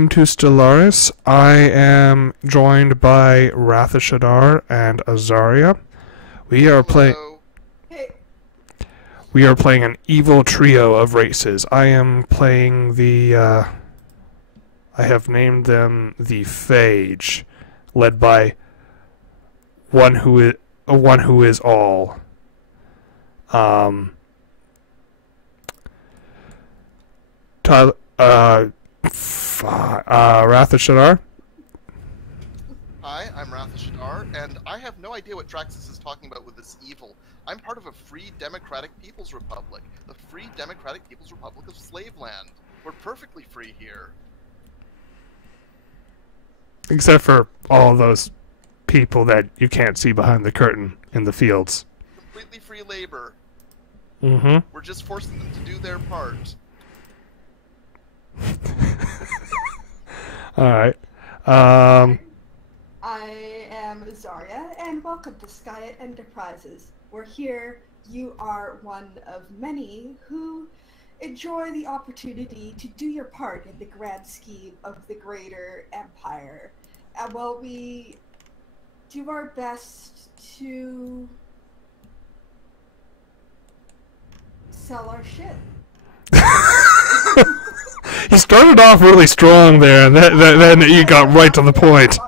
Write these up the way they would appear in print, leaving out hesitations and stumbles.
welcome to Stellaris. I am joined by RathaShadar and Azaria. We are playing. Hey. We are playing an evil trio of races. I am playing the. I have named them the Phage, led by one who is all. RathaShadar. Hi, I'm RathaShadar, and I have no idea what Draxus is talking about with this evil. I'm part of a free democratic people's republic, the Free Democratic People's Republic of Slaveland. We're perfectly free here. Except for all those people that you can't see behind the curtain in the fields. Completely free labor. Mm-hmm. We're just forcing them to do their part. Alright. I am Azaria, and welcome to Skyet Enterprises. We're here. You are one of many who enjoy the opportunity to do your part in the grand scheme of the greater empire. And while we do our best to sell our shit. You started off really strong there, and then you got right to the point.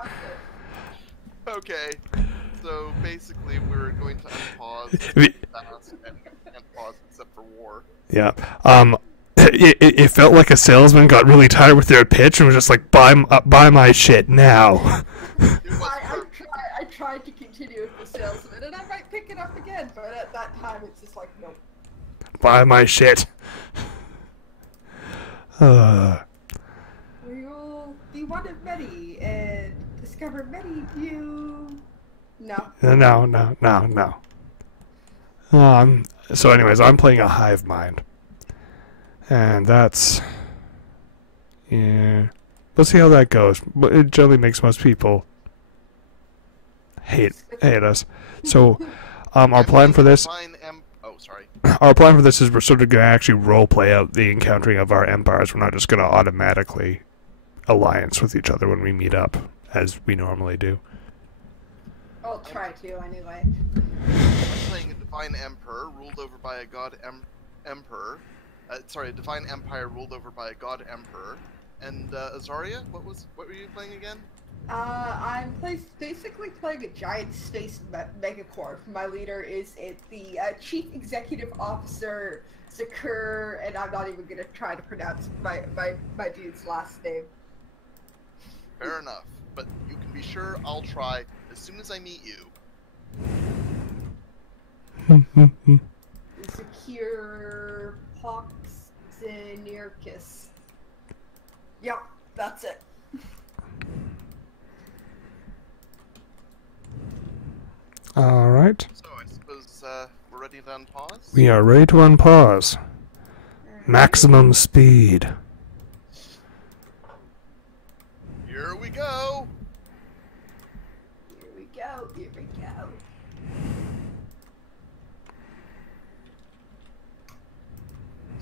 Okay, so basically we're going to unpause fast and pause except for war. Yeah. It felt like a salesman got really tired with their pitch and was just like, buy my shit now. I tried to continue with the salesman, and I might pick it up again, but at that time it's just like, nope. Buy my shit. We will be one of many and discover many new. No. No. So anyways, I'm playing a hive mind. And that's... yeah. We'll see how that goes. But it generally makes most people hate us. So, our plan for this... Our plan for this is we're sort of going to actually role-play out the encountering of our empires. We're not just going to automatically alliance with each other when we meet up, as we normally do. I'll try to, anyway. I'm playing a divine emperor ruled over by a god emperor. A divine empire ruled over by a god emperor. And Azaria, what were you playing again? I'm basically playing a giant space megacorp. My leader is the Chief Executive Officer Zakur, and I'm not even gonna try to pronounce my dude's last name. Fair enough, but you can be sure I'll try as soon as I meet you. Zakir Poxenirkis. Yep, that's it. Alright. So I suppose we're ready to unpause? We are ready to unpause. Maximum speed. Here we go! Here we go.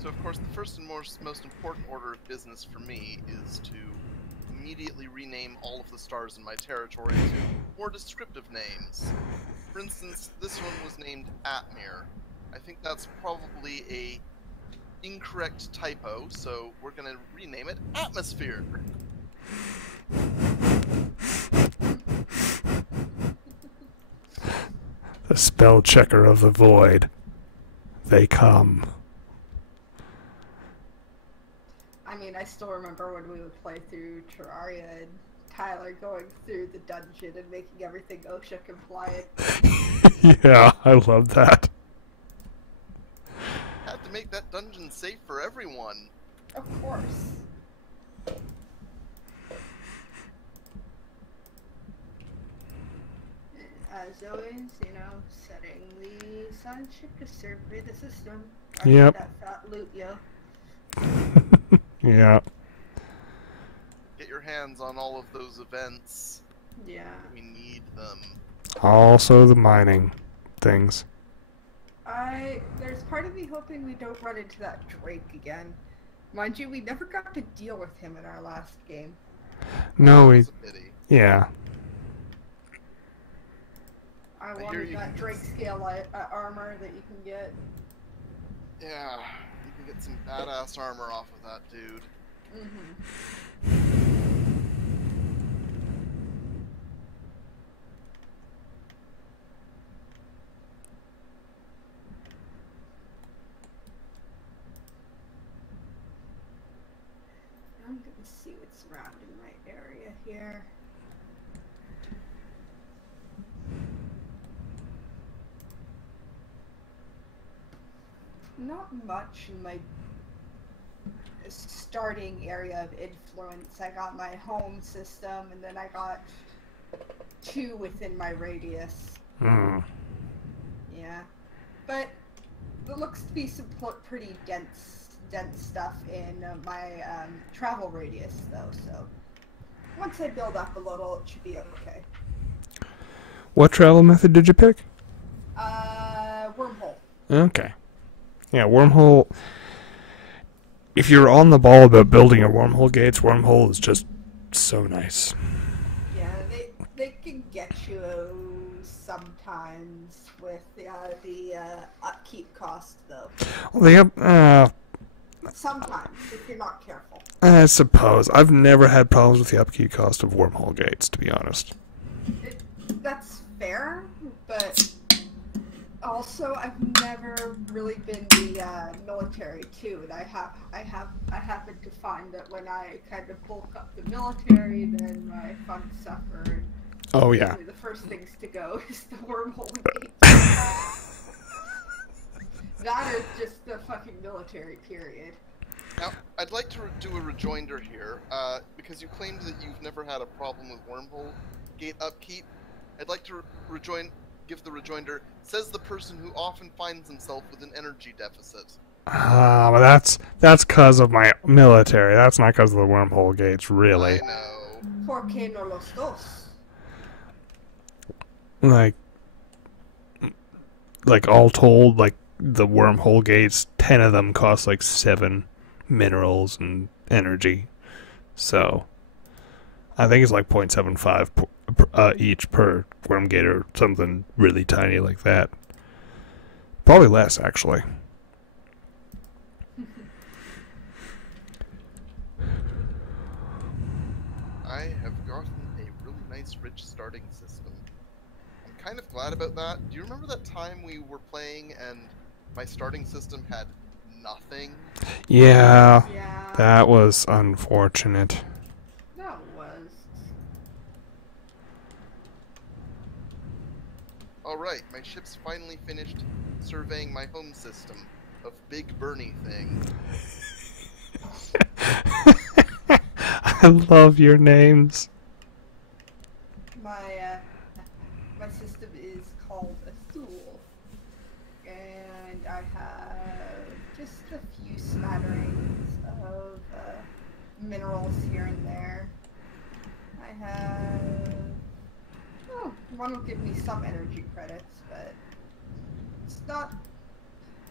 So of course the first and most important order of business for me is to immediately rename all of the stars in my territory to more descriptive names. For instance, this one was named Atmir. I think that's probably a incorrect typo, so we're gonna rename it Atmosphere. The spell checker of the void. They come. I mean, I still remember when we would play through Terraria and Tyler going through the dungeon and making everything OSHA compliant. Yeah, I love that. Had to make that dungeon safe for everyone. Of course. As always, setting the sun chip to survey the system. Yep. That fat loot, yo. Yeah. Get your hands on all of those events. Yeah. We need them. Also the mining things. There's part of me hoping we don't run into that Drake again. Mind you, we never got to deal with him in our last game. No, we... It's a pity. Yeah. I hear wanted you. that Drake scale armor that you can get. Yeah, you can get some badass armor off of that dude. Mm-hmm. I'm gonna see what's surrounding my area here. Not much in my starting area of influence. I got my home system, and then I got 2 within my radius. Hmm. Yeah, but there looks to be some pretty dense stuff in my travel radius, though. So once I build up a little, it should be okay. What travel method did you pick? Wormhole. Okay. Yeah, wormhole... If you're on the ball about building a wormhole gates, wormhole is just so nice. Yeah, they can get you sometimes with the upkeep cost, though. Well, they have... Sometimes, if you're not careful. I suppose. I've never had problems with the upkeep cost of wormhole gates, to be honest. That's fair, but also I've never really been the military too, and I happen to find that when I kind of bulk up the military, then my funds suffered. Oh yeah. Usually the first things to go is the wormhole gate. That is just the fucking military, period. Now, I'd like to do a rejoinder here, because you claimed that you've never had a problem with wormhole gate upkeep. I'd like to give the rejoinder, says the person who often finds himself with an energy deficit. But that's cause of my military. That's not cause of the wormhole gates, really. I know. ¿Por qué no los dos? Like all told, like the wormhole gates, 10 of them cost like 7 minerals and energy. So I think it's like 0.75 each per worm gate or something really tiny like that. Probably less, actually. I have gotten a really nice rich starting system. I'm kind of glad about that. Do you remember that time we were playing and my starting system had nothing? Yeah, Yeah. that was unfortunate. That was. Alright, my ship's finally finished surveying my home system of Big Bernie thing. I love your names. My system is called Athul, and I have just a few smatterings of minerals here and there. I have one will give me some energy credits, but it's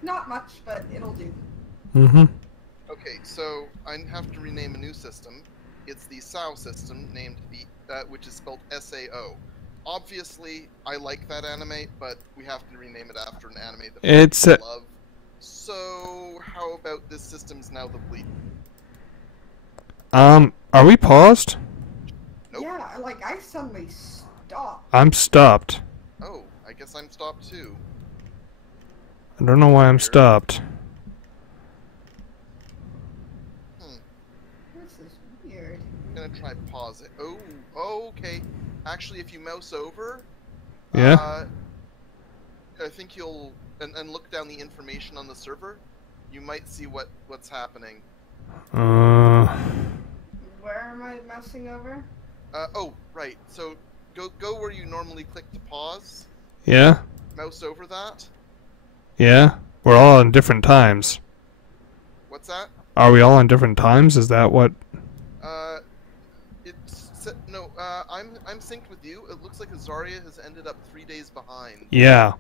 not much, but it'll do. Mm-hmm. Okay, so I have to rename a new system. It's the SAO system, named which is spelled SAO. Obviously, I like that anime, but we have to rename it after an anime that I love. So, how about this system's now the Bleed? Are we paused? Nope. Yeah, like I suddenly stopped. I'm stopped. Oh, I guess I'm stopped too. I don't know why I'm stopped. This is weird. I'm gonna try pause it. Oh, okay. Actually, if you mouse over, Yeah? I think you'll and look down the information on the server, you might see what's happening. Where am I mousing over? Oh, right. So go where you normally click to pause. Yeah? Mouse over that. Yeah? We're all on different times. What's that? Are we all on different times? Is that what? I'm synced with you. It looks like Azaria has ended up 3 days behind. Yeah.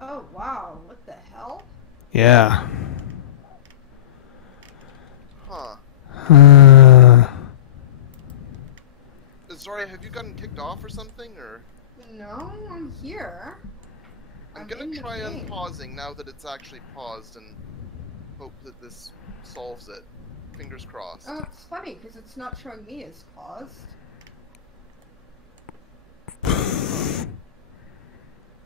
Oh wow, what the hell? Yeah. Azaria, have you gotten kicked off or something, or? No, I'm here. I'm in gonna the try game. unpausing now that it's actually paused and hope that this solves it. Fingers crossed. Oh, it's funny because it's not showing me as paused.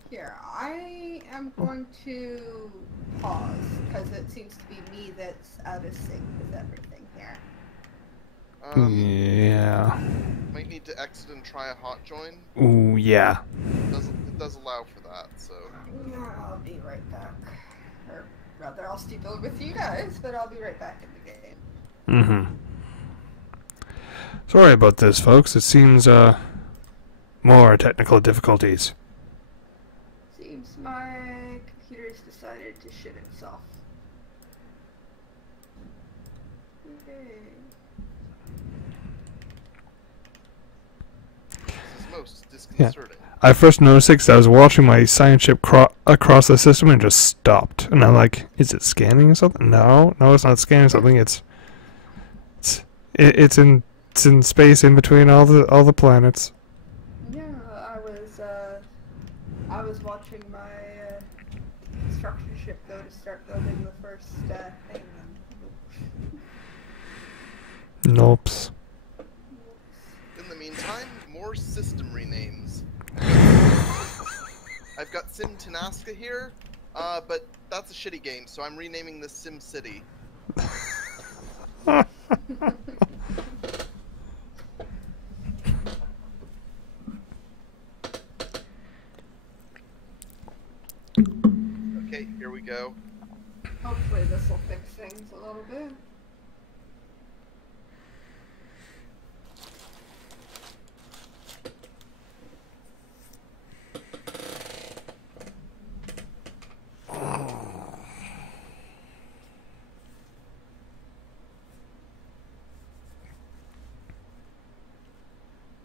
Here, I am going to pause because it seems to be me that's out of sync with everything here. Yeah. Might need to exit and try a hot join. Ooh, yeah. It does allow for that, so. Yeah, I'll be right back. Or rather, I'll still with you guys, but I'll be right back in the game. Mm-hmm. Sorry about this, folks. It seems, more technical difficulties. Seems my computer's decided to shit itself. Okay. This is most disconcerting. I first noticed it because I was watching my science ship across the system and just stopped. And I'm like, is it scanning or something? No, it's not scanning something. It's in space in between all the planets. Yeah, I was watching my construction ship go to start building the first thing. Nope. In the meantime, more system renames. I've got Sim Tanaska here, but that's a shitty game, so I'm renaming this Sim City. Okay, here we go. Hopefully this will fix things a little bit.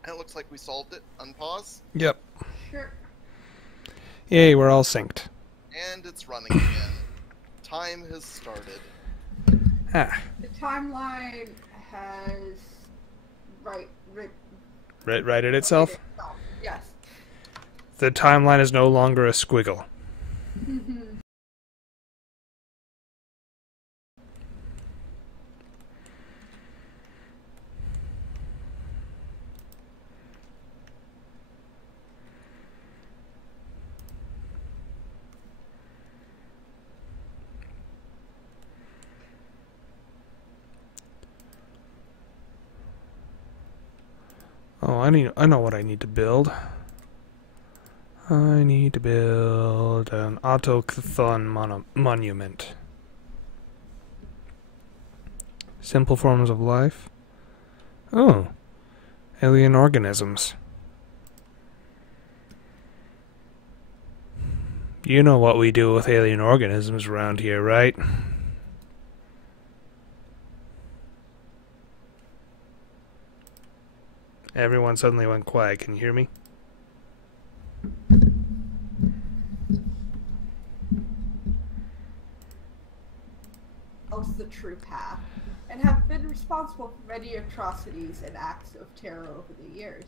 And it looks like we solved it. Unpause. Yep. Sure. Yay, we're all synced. And it's running again. Time has started. Ah. The timeline has Righted itself? Yes. The timeline is no longer a squiggle. Oh, I know what I need to build. I need to build an autochthon monument. Simple forms of life. Oh, alien organisms. You know what we do with alien organisms around here, right? Everyone suddenly went quiet. Can you hear me? The true path, and have been responsible for many atrocities and acts of terror over the years.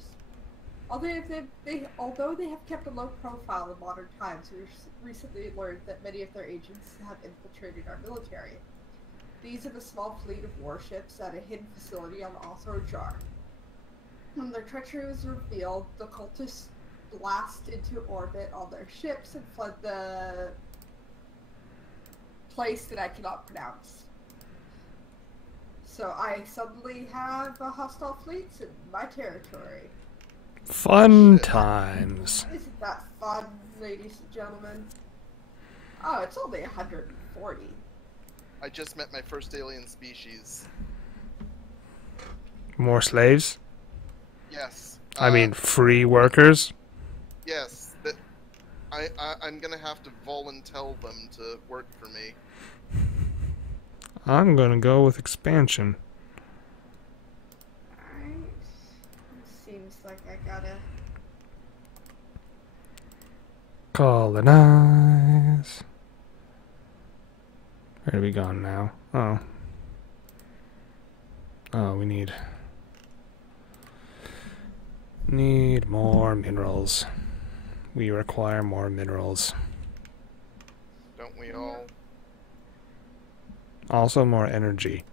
Although they have kept a low profile in modern times, we recently learned that many of their agents have infiltrated our military. These have a small fleet of warships at a hidden facility on Osor Jar. When their treachery was revealed, the cultists blasted into orbit on their ships and fled the place that I cannot pronounce. So I suddenly have a hostile fleets in my territory. Fun times. Isn't that fun, ladies and gentlemen? Oh, it's only 140. I just met my first alien species. More slaves? Yes. I mean, free workers? Yes. I'm gonna have to volunteer them to work for me. I'm gonna go with expansion. Alright. Seems like I gotta... Colonize. Where are we gone now? Oh. Oh, we need more minerals. We require more minerals. Don't we all? Also more energy.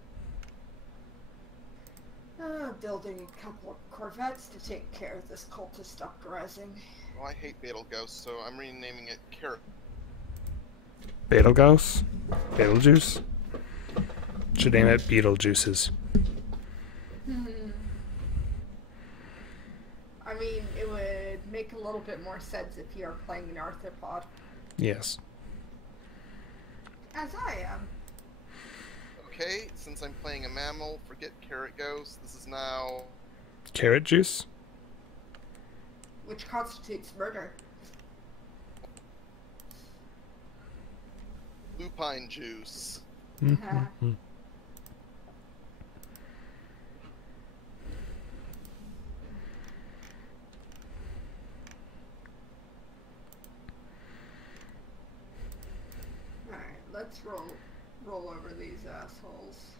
Building a couple of corvettes to take care of this cultist uprising. Well, I hate Betelgeuse, so I'm renaming it Carrot. Betelgeuse? Betelgeuse? Should name it Beetlejuices. I mean, it would make a little bit more sense if you are playing an arthropod. Yes. As I am. Okay, since I'm playing a mammal, forget Carrot Ghost. This is now... Carrot juice? Which constitutes murder. Lupine Juice. Alright, let's roll over these assholes.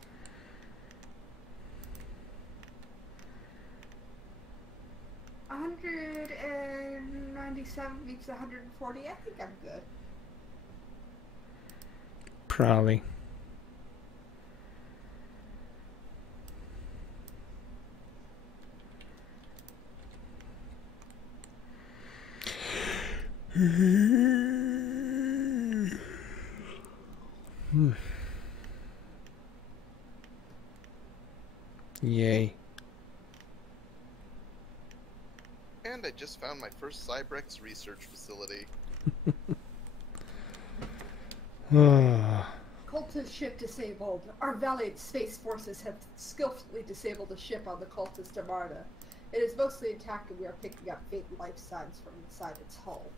$197 beats 140. I think I'm good. Probably. Yay. And I just found my first Cybrex research facility. Cultist ship disabled. Our valiant space forces have skillfully disabled a ship on the cultist Armada. It is mostly intact and we are picking up faint life signs from inside its hull.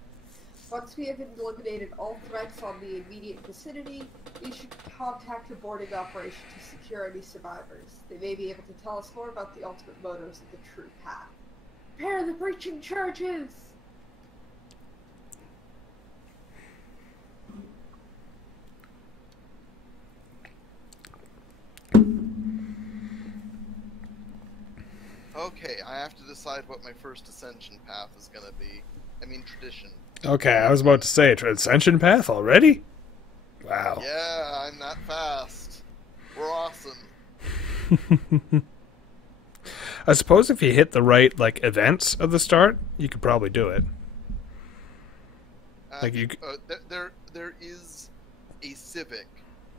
Once we have eliminated all threats on the immediate vicinity, we should contact a boarding operation to secure any survivors. They may be able to tell us more about the ultimate motives of the true path. Prepare the breaching charges! Okay, I have to decide what my first ascension path is gonna be. I mean, tradition. Okay, I was about to say, Ascension Path already? Wow. Yeah, I'm that fast. We're awesome. I suppose if you hit the right, like, events at the start, you could probably do it. Like you there is a civic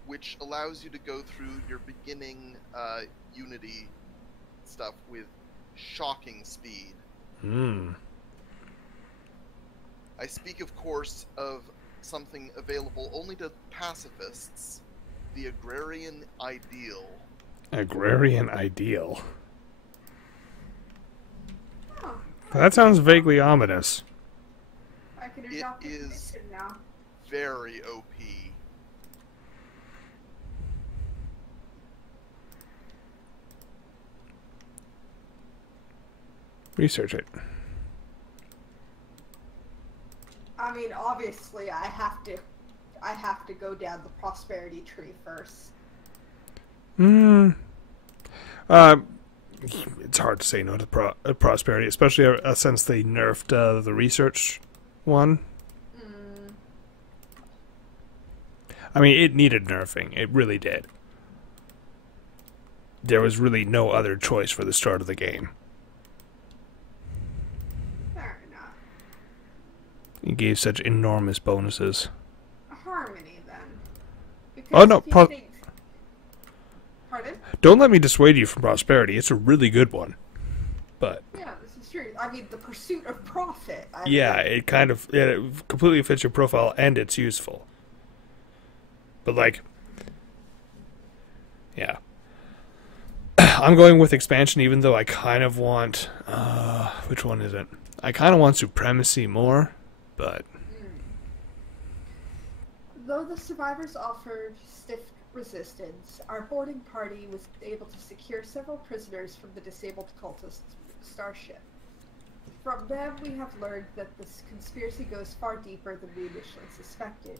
which allows you to go through your beginning Unity stuff with shocking speed. I speak, of course, of something available only to pacifists, the agrarian ideal. Agrarian ideal? Oh, that sounds vaguely ominous. I can adopt it is now. Very OP. Research it. I mean, obviously, I have to go down the prosperity tree first. It's hard to say no to prosperity, especially since they nerfed the research one. I mean, it needed nerfing. It really did. There was really no other choice for the start of the game. Fair enough. It gave such enormous bonuses. Harmony, then. Because oh, no. Pardon? Don't let me dissuade you from prosperity. It's a really good one. But... yeah, this is true. I mean, the pursuit of profit. It completely fits your profile, and it's useful. But, like... yeah. I'm going with expansion, even though I kind of want... which one is it? I kind of want supremacy more, but... Though the survivors offered stiff resistance, our boarding party was able to secure several prisoners from the disabled cultist starship. From them, we have learned that this conspiracy goes far deeper than we initially suspected.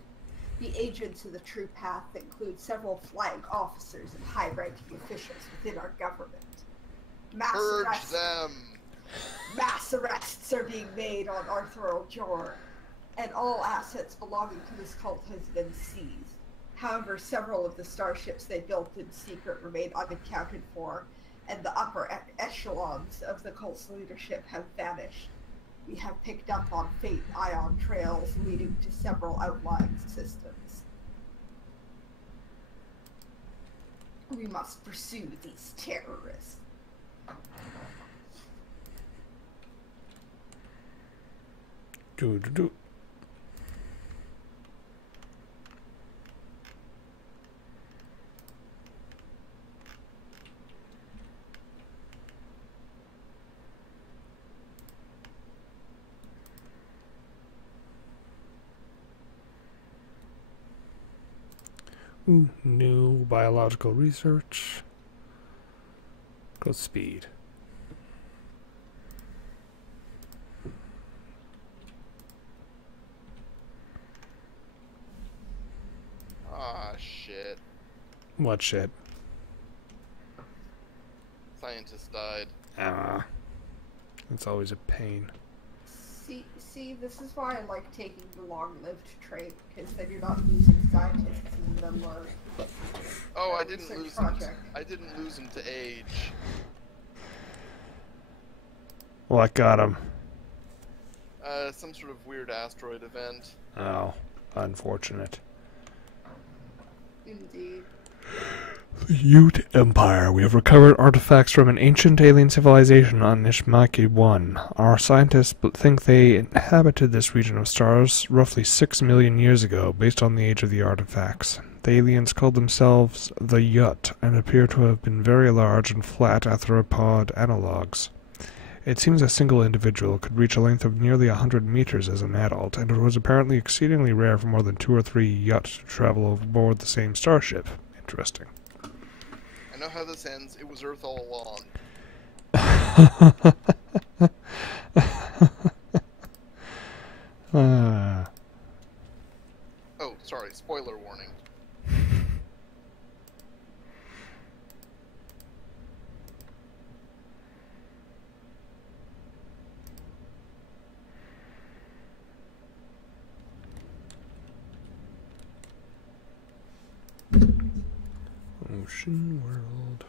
The agents of the True Path include several flag officers and high-ranking officials within our government. Purge them! Mass arrests are being made on Arthur O'Jor, and all assets belonging to this cult has been seized. However, several of the starships they built in secret remain unaccounted for, and the upper echelons of the cult's leadership have vanished. We have picked up on faint ion trails leading to several outlying systems. We must pursue these terrorists. Do. Ooh, new biological research. Go speed. Ah, shit. What shit? Scientist died. Ah. It's always a pain. See, this is why I like taking the long-lived trait, because then you're not losing scientists in the middle of Oh, I a didn't research lose project. him. I didn't lose him to age. What got him? Some sort of weird asteroid event. Oh, unfortunate. Indeed. The Ute Empire. We have recovered artifacts from an ancient alien civilization on Nishmaki 1. Our scientists think they inhabited this region of stars roughly 6 million years ago, based on the age of the artifacts. The aliens called themselves the Yut, and appear to have been very large and flat arthropod analogues. It seems a single individual could reach a length of nearly 100 meters as an adult, and it was apparently exceedingly rare for more than 2 or 3 Yut to travel aboard the same starship. Interesting. I know how this ends. It was Earth all along. Oh, sorry. Spoiler warning. Ocean World.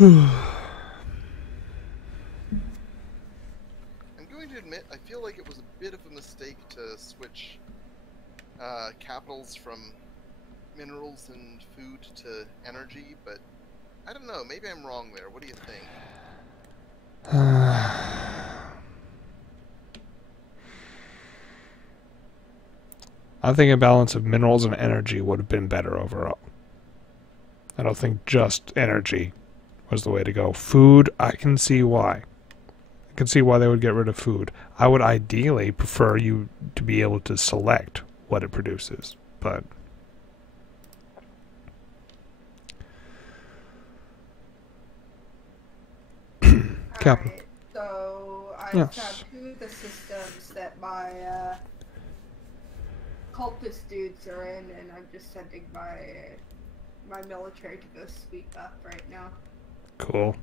I'm going to admit, I feel like it was a bit of a mistake to switch capitals from minerals and food to energy, but I don't know, maybe I'm wrong there. What do you think? I think a balance of minerals and energy would have been better overall. I don't think just energy was the way to go. Food, I can see why. I can see why they would get rid of food. I would ideally prefer you to be able to select what it produces, but... Capital. Alright, so I Yes. found 2 of the systems that my cultist dudes are in, and I'm just sending my military to go sweep up right now. Cool.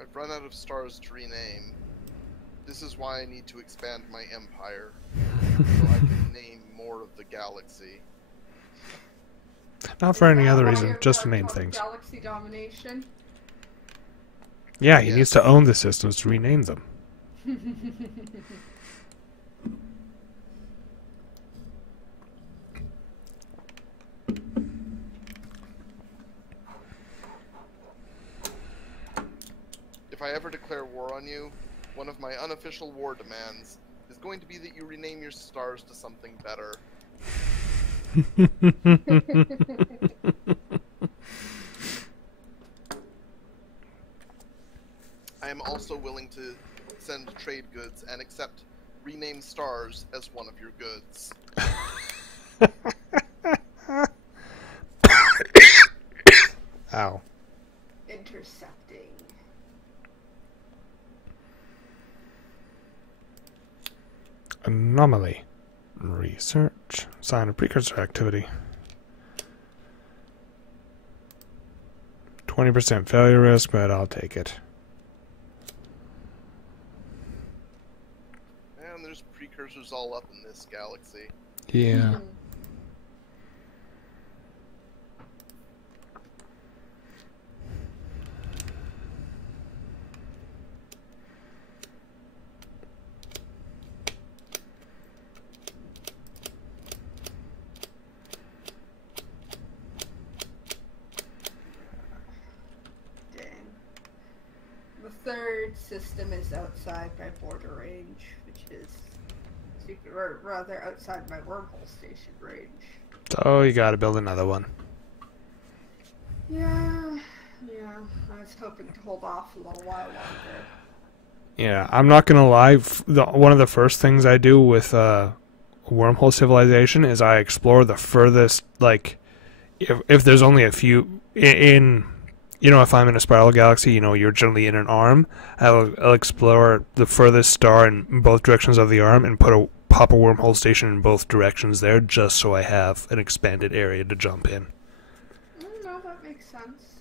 I've run out of stars to rename. This is why I need to expand my empire, so I can name more of the galaxy. Not for Is any that other why reason, you're just to going name for things. Galaxy domination? Yeah, he Yes. needs to own the systems to rename them. If I ever declare war on you, one of my unofficial war demands is going to be that you rename your stars to something better. I am also willing to send trade goods and accept rename stars as one of your goods. Ow. Intercepting. Anomaly. Research. Sign of precursor activity. 20% failure risk, but I'll take it. And there's precursors all up in this galaxy. Yeah. The third system is outside my border range, which is or rather outside my wormhole station range. So you gotta build another one. Yeah. I was hoping to hold off a little while longer. Yeah, I'm not gonna lie. One of the first things I do with Wormhole Civilization is I explore the furthest, like, if there's only a few in, you know, if I'm in a spiral galaxy, you know, you're generally in an arm. I'll explore the furthest star in both directions of the arm and pop a wormhole station in both directions there, just so I have an expanded area to jump in. No, that makes sense.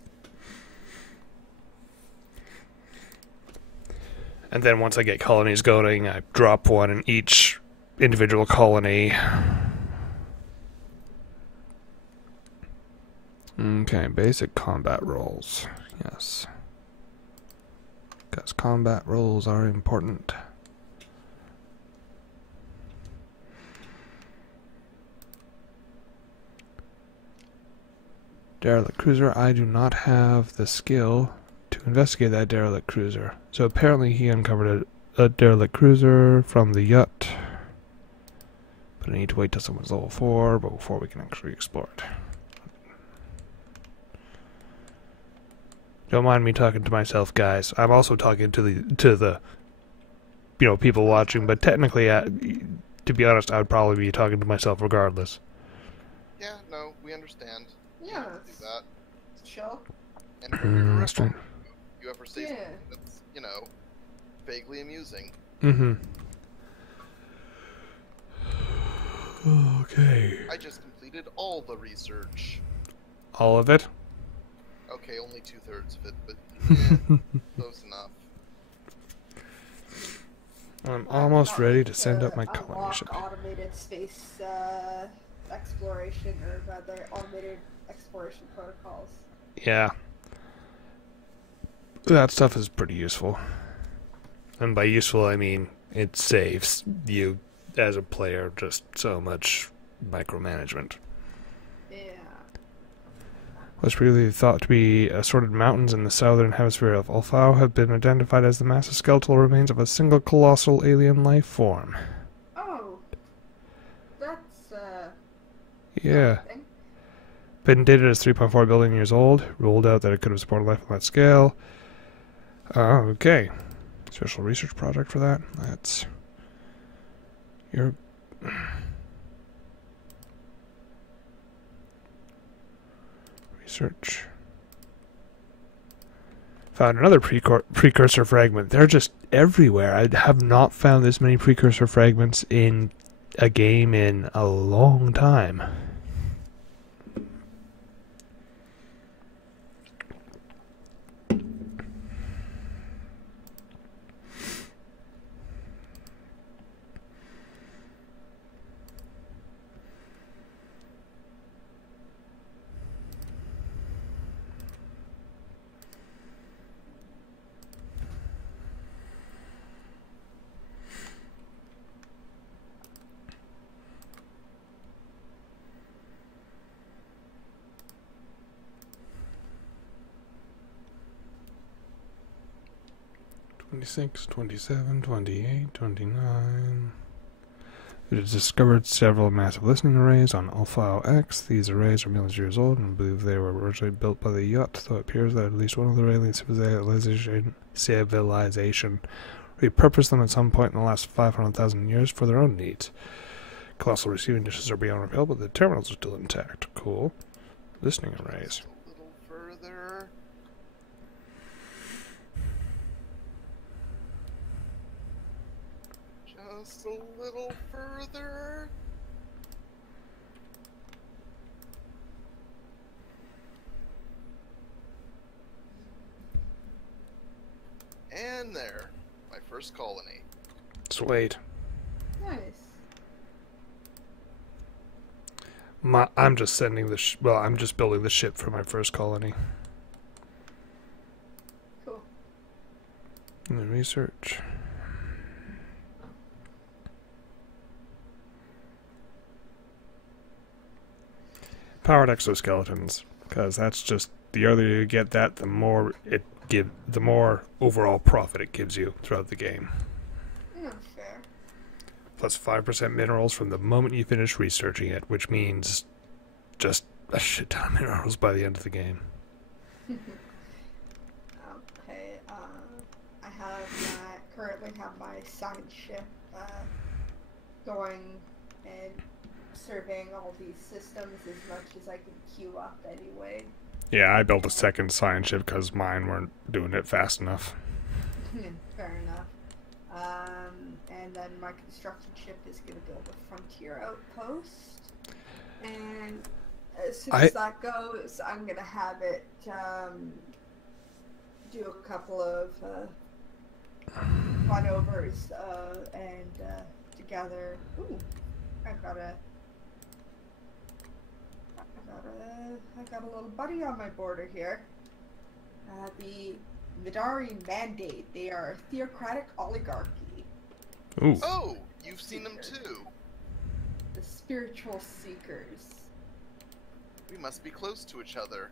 And then once I get colonies going, I drop one in each individual colony. Okay, basic combat roles. Yes. Because combat roles are important. Derelict cruiser. I do not have the skill to investigate that derelict cruiser. So apparently he uncovered a derelict cruiser from the yacht. But I need to wait till someone's level 4 before we can actually explore it. Don't mind me talking to myself, guys. I'm also talking to the you know, people watching, but technically, to be honest, I would probably be talking to myself regardless. Yeah, no, we understand. Yeah, Do that. chill. And for your Understand. you ever say Yeah. something that's, you know, vaguely amusing. Mm-hmm. Okay. I just completed all the research. All of it? Okay, only 2/3 of it, but close enough. I'm almost ready to send up my colony unlock ship. automated space exploration, or rather, automated exploration protocols. Yeah. That stuff is pretty useful. And by useful, I mean it saves you, as a player, just so much micromanagement. Yeah. What's previously thought to be assorted mountains in the southern hemisphere of Alphao have been identified as the massive skeletal remains of a single colossal alien life form. Oh. That's, Yeah. something. Been dated as 3.4 billion years old. Ruled out that it could have supported life on that scale. Okay. Special research project for that. That's your... Research. Found another precursor fragment. They're just everywhere. I have not found this many precursor fragments in a game in a long time. '26, '27, '28, '29. It has discovered several massive listening arrays on Alpha X. These arrays are millions of years old and believe they were originally built by the yacht, though it appears that at least one of the alien civilization repurposed them at some point in the last 500,000 years for their own needs. Colossal receiving dishes are beyond repair, but the terminals are still intact. Cool. Listening arrays. Just a little further. Just a little further. And there. My first colony. Sweet. Nice. I'm just sending the well, I'm just building the ship for my first colony. Cool. And then research. Powered exoskeletons, because that's just the earlier you get that, the more overall profit it gives you throughout the game. Yeah, fair. Plus 5% minerals from the moment you finish researching it, which means just a shit ton of minerals by the end of the game. Okay, I currently have my science ship going and surveying all these systems as much as I can queue up anyway. Yeah, I built a second science ship because mine weren't doing it fast enough. Fair enough. And then my construction ship is going to build a frontier outpost. And as soon as that goes, I'm going to have it do a couple of run-overs and together. Ooh, I got a little buddy on my border here. The Vidari Mandate. They are a theocratic oligarchy. Ooh. Oh, you've seen them too. The spiritual seekers. We must be close to each other.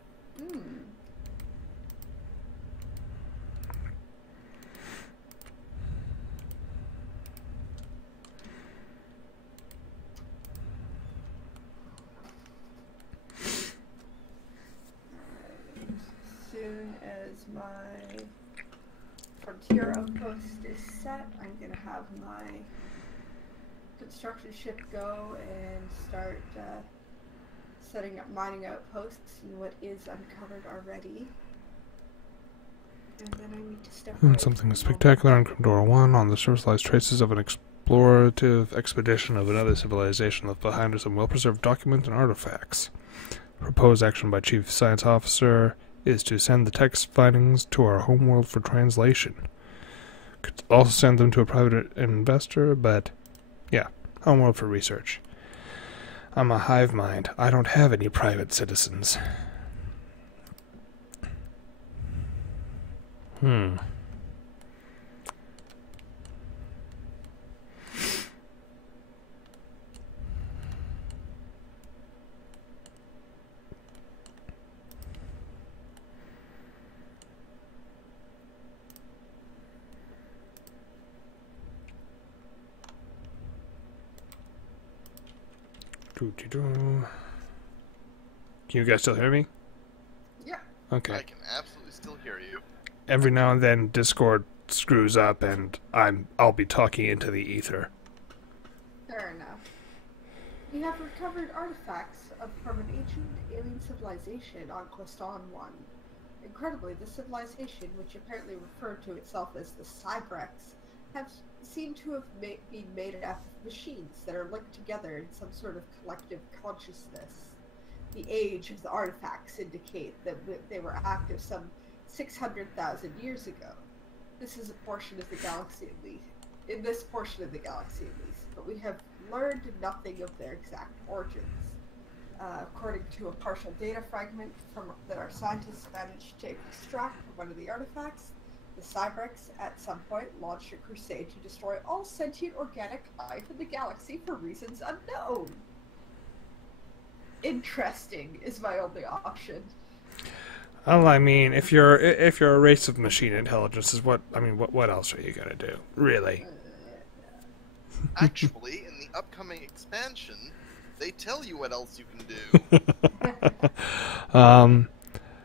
Soon as my frontier outpost is set, I'm going to have my construction ship go and start setting up mining outposts in what is uncovered already. And then I need to step away Something from spectacular on Condor 1. On the surface lies traces of an explorative expedition of another civilization left behind are some well-preserved documents and artifacts. Proposed action by Chief Science Officer is to send the text findings to our homeworld for translation. Could also send them to a private investor, but yeah, homeworld for research. I'm a hive mind. I don't have any private citizens. Can you guys still hear me? Yeah. Okay. I can absolutely still hear you. Every now and then Discord screws up and I'll be talking into the ether. Fair enough. We have recovered artifacts from an ancient alien civilization on Queston 1. Incredibly, the civilization, which apparently referred to itself as the Cybrex, seem to have been made up of machines that are linked together in some sort of collective consciousness. The age of the artifacts indicate that they were active some 600,000 years ago. This is a portion of the galaxy at least. In this portion of the galaxy at least, but we have learned nothing of their exact origins. According to a partial data fragment that our scientists managed to extract from one of the artifacts, the Cybrex at some point launched a crusade to destroy all sentient organic life in the galaxy for reasons unknown. Interesting is my only option. Well, I mean, if you're a race of machine intelligences, what else are you gonna do, really? Actually, in the upcoming expansion, they tell you what else you can do.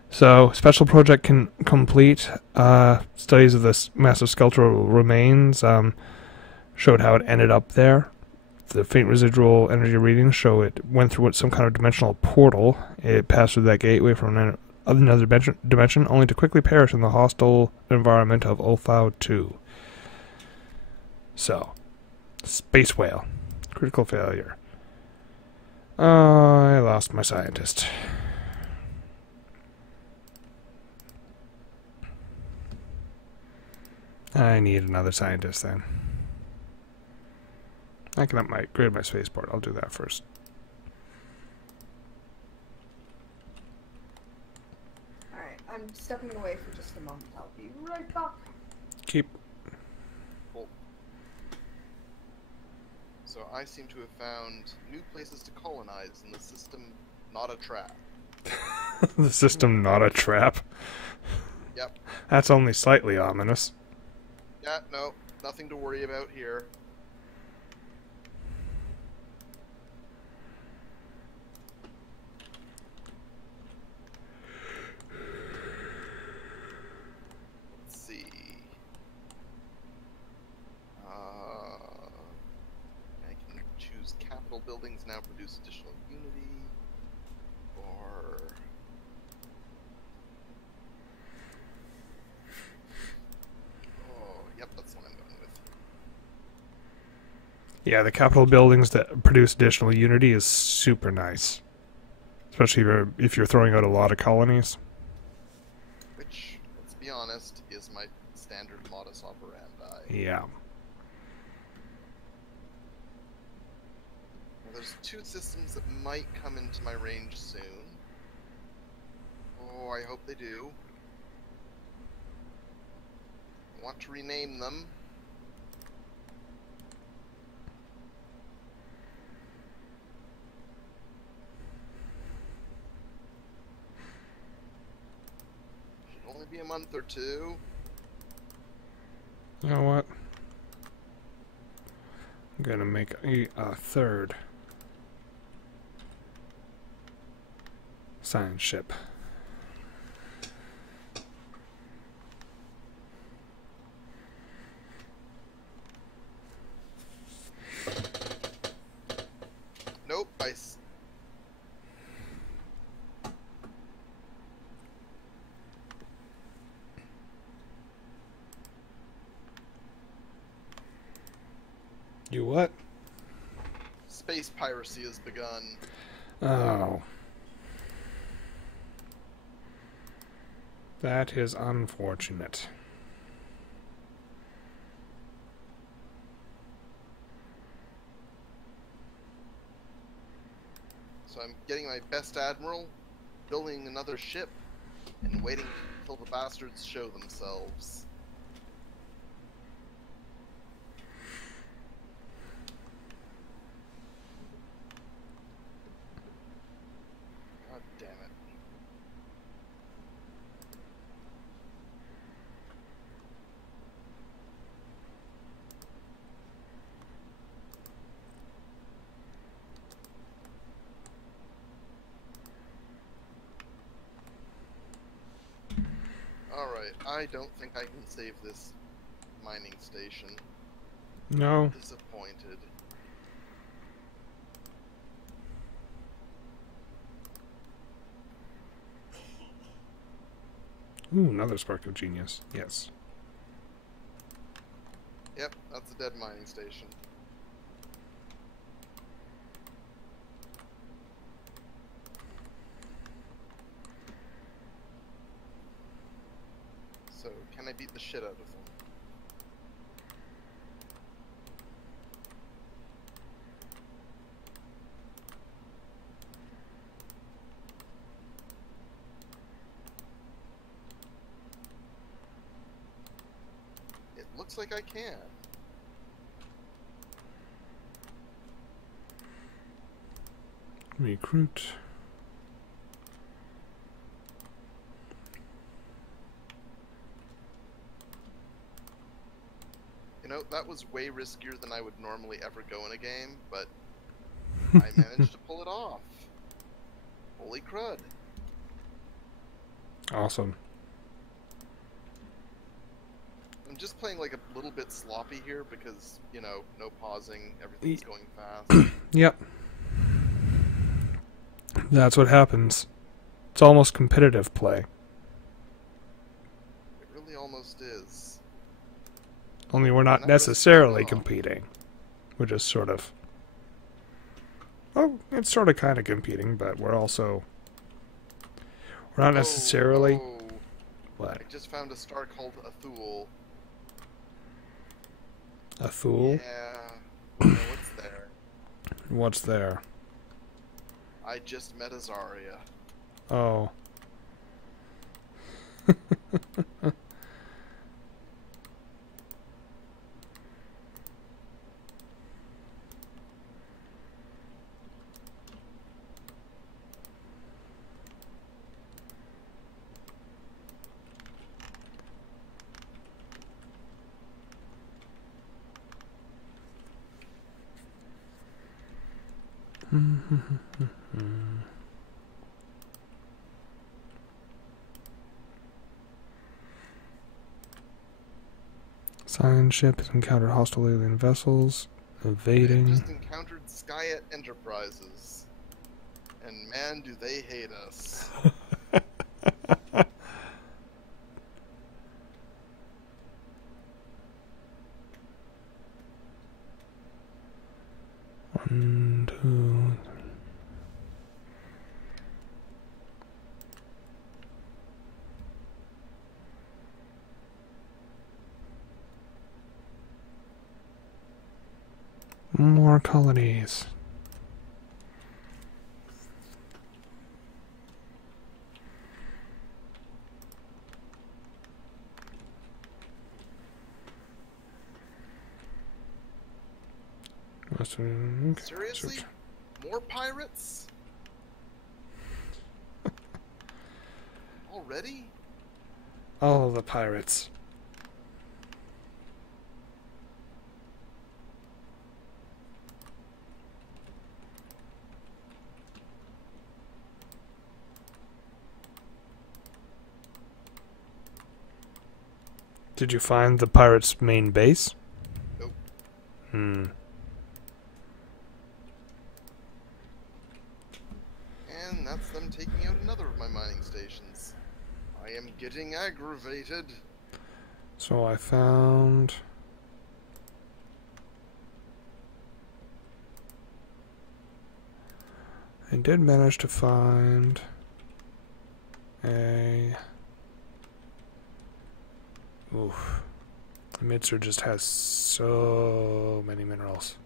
So, special project complete. Studies of this massive sculptural remains showed how it ended up there. The faint residual energy readings show it went through some kind of dimensional portal. It passed through that gateway from another dimension, only to quickly perish in the hostile environment of Ulthau 2. So, space whale. Critical failure. I lost my scientist. I need another scientist then. I can upgrade my spaceport. I'll do that first. Alright, I'm stepping away for just a moment. I'll be right back. Keep. Cool. So I seem to have found new places to colonize in the system, not a trap. The system not a trap? Yep. That's only slightly ominous. Yeah, no, nothing to worry about here. Let's see. I can choose capital buildings now, produce additional unity, or... Yep, that's what I'm going with. Yeah, the capital buildings that produce additional unity is super nice. Especially if you're throwing out a lot of colonies. Which, let's be honest, is my standard modus operandi. Yeah. Now, there's two systems that might come into my range soon. Oh, I hope they do. I want to rename them. Should only be a month or two. You know what? I'm gonna make a third science ship. Nope, You what? space piracy has begun. Oh. That is unfortunate. So I'm getting my best admiral, building another ship, and waiting until the bastards show themselves. God damn it. Alright, I don't think I can save this mining station. No. Disappointed. Ooh, another spark of genius. Yes. Yep, that's a dead mining station. So, can I beat the shit out of them? It looks like I can. Recruit. In know, that was way riskier than I would normally ever go in a game, but I managed to pull it off. Holy crud. Awesome. I'm just playing like a little bit sloppy here because, you know, no pausing, everything's going fast. Yep. That's what happens. It's almost competitive play. It really almost is. Only we're not necessarily competing. We're just sort of... Oh, it's sort of kind of competing, but we're also... We're not necessarily... Oh. What? I just found a star called Athul. Athul? Yeah. Yeah, what's there? What's there? I just met Azaria. Oh. Science ship has encountered hostile alien vessels. I Evading. just encountered Skyet Enterprises. And man, do they hate us. One, two... More colonies. Okay. Seriously? More pirates? Already? All of the pirates. Did you find the pirates' main base? Nope. Hmm. And that's them taking out another of my mining stations. I am getting aggravated. So I found... I did manage to find a... Oof. Mitzer just has so many minerals.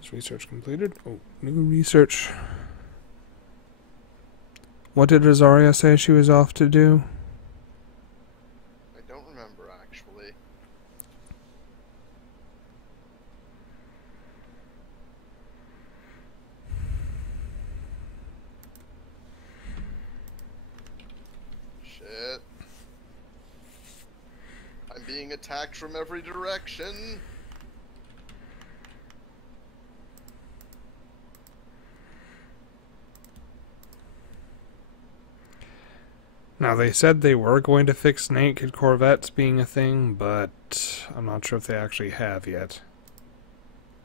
Is research completed? Oh, new research. What did Azaria say she was off to do? I don't remember, actually. Shit. I'm being attacked from every direction. Now, they said they were going to fix naked corvettes being a thing, but I'm not sure if they actually have yet.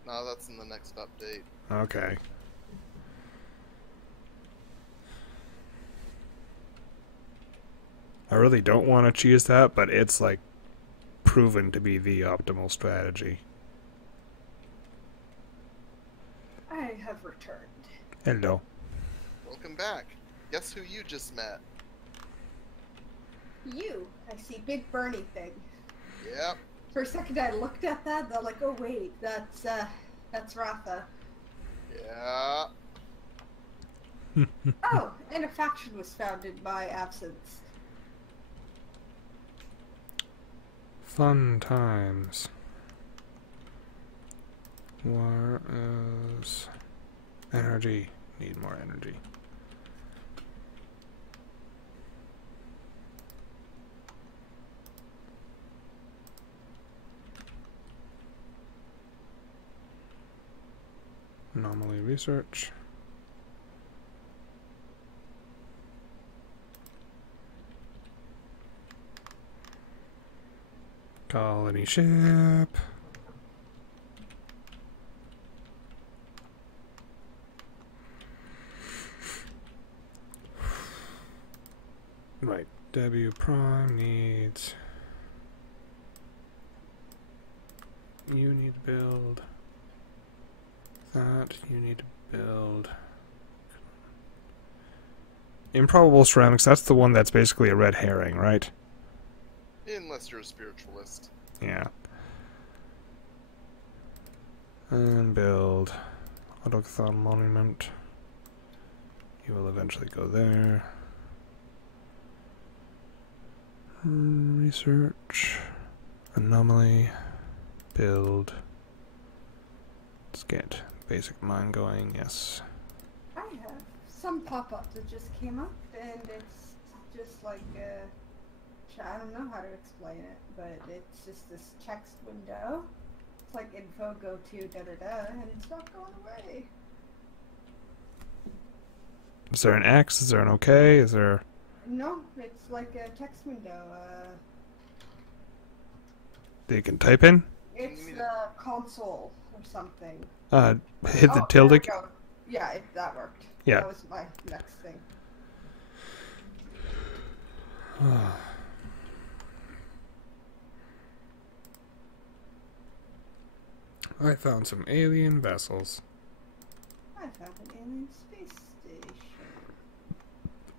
No, that's in the next update. Okay. I really don't want to choose that, but it's, like, proven to be the optimal strategy. I have returned. Hello. Welcome back. Guess who you just met? You. I see big Bernie thing. Yep. For a second I looked at that, and I'm like, oh wait, that's Ratha. Yeah. Oh, and a faction was founded in my absence. Fun times. Where is energy? Need more energy. Anomaly research. Colony ship. Right, W prime needs. You need to build. That you need to build. Improbable ceramics, that's the one that's basically a red herring, right? Unless you're a spiritualist. Yeah. And build Autochthon Monument. You will eventually go there. Research. Anomaly. Build. Let's get basic mine going, yes. I have some pop-up that just came up, and it's just like I don't know how to explain it, but it's just this text window. It's like info go to da-da-da, and it's not going away. Is there an X? Is there an OK? Is there... No, it's like a text window. that you can type in? It's the console or something. Hit the Oh, tilde there we key. go. Yeah, that worked. Yeah. That was my next thing. I found some alien vessels. I found an alien space station.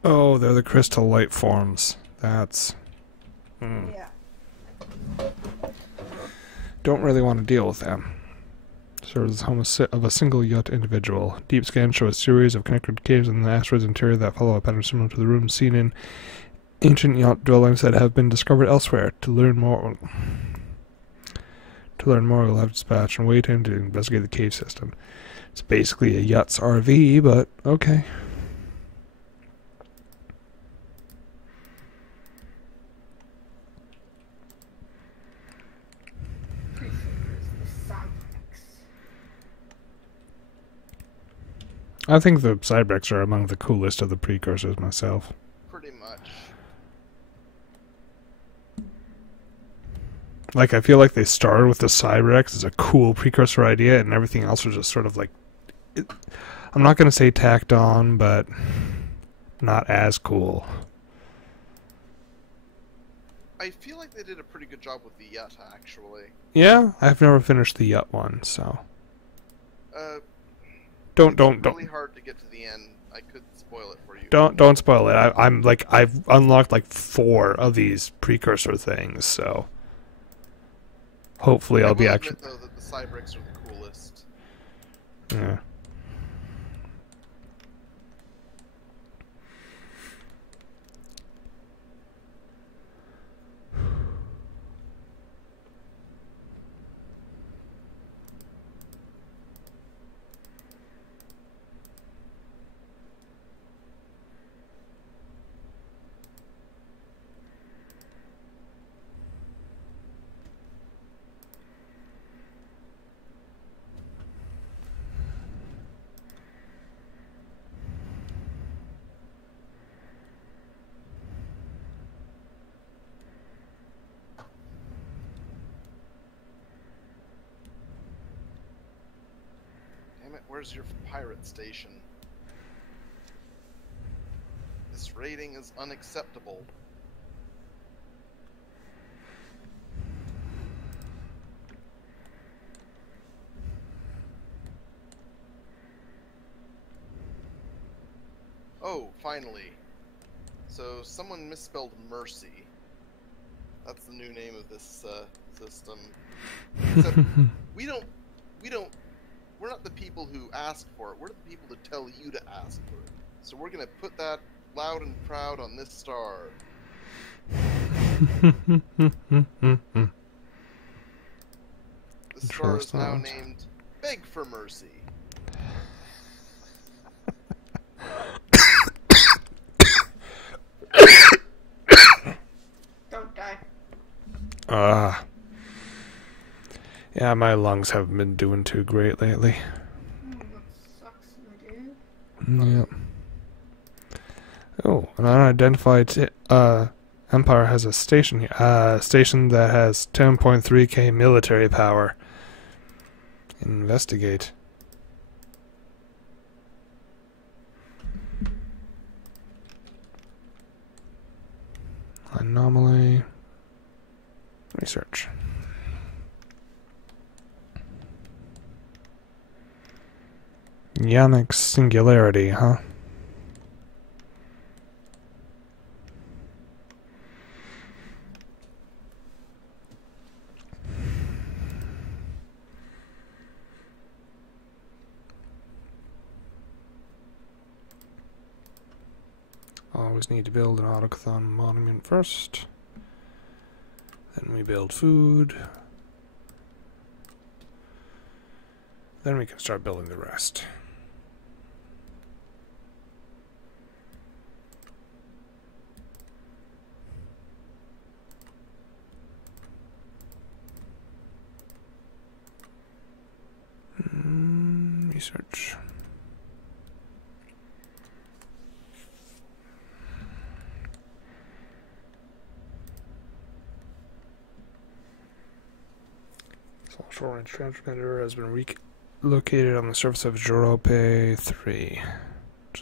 Oh, they're the crystal light forms. That's... Yeah. Don't really want to deal with them. Serves as home of a single yacht individual. Deep scans show a series of connected caves in the asteroid's interior that follow a pattern similar to the rooms seen in ancient yacht dwellings that have been discovered elsewhere. To learn more, we'll have to dispatch and wait in to investigate the cave system. It's basically a yacht's RV, but okay. I think the Cybrex are among the coolest of the precursors myself. Pretty much. Like, I feel like they started with the Cybrex as a cool precursor idea, and everything else was just sort of like... I'm not going to say tacked on, but not as cool. I feel like they did a pretty good job with the Yut, actually. Yeah, I've never finished the Yut one, so... It's really hard to get to the end. I could spoil it for you. Don't spoil it. I'm like, I've unlocked like 4 of these precursor things, so... Hopefully I'll be actually... I will admit, though, that the Cybrex are the coolest. Yeah. Damn it, where's your pirate station? This rating is unacceptable. Oh, finally. So, someone misspelled mercy. That's the new name of this system. Except we're not the people who ask for it. We're the people that tell you to ask for it. So we're gonna put that loud and proud on this star. The star is now named Beg for Mercy. Don't die. Yeah, my lungs haven't been doing too great lately. Oh, that sucks, my dude. Yep. Oh, an unidentified empire has a station here. Station that has 10.3k military power. Investigate. Anomaly. Research. Yannick's singularity, huh? Always need to build an autochthon monument first. Then we build food. Then we can start building the rest. Research. Short range transmitter has been relocated on the surface of Europe 3.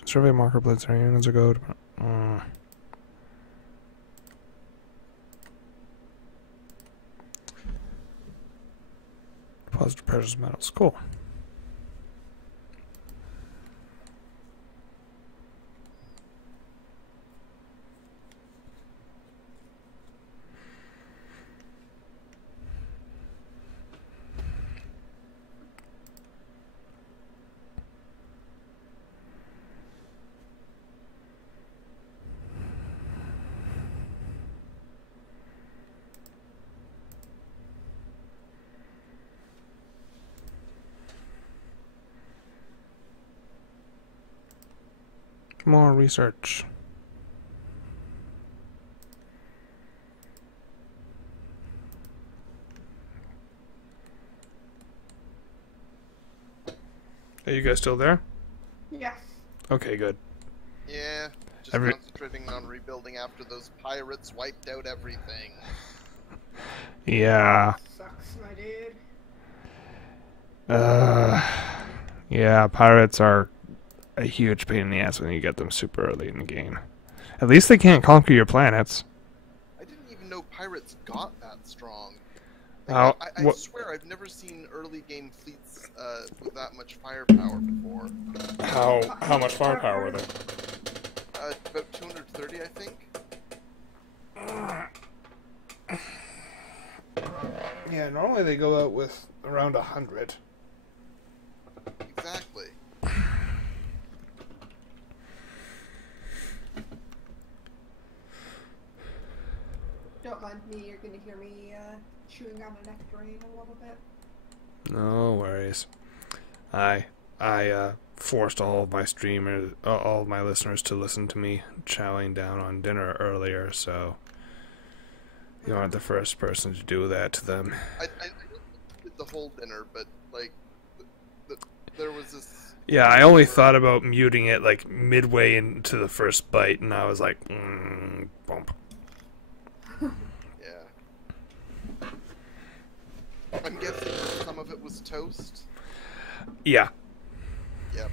Survey marker blitz units ago. Deposit precious metals. Cool. More research. Are you guys still there? Yes. Okay, good. Yeah, just concentrating on rebuilding after those pirates wiped out everything. Yeah. Sucks, my dude. Yeah, pirates are a huge pain in the ass when you get them super early in the game. At least they can't conquer your planets. I didn't even know pirates got that strong. How? I swear I've never seen early game fleets with that much firepower before. How much firepower were they? About 230, I think. Yeah, normally they go out with around 100. Exactly. Don't mind me, you're gonna hear me chewing on a nectarine a little bit. No worries. I forced all of my streamers, all of my listeners to listen to me chowing down on dinner earlier, so you aren't the first person to do that to them. I did the whole dinner, but like, there was this. Yeah, I only thought about muting it like midway into the first bite, and I was like, bump. Yeah. I'm guessing some of it was toast. Yeah. Yep.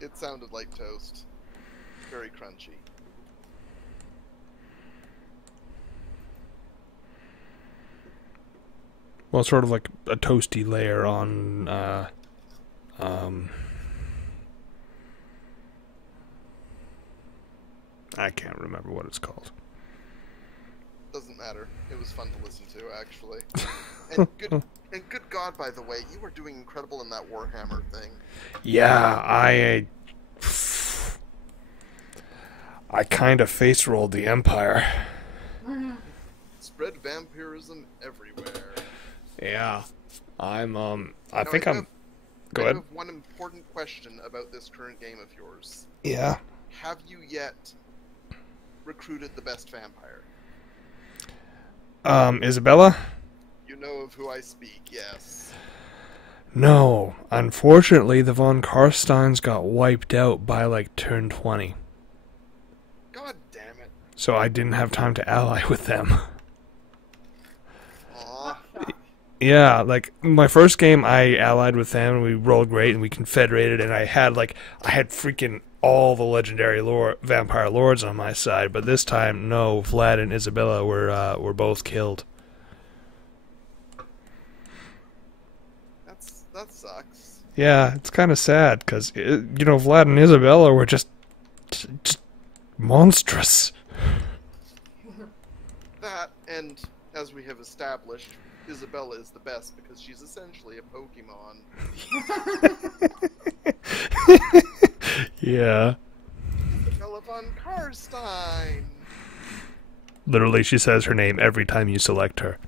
It sounded like toast. Very crunchy. Well, sort of like a toasty layer on, I can't remember what it's called. Doesn't matter. It was fun to listen to, actually. And good God, by the way, you were doing incredible in that Warhammer thing. Yeah, I kind of face rolled the Empire. Spread vampirism everywhere. Yeah, I Go have ahead. One important question about this current game of yours. Yeah. Have you yet recruited the best vampire? Isabella? You know of who I speak, yes. No, unfortunately, the von Karsteins got wiped out by like turn 20. God damn it. So I didn't have time to ally with them. Aw. Yeah, like my first game, I allied with them, and we rolled great, and we confederated, and I had freaking all the legendary vampire lords on my side. But this time, no, Vlad and Isabella were both killed. That sucks. Yeah, it's kind of sad because Vlad and Isabella were just monstrous. That, and as we have established, Isabella is the best because she's essentially a Pokemon. Yeah. Isabella von Karstein. Literally, she says her name every time you select her.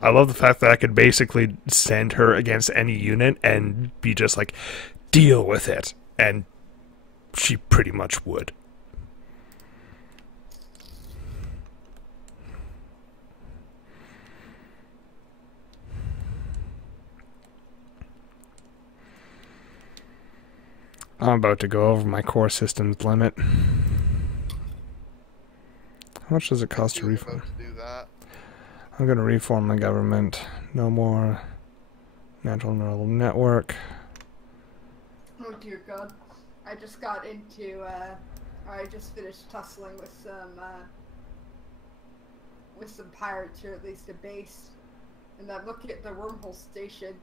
I love the fact that I could basically send her against any unit and be just like, deal with it. And she pretty much would. I'm about to go over my core systems limit. How much does it cost to reform? To do that. I'm going to reform my government. No more natural neural network. Oh dear God. I just got into, I just finished tussling with some pirates, or at least a base. And I'm looking at the wormhole station.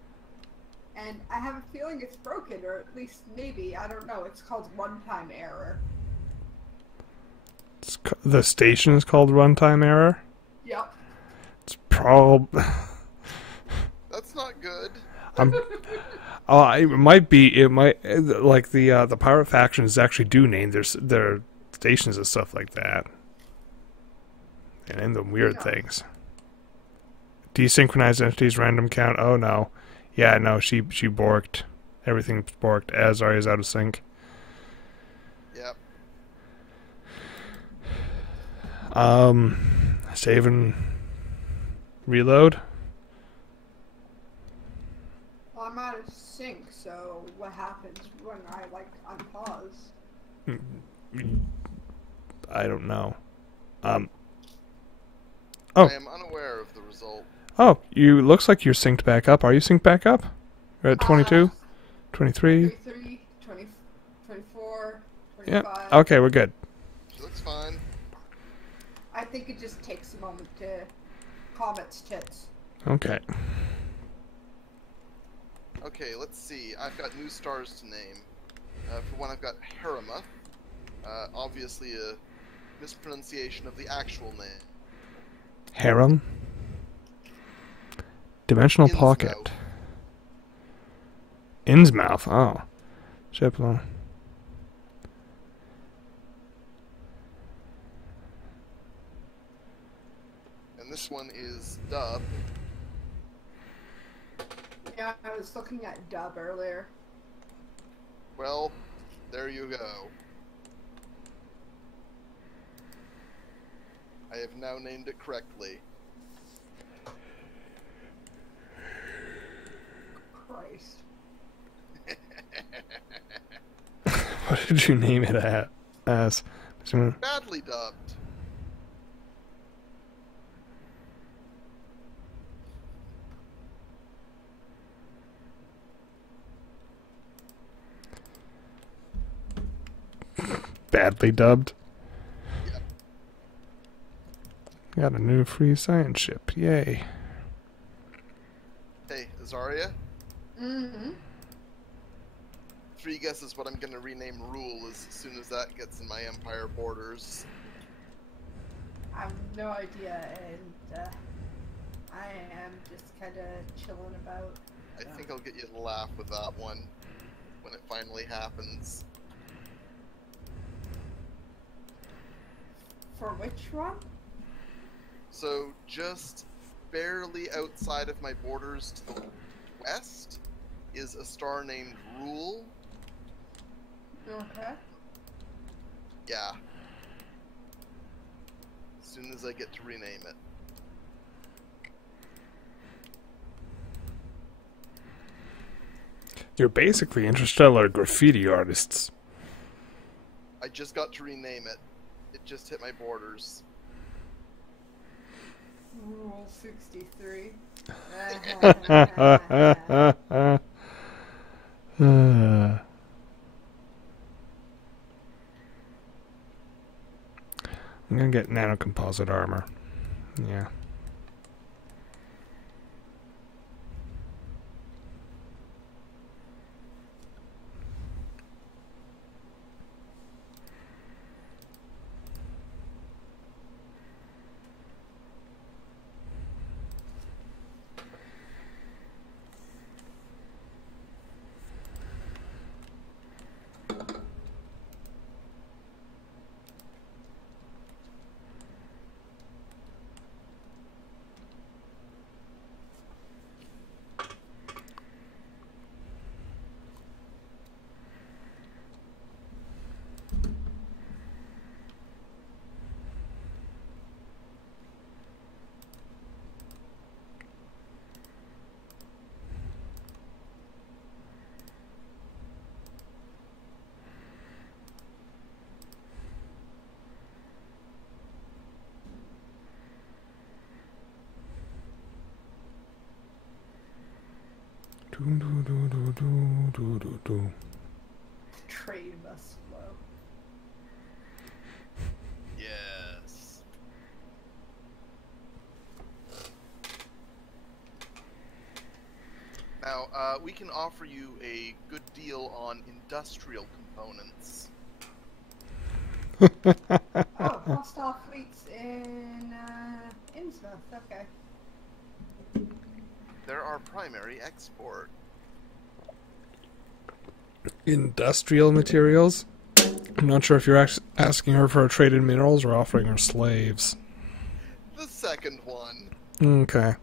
And I have a feeling it's broken, or at least maybe, I don't know, it's called runtime error. The station is called runtime error? Yep. It's probably... That's not good. It might be, like the pirate factions actually do name their stations and stuff like that. And name them weird things. Desynchronized entities, random count, oh no. Yeah, no, she borked. Everything's borked. Azaria's out of sync. Yep. Save and reload. Well, I'm out of sync, so what happens when I, unpause? I don't know. I am unaware of the result. Oh, looks like you're synced back up. Are you synced back up? You're at 22? 23? 23, 20, 24, 25. Yeah. Okay, we're good. She looks fine. I think it just takes a moment to calm its tits. Okay. Okay, let's see. I've got new stars to name. For one, I've got Harima. Obviously a mispronunciation of the actual name. Harem. Dimensional Innsmouth. pocket. Innsmouth. Oh. Shiplo. And this one is Dub. Yeah, I was looking at Dub earlier. Well, there you go. I have now named it correctly. Christ. What did you name it as? Badly dubbed. Badly dubbed. Yep. Got a new free science ship. Yay. Hey, Azaria? Mm-hmm. free guesses what I'm gonna rename Rule as soon as that gets in my Empire borders. I have no idea, and I am just kind of chilling about. I think I'll get you to laugh with that one when it finally happens. For which one? So, just barely outside of my borders to the west is a star named Rule. Okay. Yeah. As soon as I get to rename it. You're basically interstellar graffiti artists. I just got to rename it. It just hit my borders. Rule 63. I'm gonna get nanocomposite armor. Yeah. Trade must flow. Yes. Now, we can offer you a good deal on industrial components. Oh, hostile fleets in Innsmouth. Okay. They're our primary export. Industrial materials? I'm not sure if you're asking her for traded minerals or offering her slaves. The second one. Okay.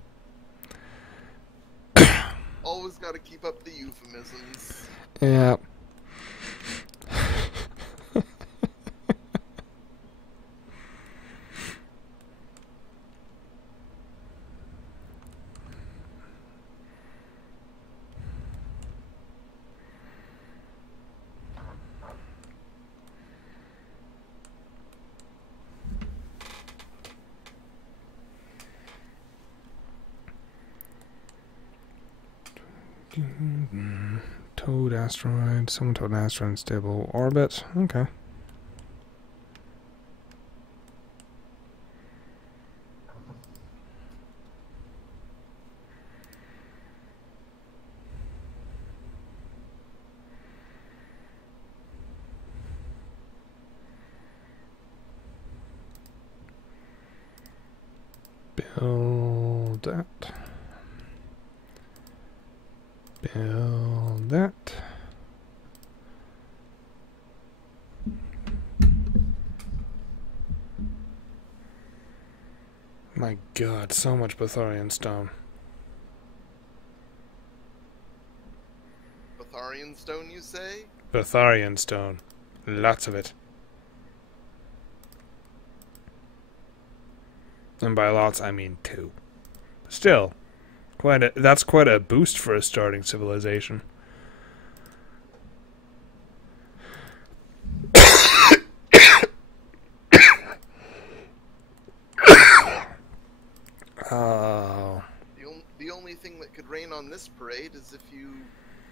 Always gotta keep up the euphemisms. Yeah. Toad asteroid, someone told an asteroid in stable orbit. Okay. Build that. Build that. My god, so much Bathorian stone. Batharian stone, you say? Bathorian stone. Lots of it. And by lots, I mean 2. Still, that's quite a boost for a starting civilization. Oh. The only thing that could rain on this parade is if you,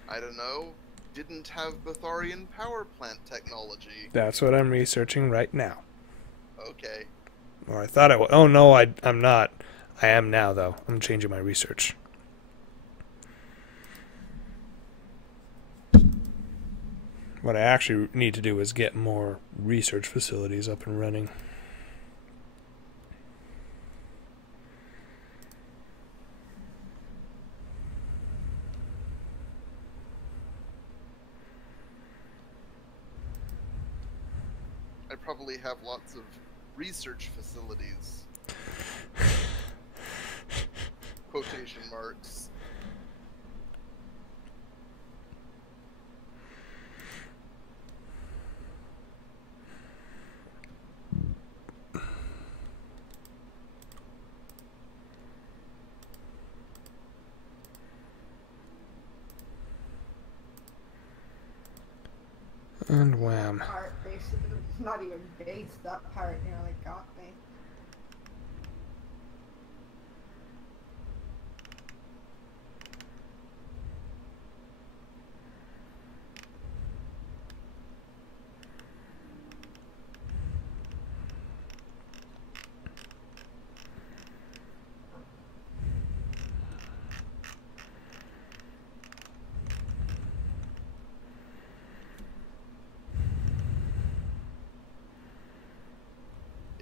I don't know, didn't have Batharian power plant technology. That's what I'm researching right now. Okay. Or I thought I was. Oh no, I'm not. I am now, though. I'm changing my research. What I actually need to do is get more research facilities up and running. I probably have lots of research facilities. Quotation marks. And wham. Part basically, not even base, that part nearly got me.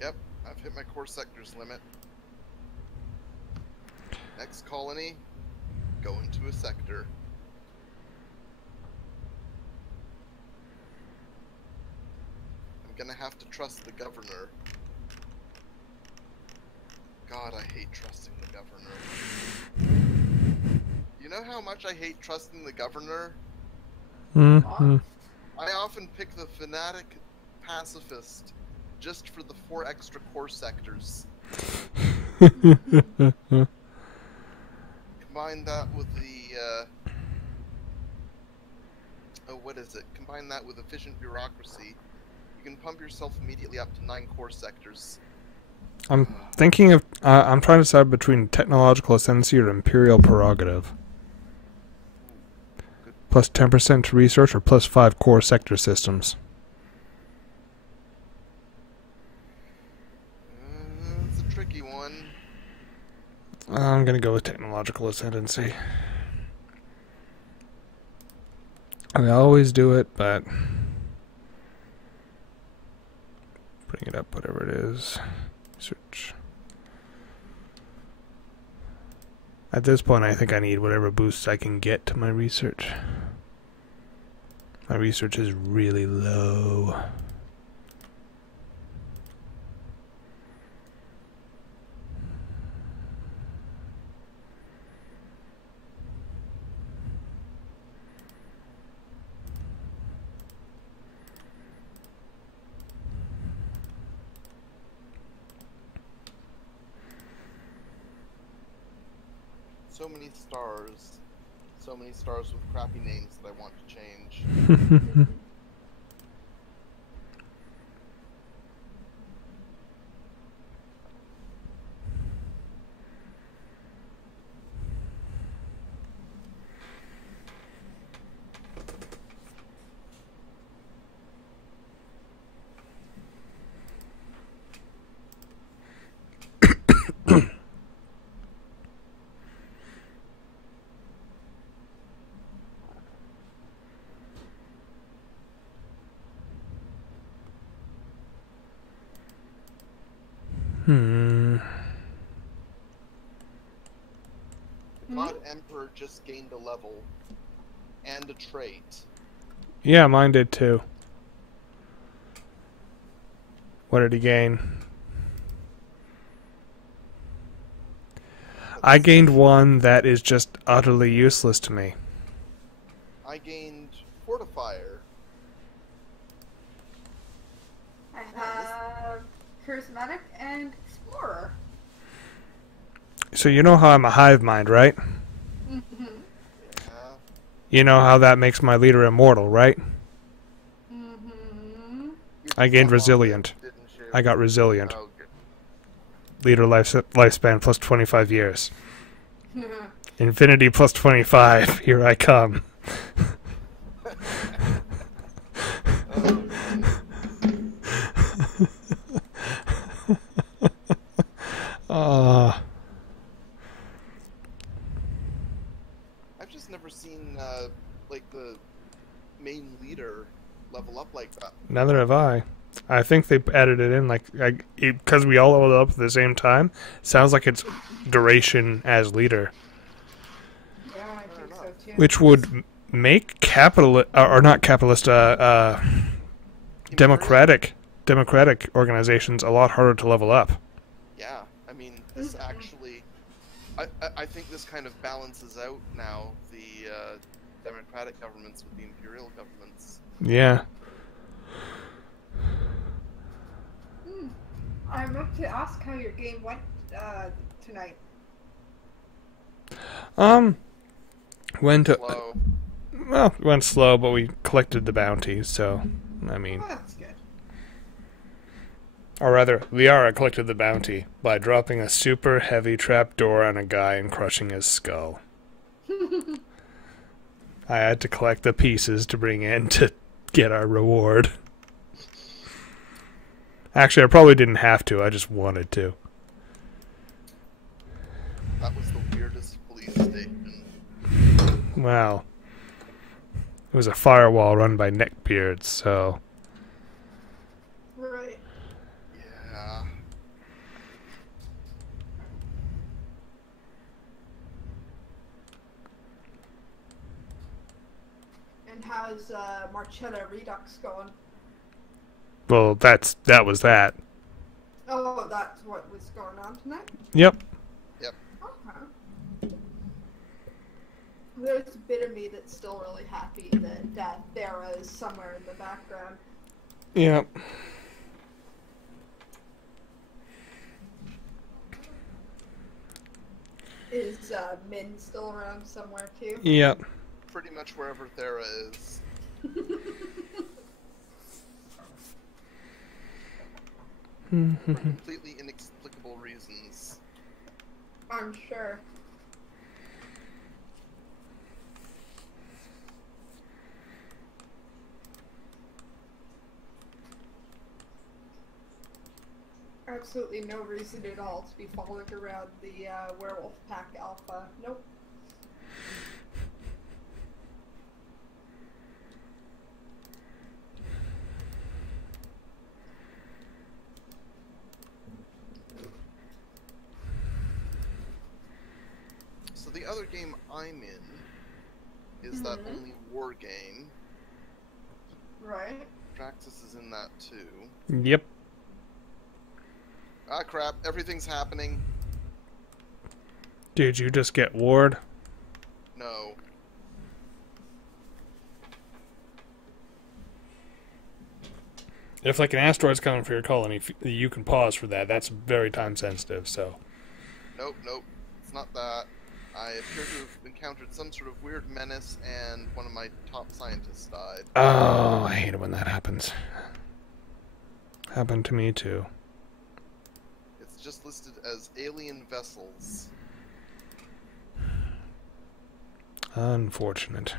Yep, I've hit my core sectors limit. Next colony, go into a sector. I'm gonna have to trust the governor. God, I hate trusting the governor. You know how much I hate trusting the governor? Mm-hmm. I often pick the fanatic pacifist just for the 4 extra core sectors. Combine that with the, what is it? Combine that with efficient bureaucracy. You can pump yourself immediately up to 9 core sectors. I'm thinking of, I'm trying to decide between technological ascendancy or imperial prerogative. Plus 10% to research or plus 5 core sector systems. It's a tricky one. I'm going to go with technological ascendancy. I always do it, but bring it up, whatever it is. Search. At this point, I think I need whatever boosts I can get to my research. My research is really low. So many stars with crappy names that I want to change. The God Emperor just gained a level and a trait. Yeah, mine did too. What did he gain? I gained one that is just utterly useless to me. I gained Fortifier. I have Charismatic and Explorer. So you know how I'm a hive mind, right? Mm-hmm. Yeah. You know how that makes my leader immortal, right? Mm-hmm. I gained Resilient. Didn't you? I got Resilient. Oh, good. Leader lifespan plus 25 years. Infinity plus 25. Here I come. I've just never seen like the main leader up like that. Neither have I. I think they added it in because we all leveled up at the same time. Sounds like it's duration as leader, Yeah, I think so too. which would make democratic organizations a lot harder to level up. Yeah, I mean, this actually, I think this kind of balances out now the democratic governments with the imperial governments. Yeah. I meant to ask how your game went tonight. Slow. Well, it went slow, but we collected the bounty, so, I mean... Oh, that's good. Or rather, Liara collected the bounty by dropping a super heavy trapdoor on a guy and crushing his skull. I had to collect the pieces to bring in to get our reward. Actually, I probably didn't have to, I just wanted to. That was the weirdest police station. Well, it was a firewall run by neckbeards, so... Right. Yeah. And how's Marchetta Redux going? Well, that was that. Oh, that's what was going on tonight? Yep. Okay. There's a bit of me that's still really happy that Thera is somewhere in the background. Yep. Is Min still around somewhere too? Yep. Pretty much wherever Thera is. For completely inexplicable reasons. I'm sure. Absolutely no reason at all to be following around the Werewolf Pack Alpha. Nope. So the other game I'm in is that only war game. Right. Draxus is in that too. Yep. Ah crap, everything's happening. Did you just get ward? No. If like an asteroid's coming for your colony, you can pause for that. That's very time sensitive, so... Nope, it's not that. I appear to have encountered some sort of weird menace and one of my top scientists died. Oh, I hate it when that happens. Happened to me too. It's just listed as alien vessels. Unfortunate.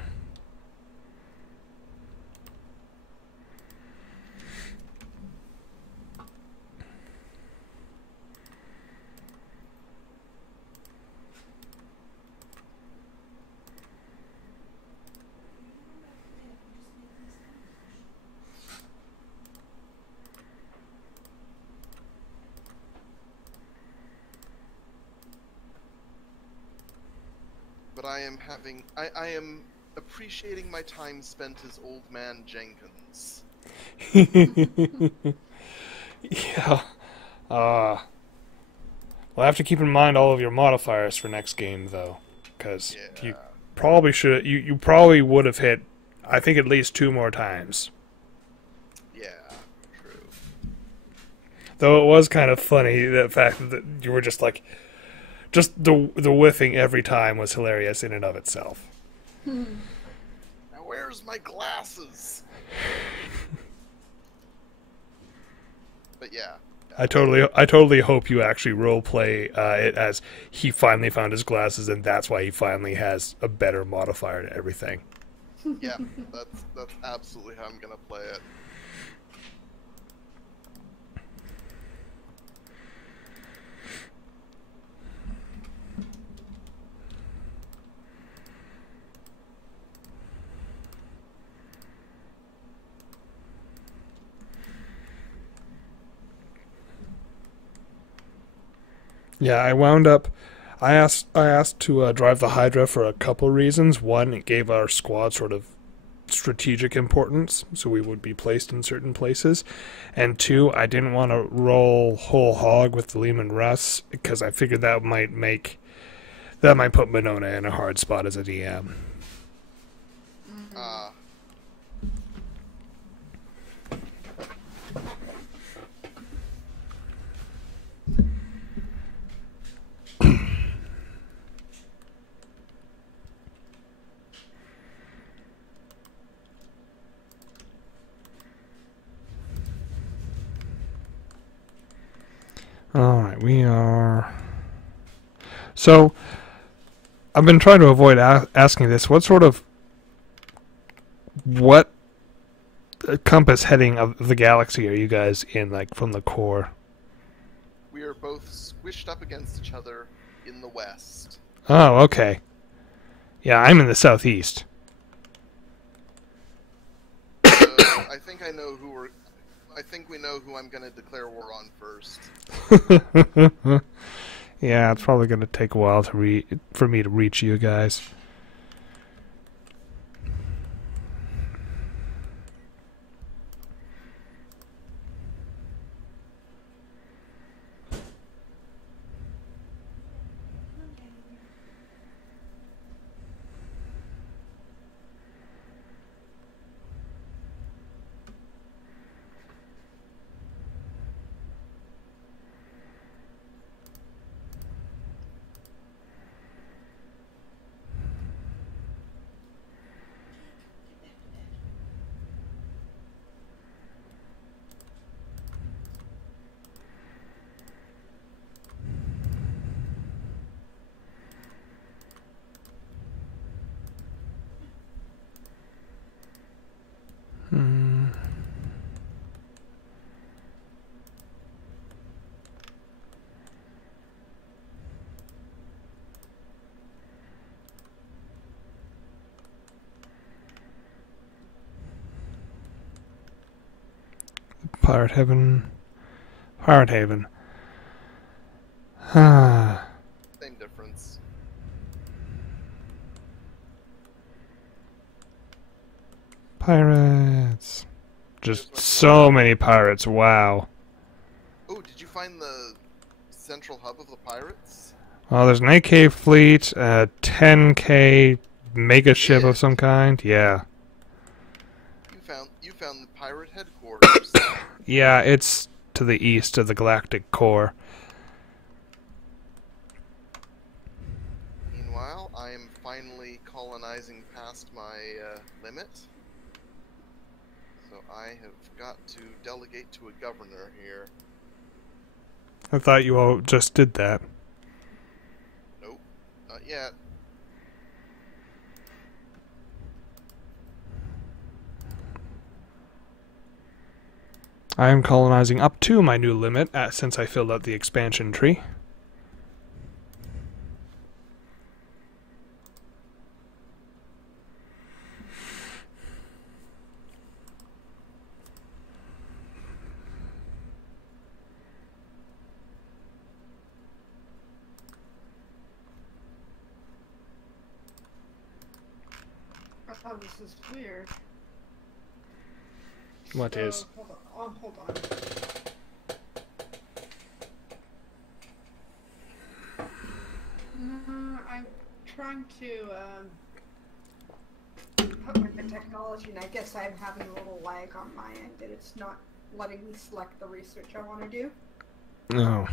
But I am appreciating my time spent as Old Man Jenkins. Yeah. We'll have to keep in mind all of your modifiers for next game, though. Because you probably should... You probably would have hit, I think, at least 2 more times. Yeah, true. Though it was kind of funny, the fact that you were just like... Just the whiffing every time was hilarious in and of itself. Now where's my glasses? But yeah. I totally hope you actually roleplay it as he finally found his glasses, and that's why he finally has a better modifier to everything. Yeah, that's absolutely how I'm gonna play it. Yeah, I wound up. I asked to drive the Hydra for a couple reasons. One, it gave our squad sort of strategic importance, so we would be placed in certain places. And two, I didn't want to roll whole hog with the Lehman Russ because I figured that might put Monona in a hard spot as a DM. Alright, we are... So, I've been trying to avoid asking this. What compass heading of the galaxy are you guys in, like, from the core? We are both squished up against each other in the west. Oh, okay. Yeah, I'm in the southeast. I think I know who I think we know who I'm going to declare war on first. Yeah, it's probably going to take a while for me to reach you guys. Pirate Haven. Pirate Haven. Same difference. Pirates. Just so many pirates, wow. Oh, did you find the central hub of the pirates? Well, there's an AK fleet, a 10K mega ship of some kind, yeah. You found the pirate headquarters. Yeah, it's to the east of the galactic core. Meanwhile, I am finally colonizing past my limit. So I have got to delegate to a governor here. I thought you all just did that. Nope, not yet. I am colonizing up to my new limit since I filled out the expansion tree. Oh, this is weird. What is? Hold on. I'm trying to put with the technology, and I guess I'm having a little lag on my end, and it's not letting me select the research I want to do. No.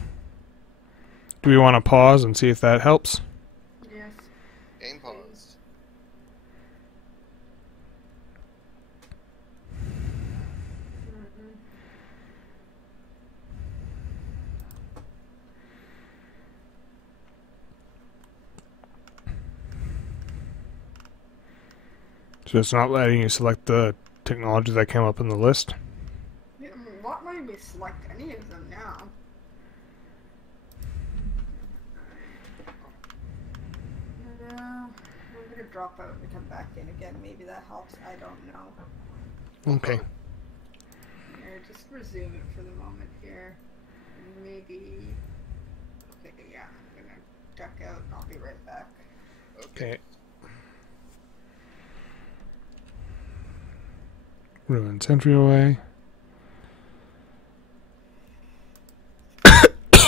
Do we want to pause and see if that helps? Yes. Game paused. So it's not letting you select the technology that came up in the list? Yeah, not letting me select any of them now. No, I'm gonna drop out and come back in again. Maybe that helps. I don't know. Okay. Here, just resume it for the moment here. Maybe. Yeah, I'm gonna duck out and I'll be right back. Okay. Ruined entryway.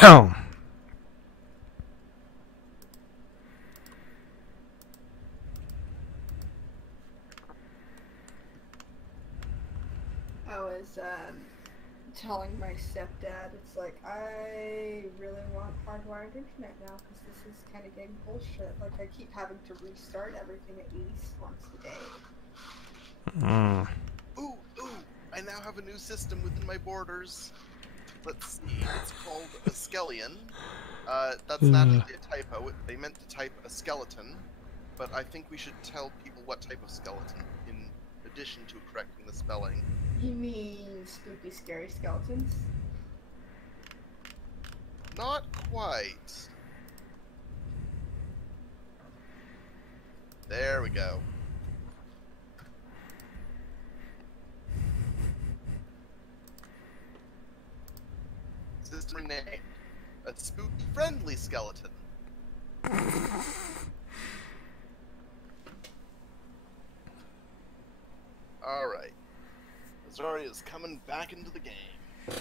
Oh. I was telling my stepdad, it's like, I really want hardwired internet now because this is kind of getting bullshit. Like, I keep having to restart everything at least once a day. Mm. Ooh, I now have a new system within my borders. Let's see, it's called a skeleton. That's not a typo. They meant to type a skeleton, but I think we should tell people what type of skeleton in addition to correcting the spelling. You mean spooky, scary skeletons? Not quite. There we go. System name. A spooky friendly skeleton. Alright. Azaria's coming back into the game. It's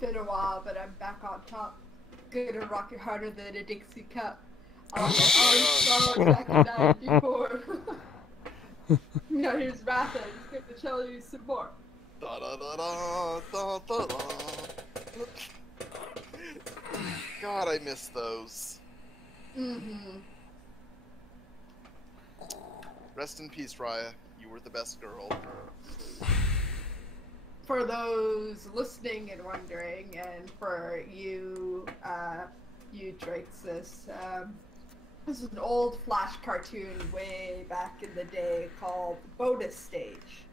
been a while, but I'm back on top. Gonna rock it harder than a Dixie cup. I'll follow back in 94. Now here's Ratha, he's going to tell you some more. Da da da da da da da. God, I miss those. Mm-hmm. Rest in peace, Raya. You were the best girl. For those listening and wondering, and for you, you Drakesis, this is an old Flash cartoon way back in the day called Bonus Stage.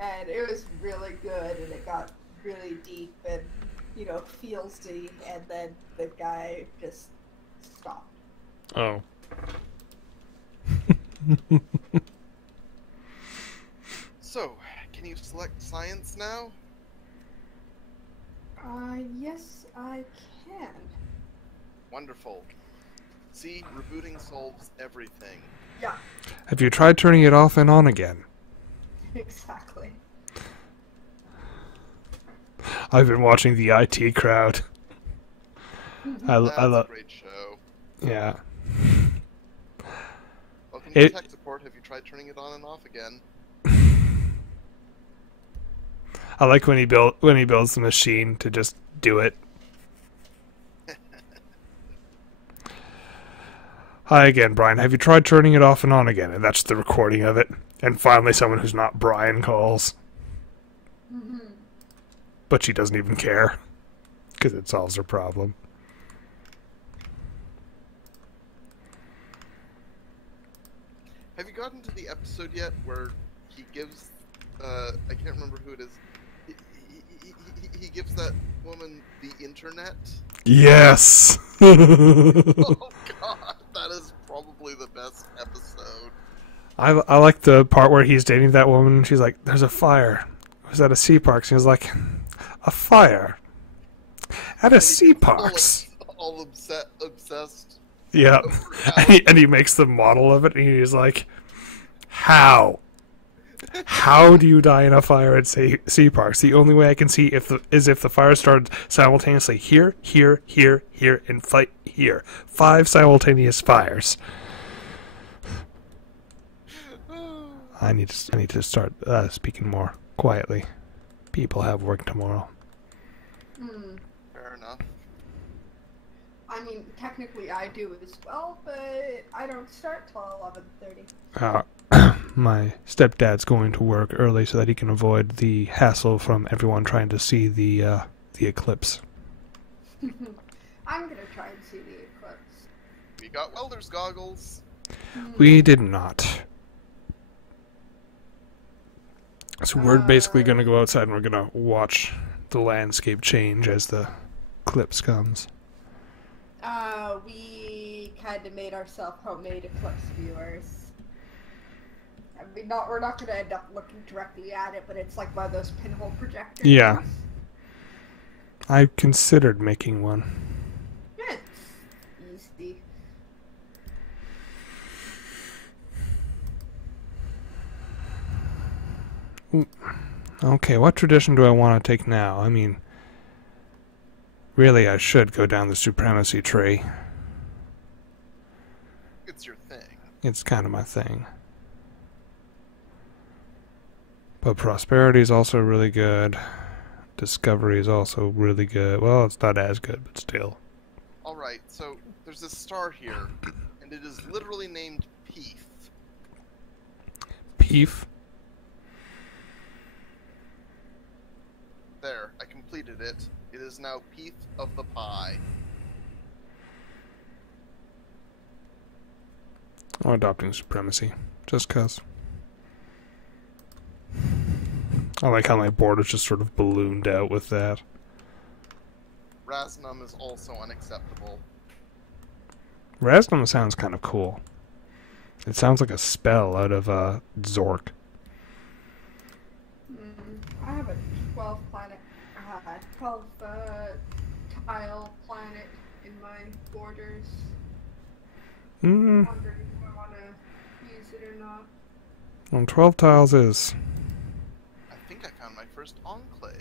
And it was really good, and it got really deep and, you know, feelsy, and then the guy just stopped. Oh. So, can you select science now? Yes, I can. Wonderful. See, rebooting solves everything. Yeah, Have you tried turning it off and on again? exactly. I've been watching the IT crowd. I That's a love. great show. Yeah. Welcome to tech support. Have you tried turning it on and off again? I like when he builds the machine to just do it. Hi again, Brian. Have you tried turning it off and on again? And that's the recording of it. And finally someone who's not Brian calls. Mm-hmm. But she doesn't even care. Because it solves her problem. Have you gotten to the episode yet where he gives, I can't remember who it is, he gives that woman the internet? Yes! Oh god, that is probably the best episode. I like the part where he's dating that woman and she's like, there's a fire. It was at a sea park. So he was like, a fire? At a sea parks? All obsessed. Yeah. And he makes the model of it and he's like, how? How do you die in a fire at sea parks? The only way I can see is if the fire started simultaneously here, here, here, here, and fight here. 5 simultaneous fires. I need to start speaking more quietly. People have work tomorrow. Fair enough. I mean, technically I do as well, but I don't start till 11:30. My stepdad's going to work early so that he can avoid the hassle from everyone trying to see the eclipse. I'm gonna try and see the eclipse. We got welder's goggles. We did not. So we're basically going to go outside and we're going to watch the landscape change as the eclipse comes. We kind of made ourselves homemade eclipse viewers. I'm mean, we're not going to end up looking directly at it, but it's like one of those pinhole projectors. Yeah. I considered making one. It's easy. Okay, what tradition do I want to take now? I mean, really, I should go down the supremacy tree. It's your thing. It's kind of my thing. But prosperity is also really good. Discovery is also really good. Well, it's not as good, but still. Alright, so there's this star here, and it is literally named Peef. Peef? There, I completed it. It is now Peef of the Pie. I'm adopting supremacy. Just cause. I like how my board is just sort of ballooned out with that. Rasnum is also unacceptable. Rasnum sounds kind of cool. It sounds like a spell out of Zork. I have a 12 tile planet in my borders. I'm wondering if I want to use it or not. Well, 12 tiles is... I think I found my first enclave.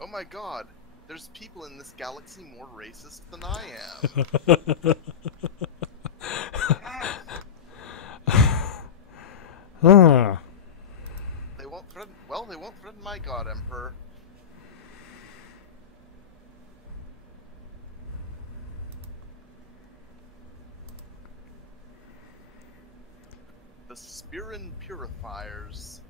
Oh my god, there's people in this galaxy more racist than I am. Ah. They won't threaten my god, Emperor. The Spirin Purifiers.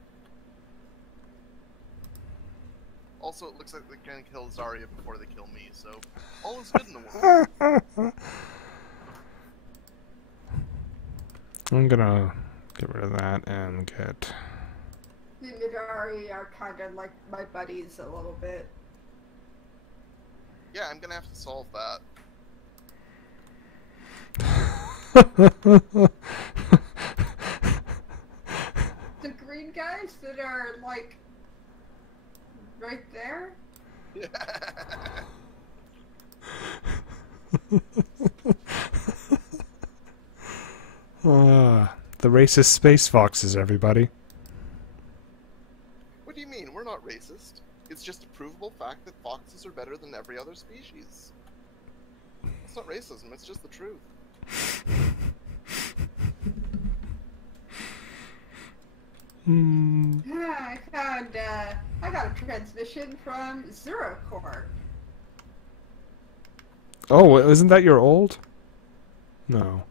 Also, it looks like they're gonna kill Azaria before they kill me, so all is good in the world. I'm gonna get rid of that and get... The Midari are kind of like my buddies a little bit. Yeah, I'm gonna have to solve that. The green guys that are like right there? The racist space foxes, everybody. What do you mean? We're not racist. It's just a provable fact that foxes are better than every other species. It's not racism, it's just the truth. I found, I got a transmission from Zerocorp. Oh, isn't that your old? No.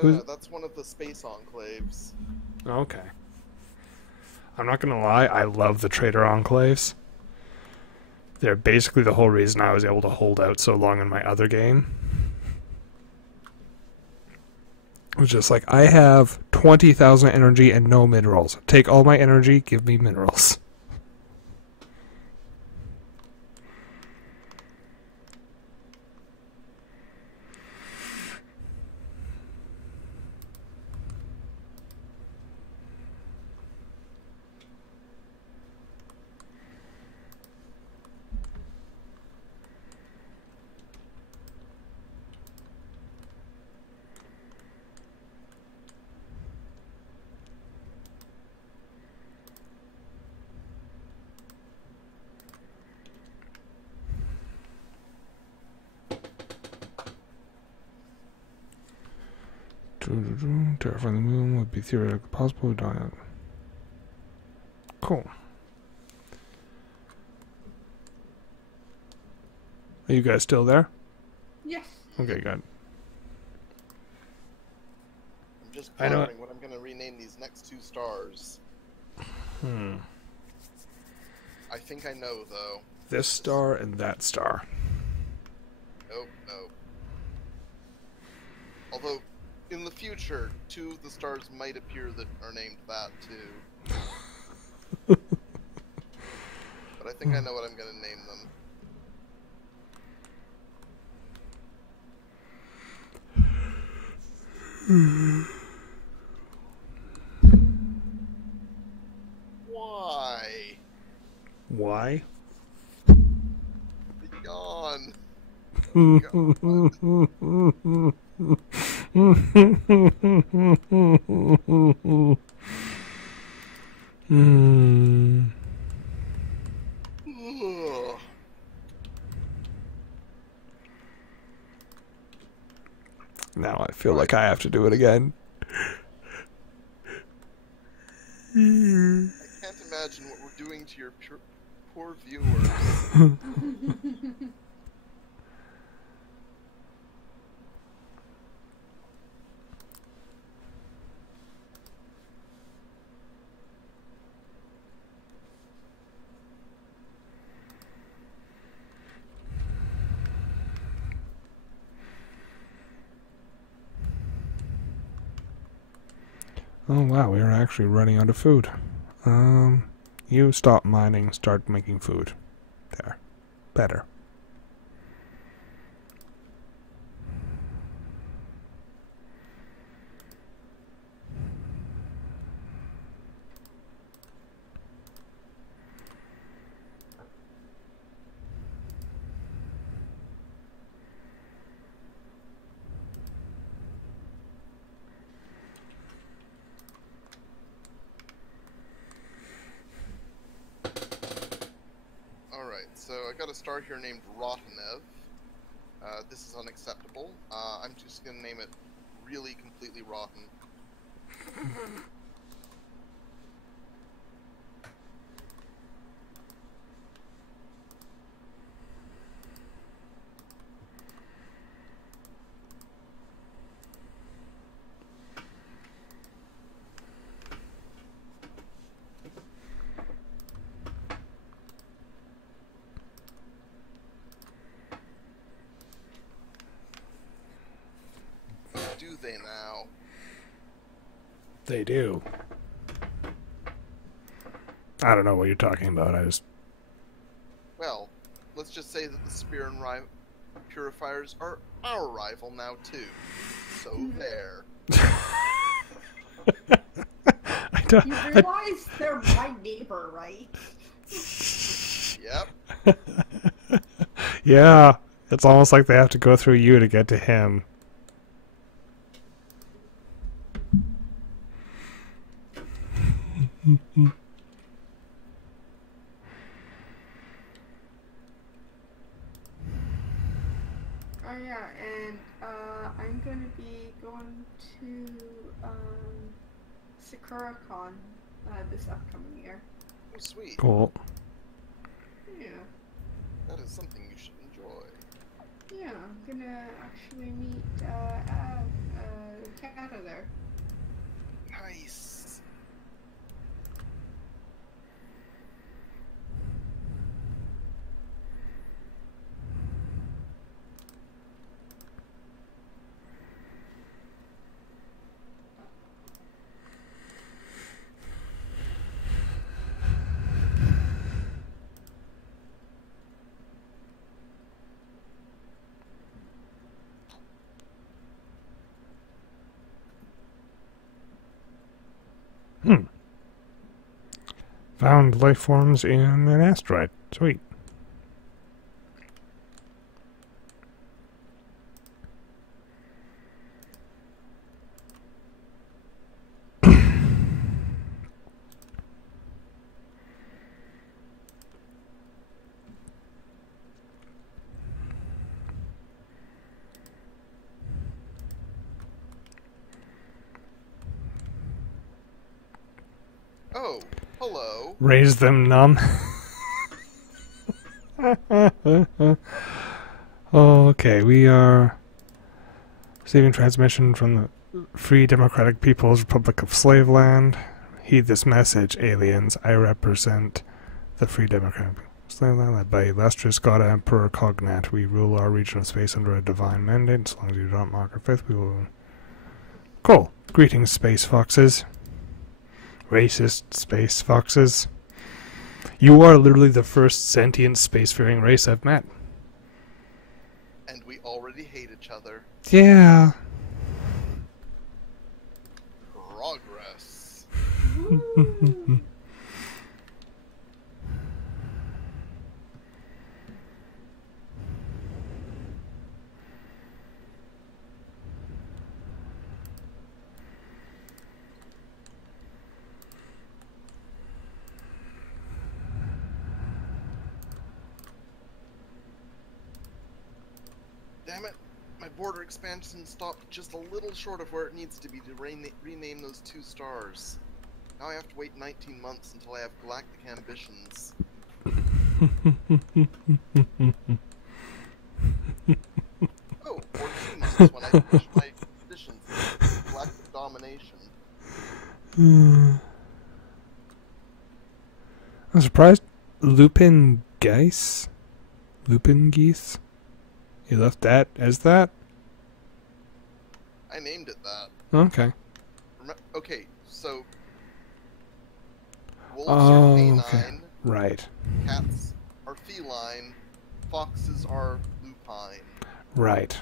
No, that's one of the space enclaves. Okay. I'm not gonna lie, I love the Trader Enclaves. They're basically the whole reason I was able to hold out so long in my other game. It was just like, I have 20,000 energy and no minerals. Take all my energy, give me minerals. Terraforming the moon would be theoretically possible. Cool. Are you guys still there? Yes. Okay, good. I'm just pondering what I'm going to rename these next two stars. I think I know, though. This star and that star. Nope, nope. Although, In the future, 2 of the stars might appear that are named that too. But I think I know what I'm gonna name them. Why? Why? Yawn. Ugh. Now I feel like I have to do it again. I can't imagine what we're doing to your poor viewers. Oh wow, we are actually running out of food. You stop mining, start making food. There. Better. So I got a star here named Rottanev. This is unacceptable. I'm just gonna name it really completely rotten. Do they now? They do. I don't know what you're talking about. Well, let's just say that the Spear and Purifiers are our rival now too. So there. You realize they're my neighbor, right? Yep. Yeah, it's almost like they have to go through you to get to him. Oh yeah, and I'm gonna be going to SakuraCon this upcoming year. Oh, sweet. Cool. Yeah. That is something you should enjoy. Yeah, I'm gonna actually meet Kata there. Nice. Found life forms in an asteroid. Sweet. Oh, hello. Raise them numb. Okay, we are receiving transmission from the Free Democratic People's Republic of Slaveland. Heed this message, aliens. I represent the Free Democratic People's Slaveland, led by illustrious God Emperor Cognat. We rule our region of space under a divine mandate. As long as you do not mock our faith, we will... Cool. Greetings, space foxes. Racist space foxes. You are literally the first sentient spacefaring race I've met. And we already hate each other. Yeah. Progress. Damn it! My border expansion stopped just a little short of where it needs to be to rename those 2 stars. Now I have to wait 19 months until I have galactic ambitions. Oh, or 2 months when I finish my ambitions in galactic domination. I'm surprised. Lupin Geese? Lupin Geese? You left that as that? I named it that. Okay. Okay, so wolves Oh, are canine, okay. Right. cats are feline, foxes are lupine. Right.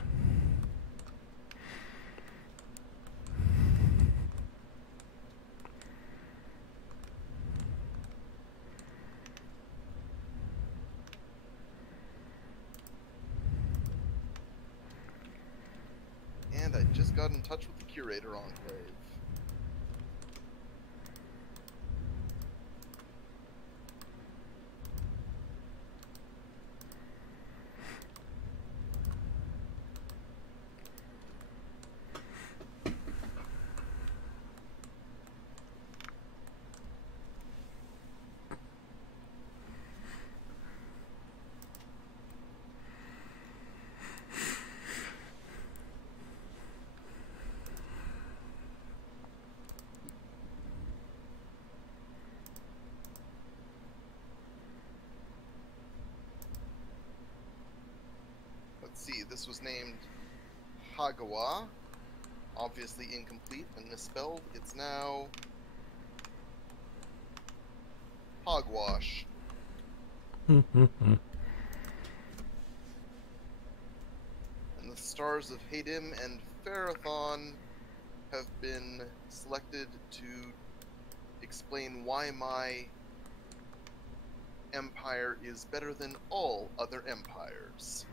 And I just got in touch with the Curator Enclave. Let's see, this was named Hagawa. Obviously incomplete and misspelled. It's now Hogwash. And the stars of Hadim and Pharathon have been selected to explain why my empire is better than all other empires.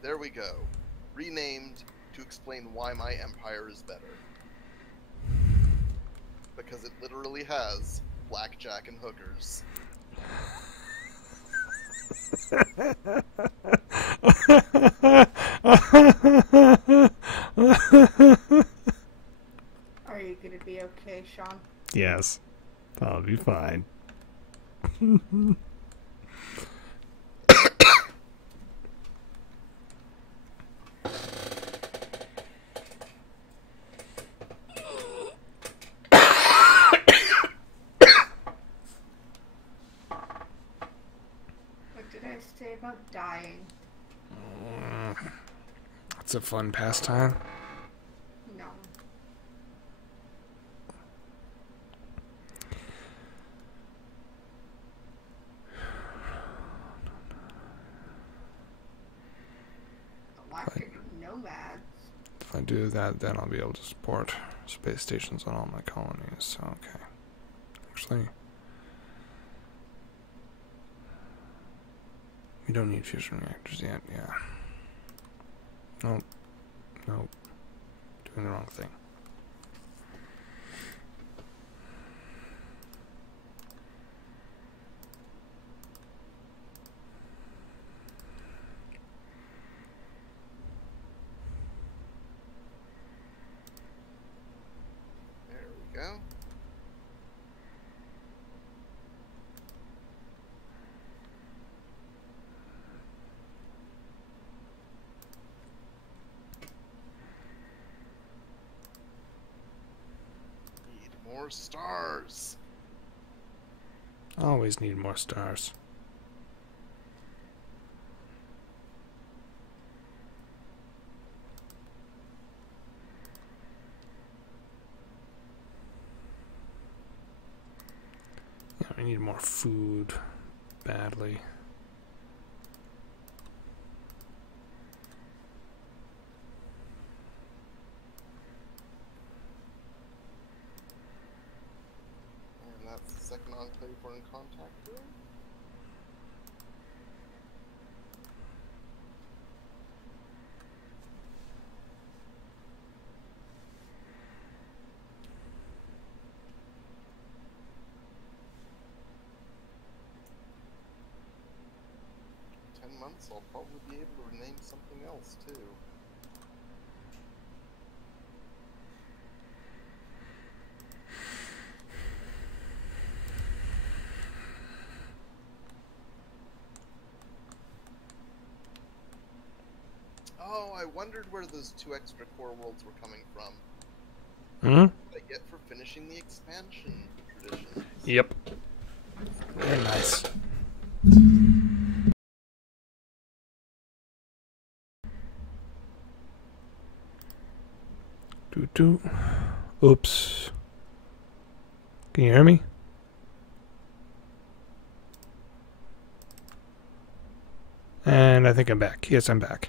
There we go. Renamed to explain why my empire is better. Because it literally has blackjack and hookers. Are you gonna be okay, Sean? Yes. I'll be fine. What did I say about dying? It's a fun pastime. No. Galactic nomads. If I do that, then I'll be able to support space stations on all my colonies. Okay. Actually, we don't need fusion reactors yet, yeah. Nope. Nope. Doing the wrong thing. There we go. more stars. Always need more stars. Yeah, I need more food badly. And that's the second enclave we're in contact with. Months, I'll probably be able to rename something else too. Oh, I wondered where those 2 extra core worlds were coming from. Hmm? What I get for finishing the expansion tradition. Yep. Very nice. Doo-doo. Oops. Can you hear me? And I think I'm back. Yes, I'm back.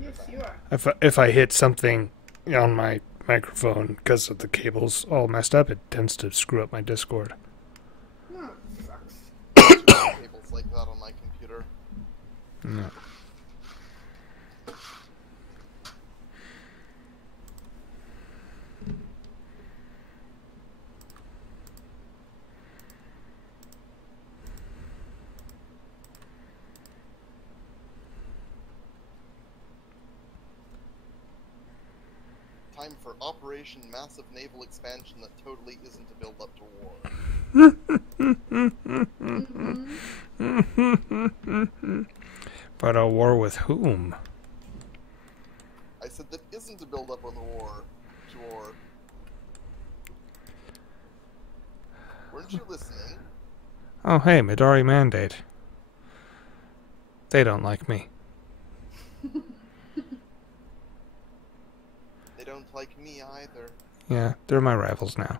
Yes, you are. If I hit something on my microphone because of the cables all messed up, it tends to screw up my Discord. Oh, sucks. Cables like that on my computer. No. Time for Operation Massive Naval Expansion that totally isn't a build up to war. But a war with whom? I said that isn't a build up on the war. To war. Weren't you listening? Oh, hey, Midori Mandate. They don't like me. They don't like me either. Yeah, they're my rivals now.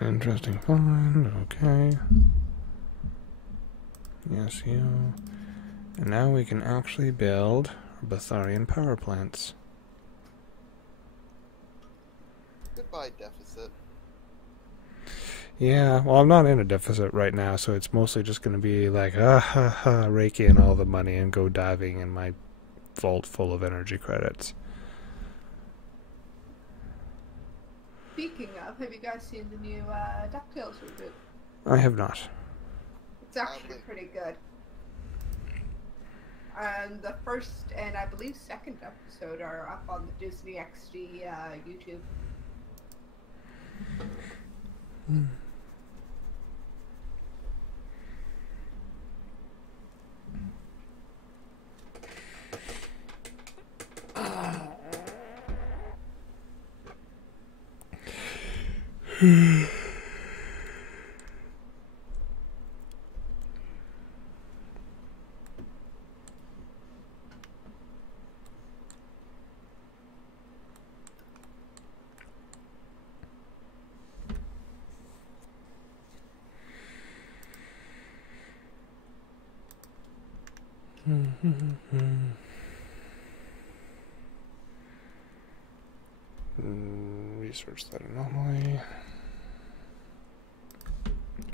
Interesting find, okay. Yes, you. And now we can actually build our Batharian power plants. Goodbye, deficit. Yeah, well, I'm not in a deficit right now, so it's mostly just going to be like, rake in all the money and go diving in my vault full of energy credits. Speaking of, have you guys seen the new DuckTales reboot? I have not. It's actually pretty good. The first and I believe second episode are up on the Disney XD YouTube. Research that anomaly.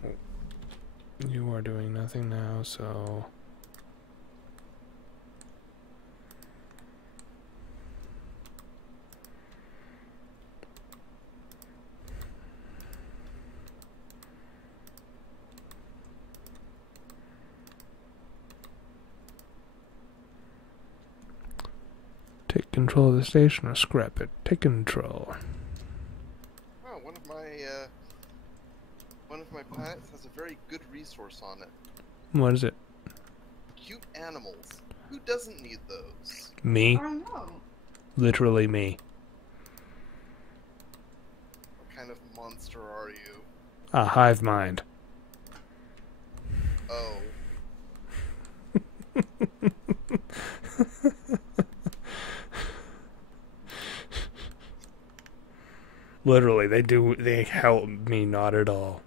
Oh. You are doing nothing now, so control of the station or scrap it. Take control. Oh, one of my planets has a very good resource on it. What is it? Cute animals. Who doesn't need those? Me. I know. Literally me. What kind of monster are you? A hive mind. Oh. Literally, they help me not at all.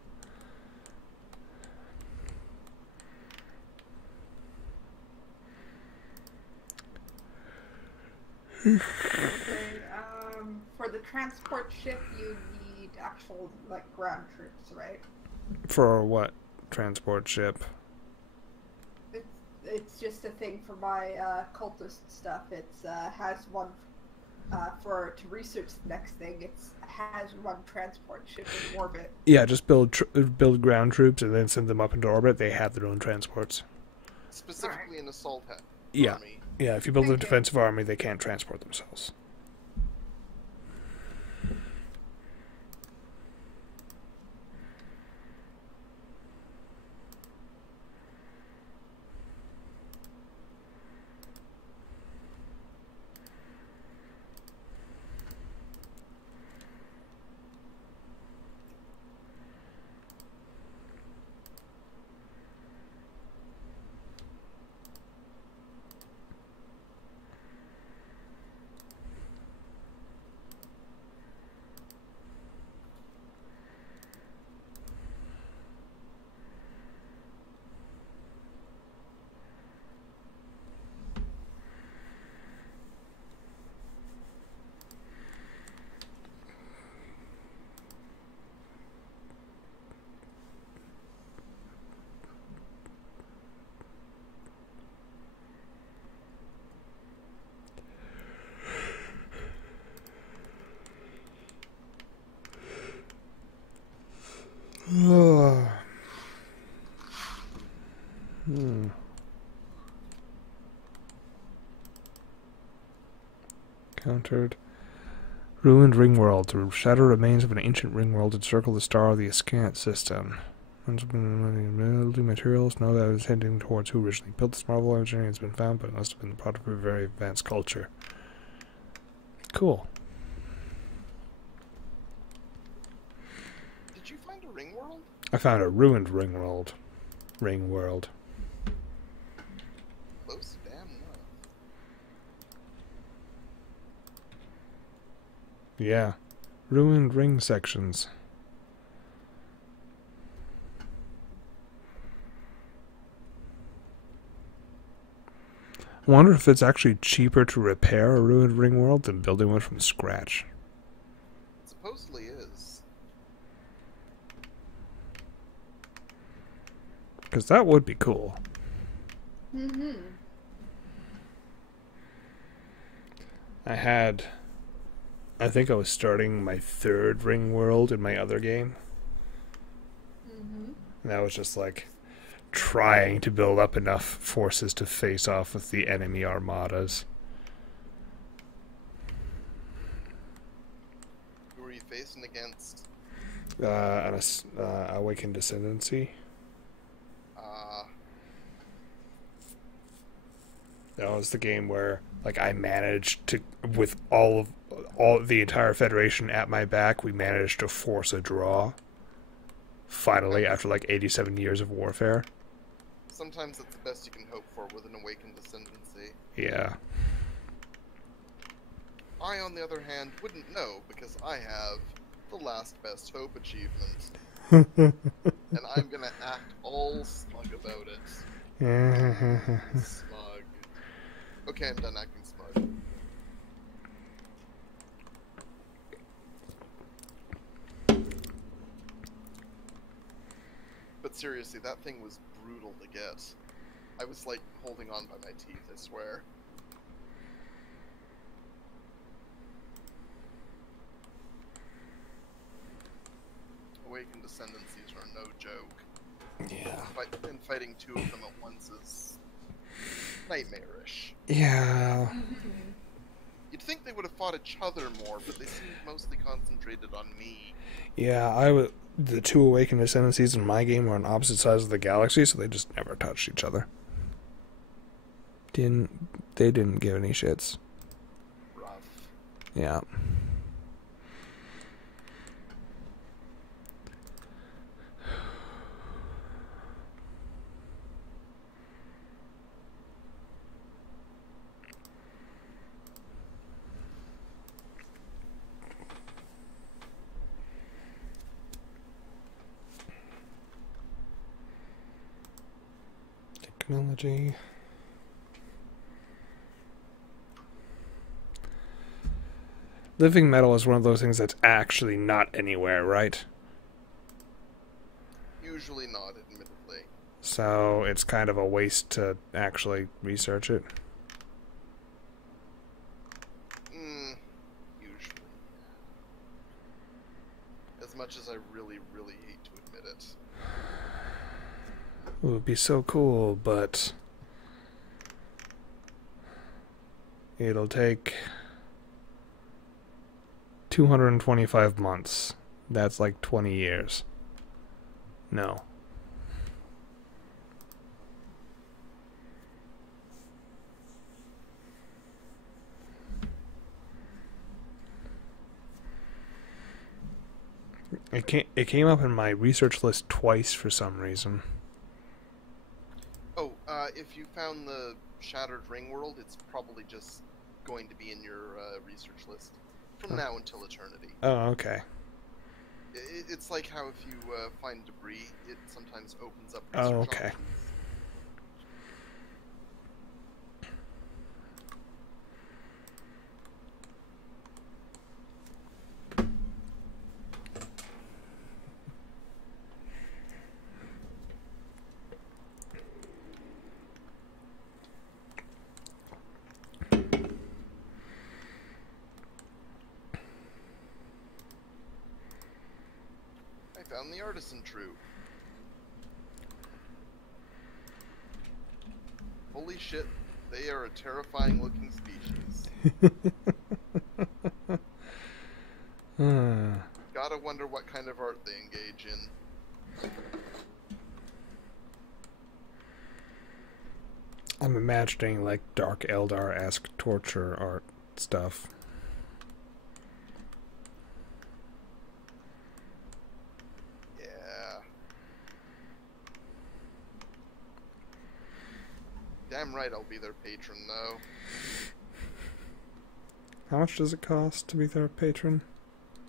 Okay, for the transport ship, you need actual, like, ground troops, right? For what transport ship? It's just a thing for my cultist stuff. It's has one to research the next thing. It has one transport ship in orbit. Yeah, just build build ground troops and then send them up into orbit. They have their own transports. Specifically an assault army. Yeah. If you build a Okay. defensive army, they can't transport themselves. Countered. Ruined ring world. The shattered remains of an ancient ring world encircle the star of the Ascant system. Building materials know that it is heading towards who originally built this marvel. Engineering has been found, but it must have been the product of a very advanced culture. Cool. Did you find a ring world? I found a ruined ring world. Ring world. Close damn enough. Yeah. Ruined ring sections. I wonder if it's actually cheaper to repair a ruined ring world than building one from scratch. It supposedly is. Because that would be cool. Mm-hmm. I think I was starting my third ring world in my other game. Mm-hmm. And I was just like trying to build up enough forces to face off with the enemy armadas. Who were you facing against? Awakened Ascendancy. That was the game where, like, I managed to, with all the entire Federation at my back, we managed to force a draw. Finally, after like 87 years of warfare. Sometimes that's the best you can hope for with an awakened ascendancy. Yeah. I, on the other hand, wouldn't know because I have the last best hope achievement. And I'm gonna act all smug about it. Smug. Okay, I'm done acting smug. But seriously, that thing was brutal to get. I was like holding on by my teeth, I swear. Awakened Ascendancies are no joke. Yeah. And fighting two of them at once is nightmarish. Yeah. You'd think they would have fought each other more, but they seemed mostly concentrated on me. Yeah, the two awakened ascendancies in my game were on opposite sides of the galaxy, so they just never touched each other. They didn't give any shits. Rough. Yeah. Technology. Living metal is one of those things that's actually not anywhere, right? Usually not, admittedly. So it's kind of a waste to actually research it. Usually. As much as I really, really hate to admit it. It would be so cool, but it'll take 225 months. That's like 20 years. No. It came up in my research list twice for some reason. Oh, if you found the Shattered Ring World, it's probably just going to be in your research list from now until eternity. Oh, okay. It's like how if you find debris, it sometimes opens up Oh, research okay. options. I found the Artisan Troop. Holy shit, they are a terrifying looking species. Gotta wonder what kind of art they engage in. I'm imagining like Dark Eldar-esque torture art stuff. Yeah. Damn right I'll be their patron, though. How much does it cost to be their patron?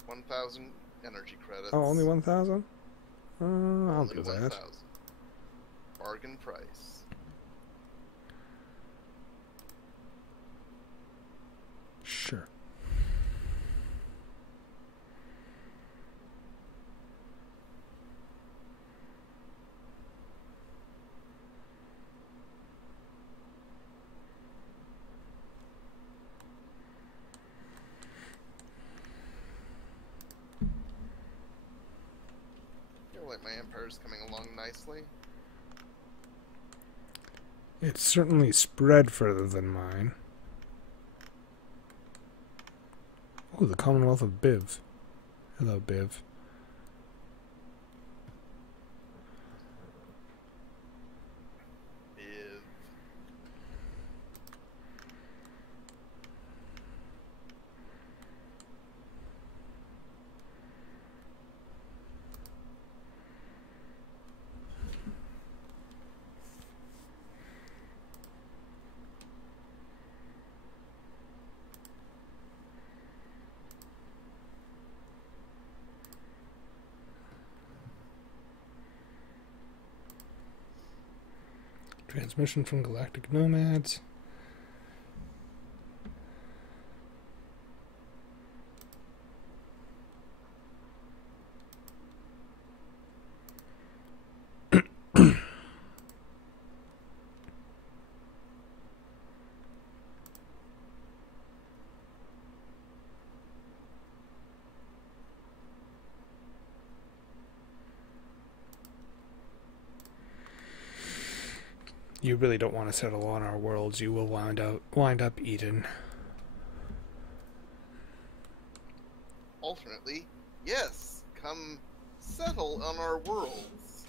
1,000 energy credits. Oh, only 1,000? I'll Only do that. 1,000. Bargain price. Sure. Feel like my empire's coming along nicely. It's certainly spread further than mine. Oh, the Commonwealth of Biv. Hello, Biv. If Transmission from Galactic Nomads. You really don't want to settle on our worlds. You will wind up Eden. alternately, yes, come settle on our worlds.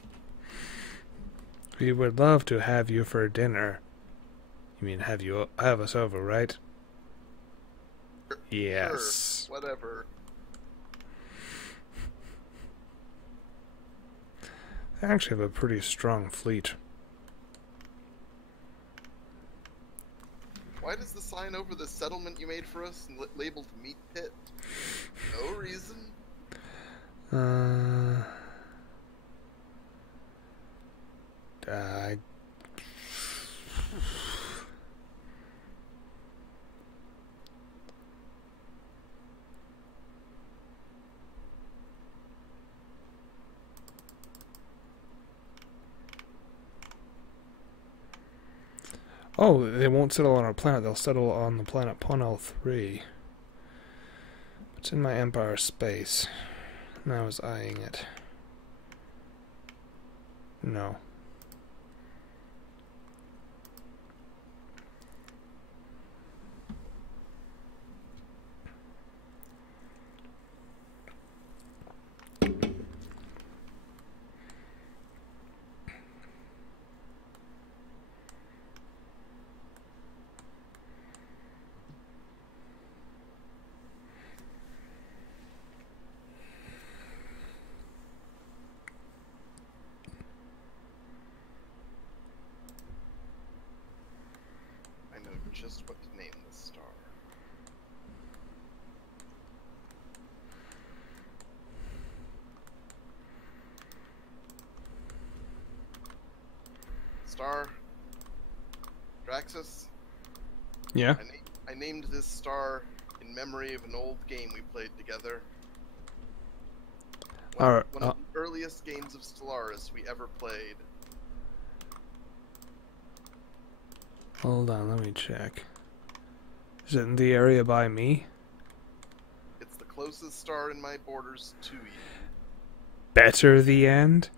We would love to have you for dinner. You mean have us over, right? Yes. Sure, whatever. They actually have a pretty strong fleet. Why does the sign over the settlement you made for us labeled Meat Pit? No reason. I... Oh, they won't settle on our planet. They'll settle on the planet Ponel 3. It's in my Empire space. And I was eyeing it. No. I know just what to name this star. Star Draxus? Yeah? I named this star in memory of an old game we played together. One of the earliest games of Stellaris we ever played. Hold on, let me check. Is it in the area by me? It's the closest star in my borders to you. Better the end?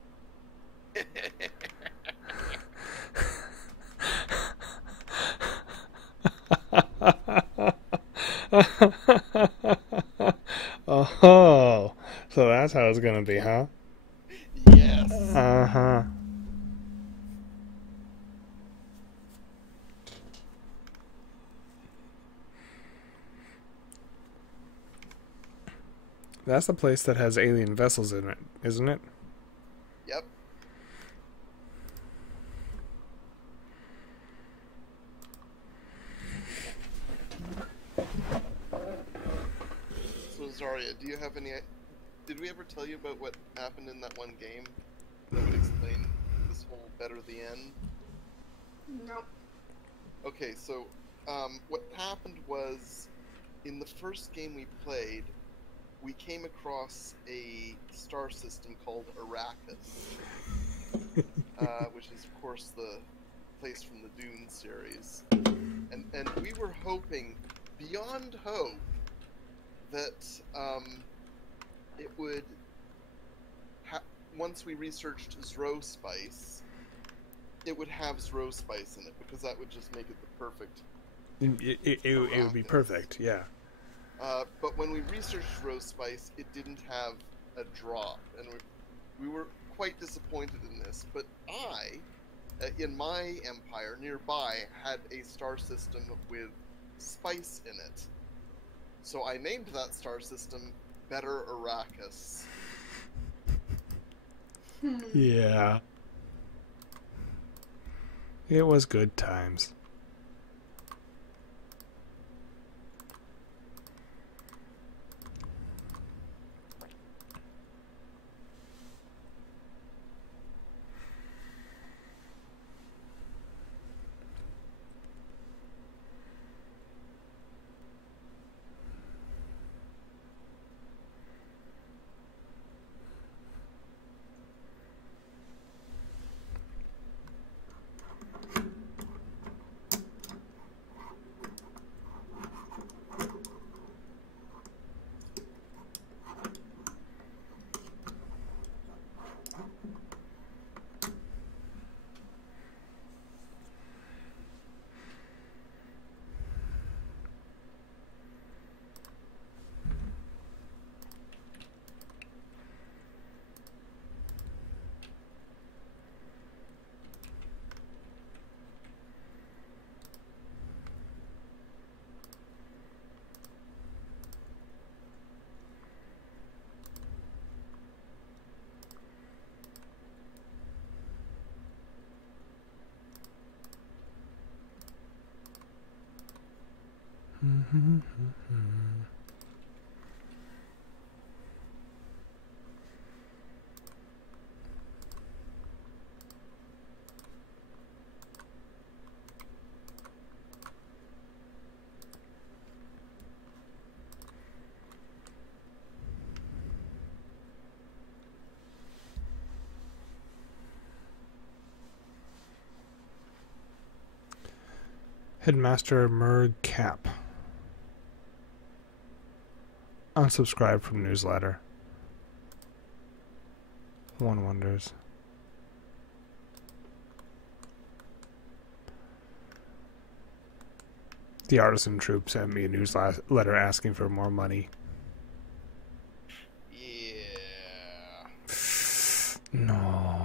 Oh, so that's how it's gonna be, huh? Yes. Uh-huh. That's the place that has alien vessels in it, isn't it? Yep. So Azaria, do you have any... Did we ever tell you about what happened in that one game that would explain this whole better the end? Nope. Okay, so what happened was, in the first game we played, we came across a star system called Arrakis, which is, of course, the place from the Dune series. And we were hoping, beyond hope, that it would, once we researched Zro spice, it would have Zro spice in it, because that would just make it the perfect... It would be perfect, yeah. But when we researched rose spice, it didn't have a drop, and we were quite disappointed in this. But I, in my empire nearby, had a star system with spice in it. So I named that star system Better Arrakis. Yeah. It was good times. Headmaster Merg Cap. Unsubscribe from newsletter. One wonders. The artisan troop sent me a newsletter asking for more money. Yeah. No.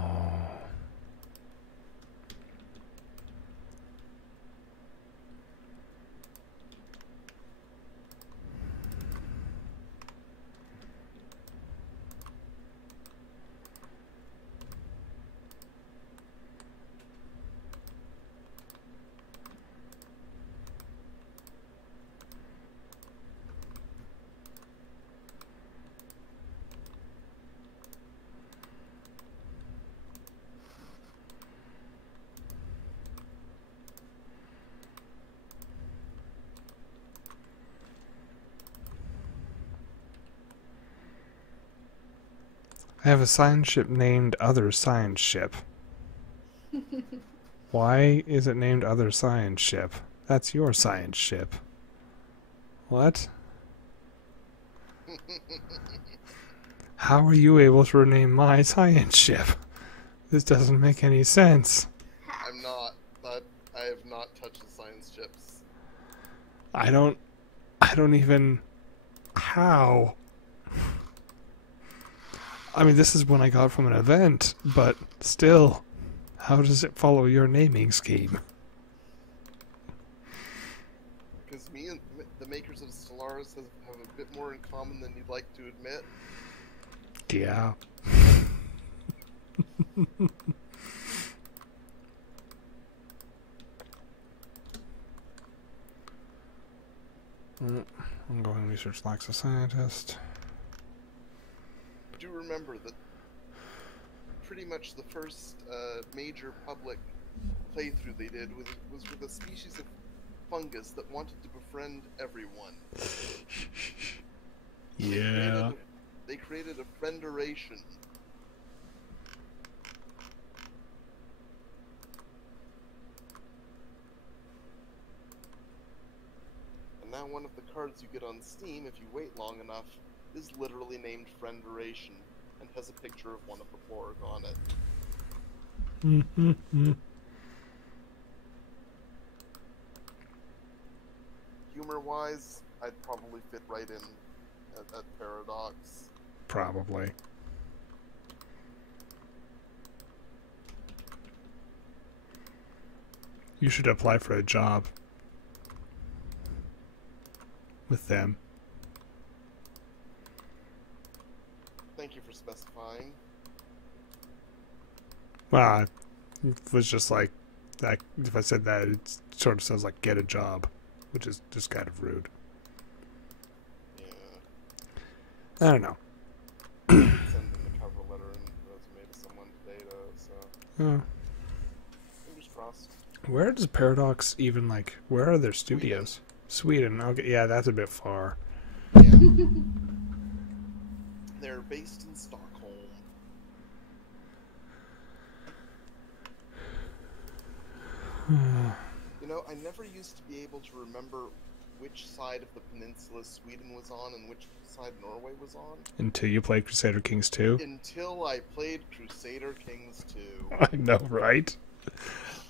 I have a science ship named Other Science Ship. Why is it named Other Science Ship? That's your science ship. What? How are you able to rename my science ship? This doesn't make any sense. I'm not. I have not touched the science chips. I don't even... How? I mean, this is one I got from an event, but still, how does it follow your naming scheme? Because me and the makers of Stellaris have a bit more in common than you'd like to admit. Yeah. I'm going to research lacks a scientist. Do remember that pretty much the first major public playthrough they did was with a species of fungus that wanted to befriend everyone. Yeah. They created a frienderation. And now one of the cards you get on Steam, if you wait long enough, is literally named Frienderation and has a picture of one of the Borg on it. Humor-wise, I'd probably fit right in at Paradox. Probably. You should apply for a job with them. Thank you for specifying. Well, it was just like that. If I said that, it sort of sounds like get a job, which is just kind of rude. Yeah. I don't know. Sending the cover letter and resume to someone today, though, so Oh. fingers crossed. Where does Paradox even, like, where are their studios? Sweden. Okay, yeah, that's a bit far. Yeah. They're based in Stockholm. You know, I never used to be able to remember which side of the peninsula Sweden was on and which side Norway was on. Until you played Crusader Kings 2? Until I played Crusader Kings 2. I know, right?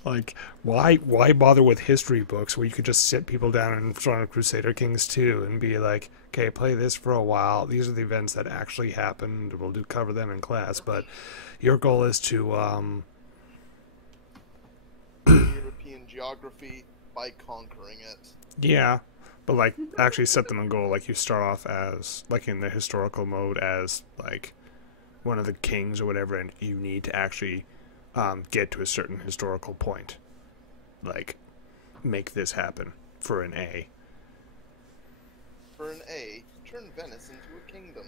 Like, why bother with history books where you could just sit people down in front of Crusader Kings 2 and be like, okay, play this for a while. These are the events that actually happened. We'll cover them in class, but your goal is to European geography by conquering it. yeah, but like actually set them a goal. Like you start off as like in the historical mode as like one of the kings or whatever, and you need to actually get to a certain historical point. Like make this happen for an A. for an A, turn Venice into a kingdom.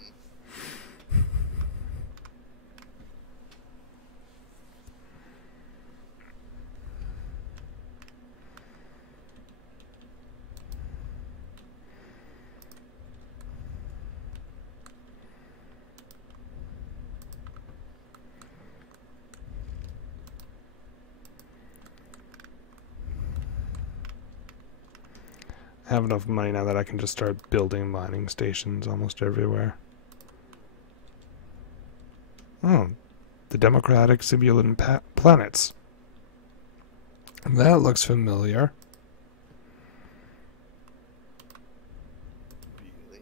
I have enough money now that I can just start building mining stations almost everywhere. Oh, the Democratic Sibulan planets. That looks familiar. Really?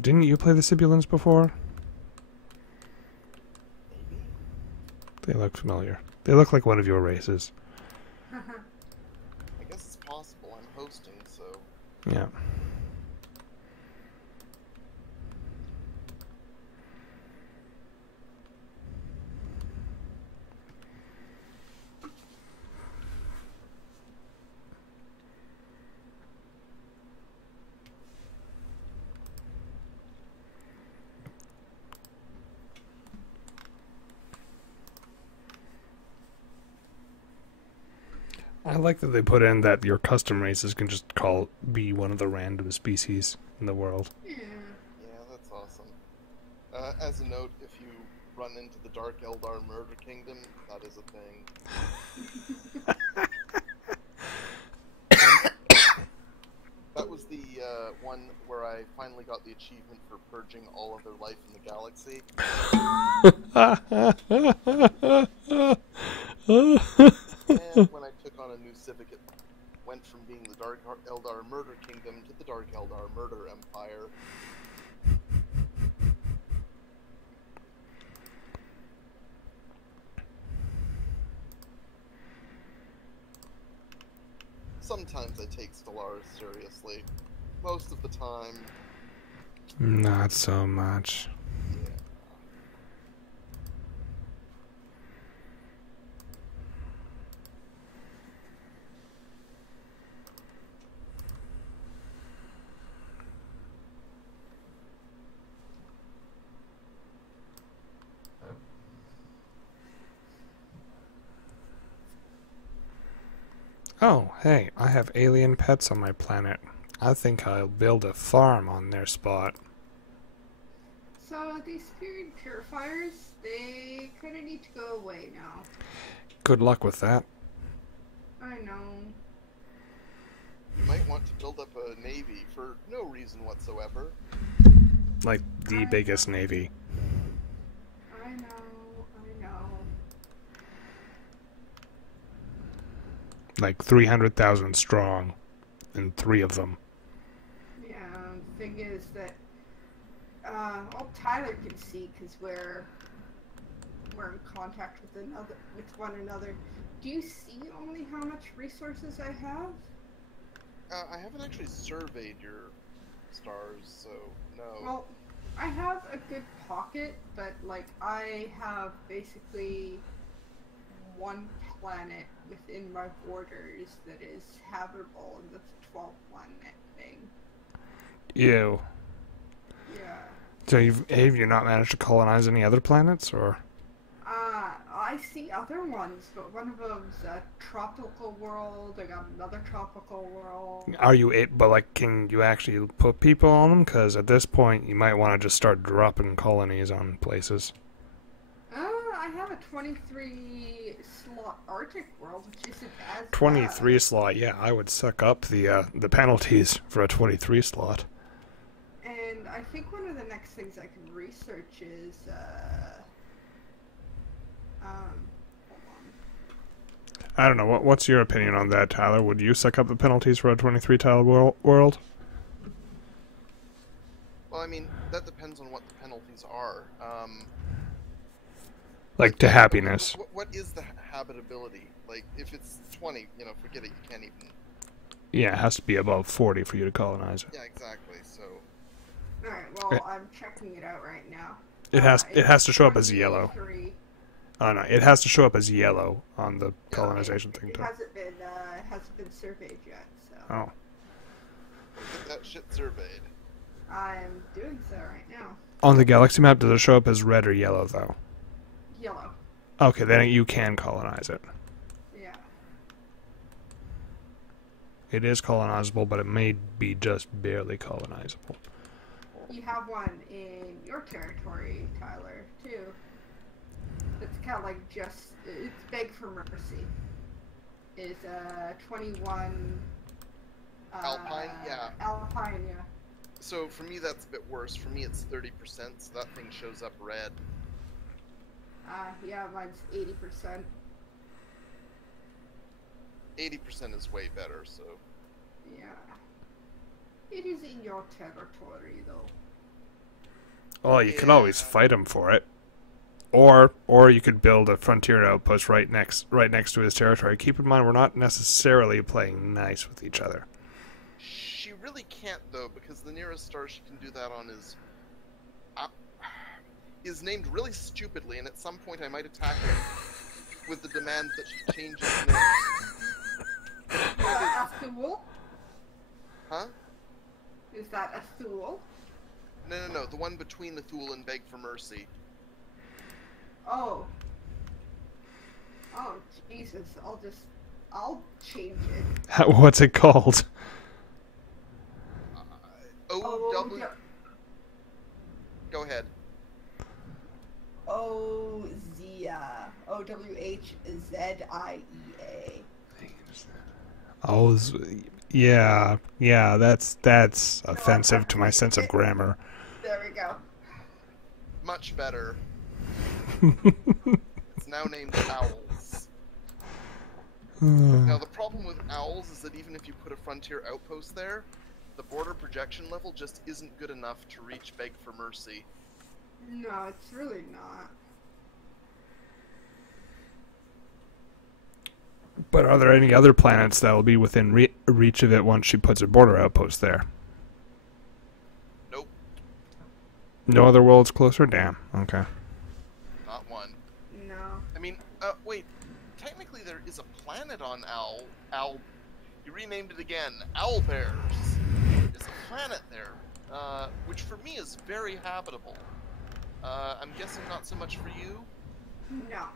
Didn't you play the Sibulans before? Maybe? They look familiar. They look like one of your races. I guess it's possible. I'm hosting, so... Yeah. I like that they put in that your custom races can just be one of the random species in the world. Yeah. Yeah, that's awesome. As a note, if you run into the Dark Eldar Murder Kingdom, that is a thing. That was the one where I finally got the achievement for purging all other life in the galaxy. And when I took on a new civic, it went from being the Dark Eldar Murder Kingdom to the Dark Eldar Murder Empire. Sometimes I take Stellaris seriously. Most of the time, Not so much. yeah. Oh, hey, I have alien pets on my planet. I think I'll build a farm on their spot. So these spirit purifiers, they kind of need to go away now. Good luck with that. I know. You might want to build up a navy for no reason whatsoever. Like the biggest navy. I know. Like 300,000 strong. And 3 of them. Yeah, the thing is that all Tyler can see, because we're in contact with one another. Do you see only how much resources I have? I haven't actually surveyed your stars, so no. Well, I have a good pocket, but like I have basically one planet within my borders that is habitable, and that's a 12-planet thing. Ew. Yeah. So have you not managed to colonize any other planets, or? I see other ones, but one of them's a tropical world. I got another tropical world. Are you but like, can you actually put people on them? Because at this point, you might want to just start dropping colonies on places. I have a 23 slot Arctic world, which isn't as 23 bad. slot, yeah, I would suck up the penalties for a 23 slot. And I think one of the next things I can research is, hold on. I don't know, what's your opinion on that, Tyler? Would you suck up the penalties for a 23 tile world? Well, I mean, that depends on what the penalties are. Like to happiness. What is the habitability? Like, if it's 20, forget it, you can't even... Yeah, it has to be above 40 for you to colonize it. Yeah, exactly, so... Alright, well, I'm checking it out right now. It has to show up as yellow. 23. Oh no, it has to show up as yellow on the colonization thing It too. hasn't been surveyed yet, so... Oh. Get that shit surveyed. I'm doing so right now. On the galaxy map, does it show up as red or yellow, though? Yellow. Okay, then you can colonize it. Yeah. It is colonizable, but it may be just barely colonizable. You have one in your territory, Tyler, too. It's kind of like it's Beg for Mercy. Is 21... Alpine? Yeah. Alpine, yeah. So for me, that's a bit worse. For me, it's 30%, so that thing shows up red. Yeah, mine's 80%. 80% is way better, so... Yeah. It is in your territory, though. Well, you can always fight him for it. Or you could build a frontier outpost right next to his territory. Keep in mind, we're not necessarily playing nice with each other. She really can't, though, because the nearest star she can do that on is named really stupidly, and at some point I might attack her with the demand that she change its name. Thule? Huh? Is that a Thule? No. The one between the Thule and Beg for Mercy. Oh. Oh, Jesus. I'll change it. What's it called? O-W... Go ahead. Ozia. O-W-H-Z-I-E-A. Oh, yeah, that's offensive to my sense of grammar. There we go. Much better. It's now named Owls. Now, the problem with Owls is that even if you put a frontier outpost there, the border projection level just isn't good enough to reach Beg for Mercy. No, it's really not. But are there any other planets that will be within reach of it once she puts a border outpost there? Nope. No other worlds closer? Damn. Okay. Not one. No. I mean, wait. Technically there is a planet on Owl... You renamed it again. Owlbears. There's a planet there, which for me is very habitable. I'm guessing not so much for you? No.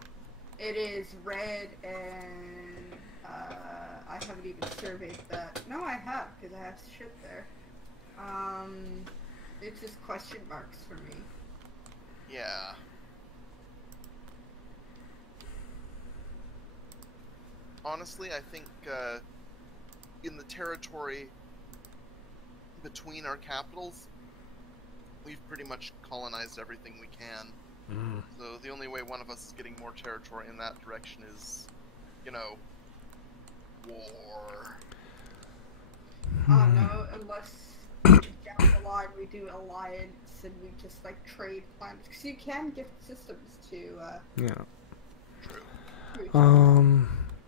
It is red, and I haven't even surveyed that. No, I have, because I have shit there. It's just question marks for me. Yeah. Honestly, I think in the territory between our capitals, we've pretty much colonized everything we can. Mm. So the only way one of us is getting more territory in that direction is, you know, war. No, unless down the line we do alliance and we just like trade planets. Because you can gift systems to. Yeah. True.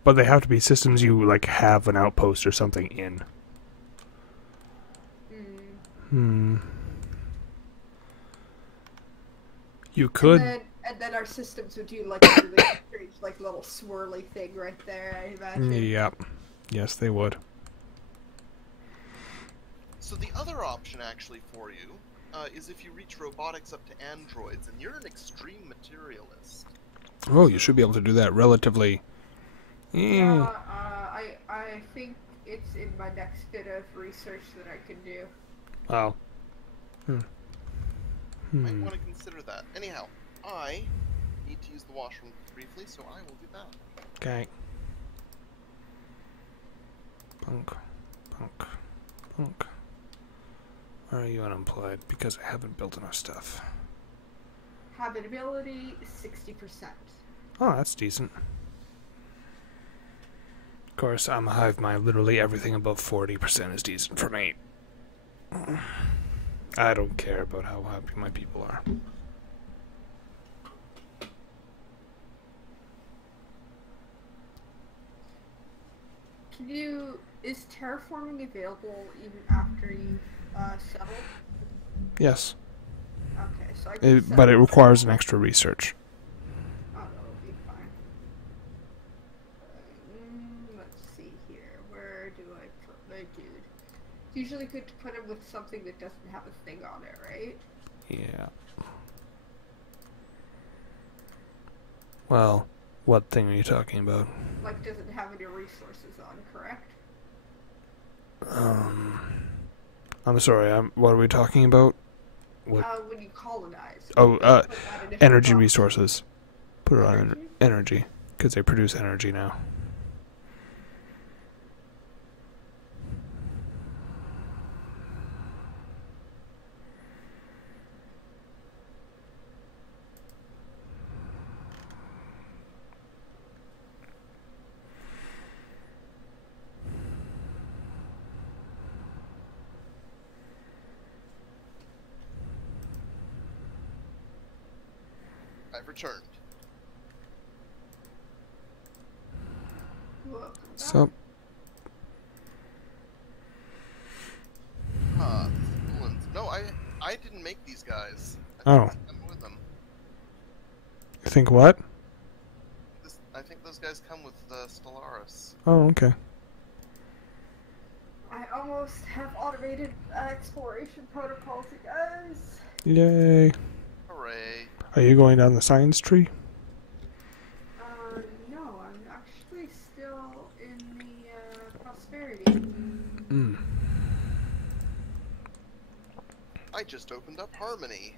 But they have to be systems you like have an outpost or something in. You could. And then our systems would do like a really strange, like little swirly thing right there, I imagine. Yep. Yes, they would. So the other option actually for you is if you reach robotics up to androids, and you're an extreme materialist. Oh, you should be able to do that relatively. Yeah, I think it's in my next bit of research that I can do. Oh. Might want to consider that. Anyhow, I need to use the washroom briefly, so I will do that. Okay. Punk. Why are you unemployed? Because I haven't built enough stuff. Habitability, 60%. Oh, that's decent. Of course, I'm a hive mind. Literally everything above 40% is decent for me. I don't care about how happy my people are. Is terraforming available even after you've settled? Yes. Okay, so I can But it requires an extra research. Oh, that'll be fine. Let's see here. Where do I put my dude? Usually really good to put him with something that doesn't have a thing on it, right? Yeah. Well, what thing are you talking about? Like, doesn't have any resources on, correct? I'm sorry, what are we talking about? What? When you colonize. Oh, put that in different energy boxes. resources. Put it on Energy? energy, because they produce energy now. I've returned. Welcome back. So, No, I didn't make these guys. Oh. I'm with them. you think what? I think those guys come with Stellaris. Oh, okay. I almost have automated exploration protocols, you guys. Yay. Hooray. Are you going down the science tree? No, I'm actually still in the prosperity. Hmm. I just opened up Harmony.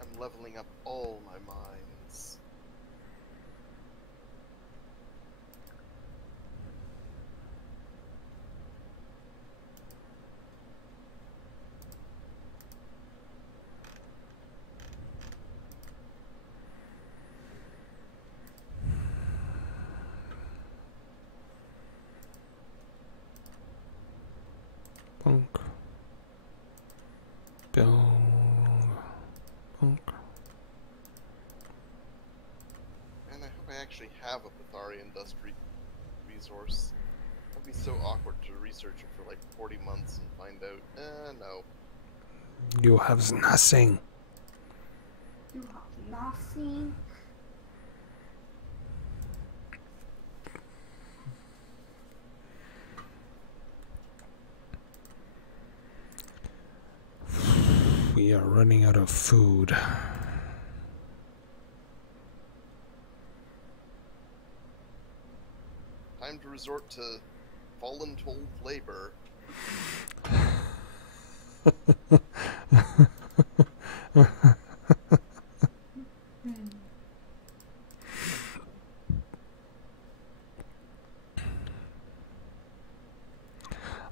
I'm leveling up all my mines. Bonk. Build. Bonk. And I hope I actually have a Pathari industry resource. It'd be so awkward to research it for like 40 months and find out, no. You have nothing. You have nothing. We are running out of food. Time to resort to voluntold labor.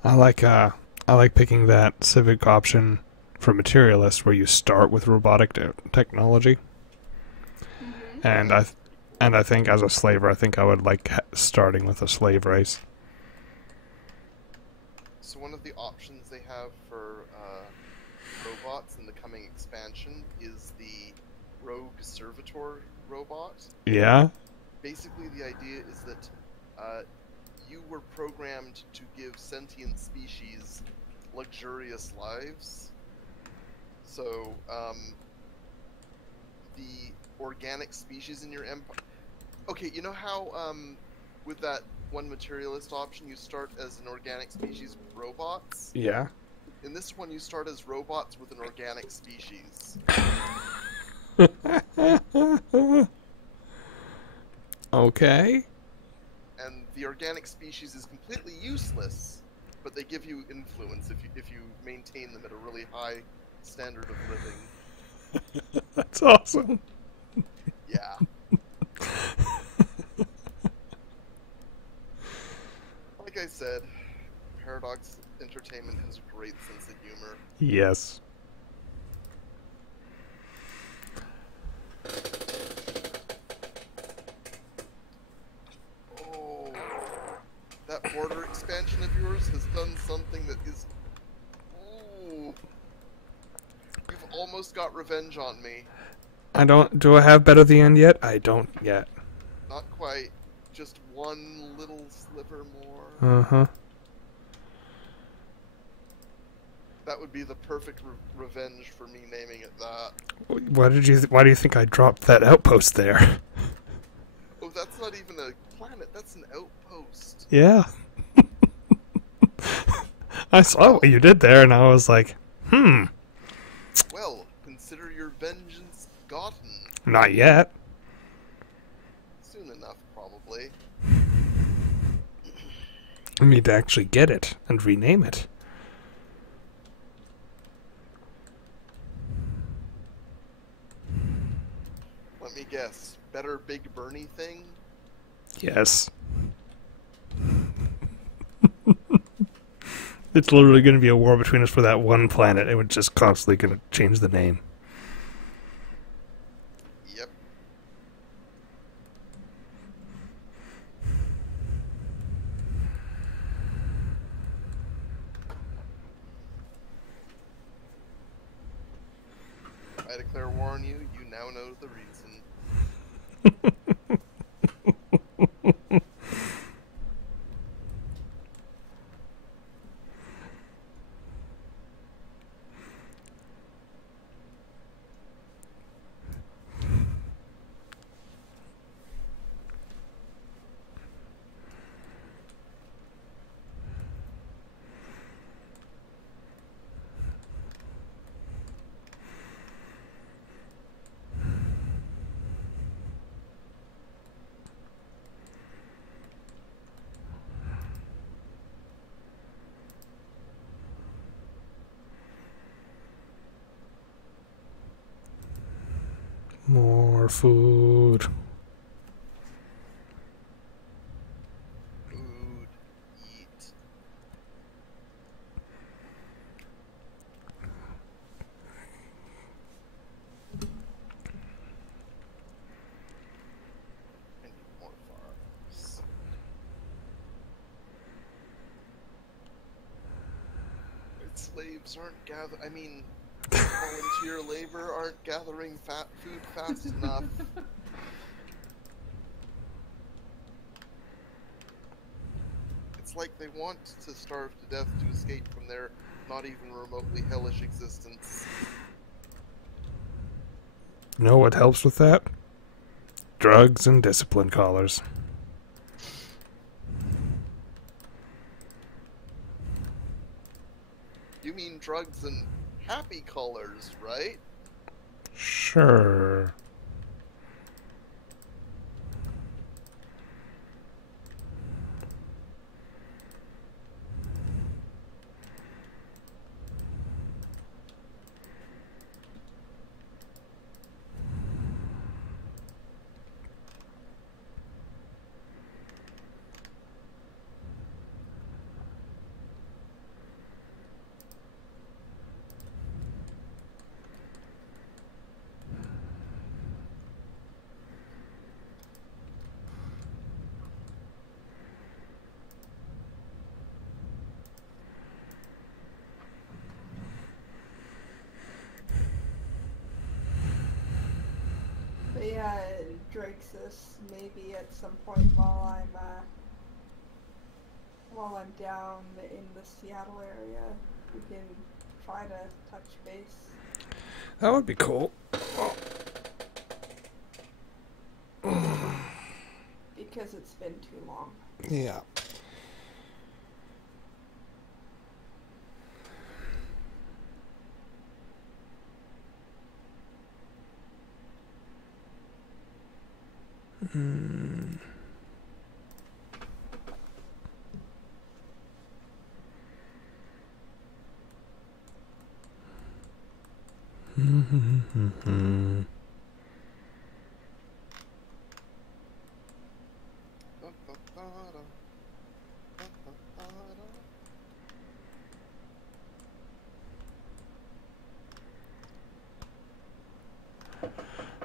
I like picking that civic option for materialist where you start with robotic technology. Mm-hmm. And I think as a slaver, I think I would like starting with a slave race. So one of the options they have for robots in the coming expansion is the rogue servitor robot. Yeah? Basically, the idea is that you were programmed to give sentient species luxurious lives. So, the organic species in your empire... Okay, you know how, with that one materialist option, you start as an organic species with robots? Yeah. In this one, you start as robots with an organic species. Okay. And the organic species is completely useless, but they give you influence if you maintain them at a really high standard of living. That's awesome. Yeah. Like I said, Paradox Entertainment has a great sense of humor. Yes. that border expansion of yours has done something that is... Ooh. You've almost got revenge on me. I don't... Do I have Better the End yet? I don't yet. Not quite. Just one little sliver more. Uh-huh. That would be the perfect revenge for me naming it that. Why do you think I dropped that outpost there? Oh, that's not even a planet, that's an outpost. Yeah. I saw what you did there, and I was like, Well, consider your vengeance gotten. Not yet. Soon enough, probably. I need to actually get it and rename it. Let me guess. Better Big Bernie thing? Yes. It's literally going to be a war between us for that one planet, and we're just constantly going to change the name. Yep. I declare war on you. You now know the reason. More food. Food. Eat. I need more farms. Slaves aren't I mean, volunteer labor aren't gathering food fast enough. It's like they want to starve to death to escape from their not even remotely hellish existence. You know what helps with that? Drugs and discipline collars. You mean drugs and happy colors, right? Sure. But yeah, Draxus, maybe at some point while I'm down in the Seattle area, we can try to touch base. That would be cool. Because it's been too long. Yeah.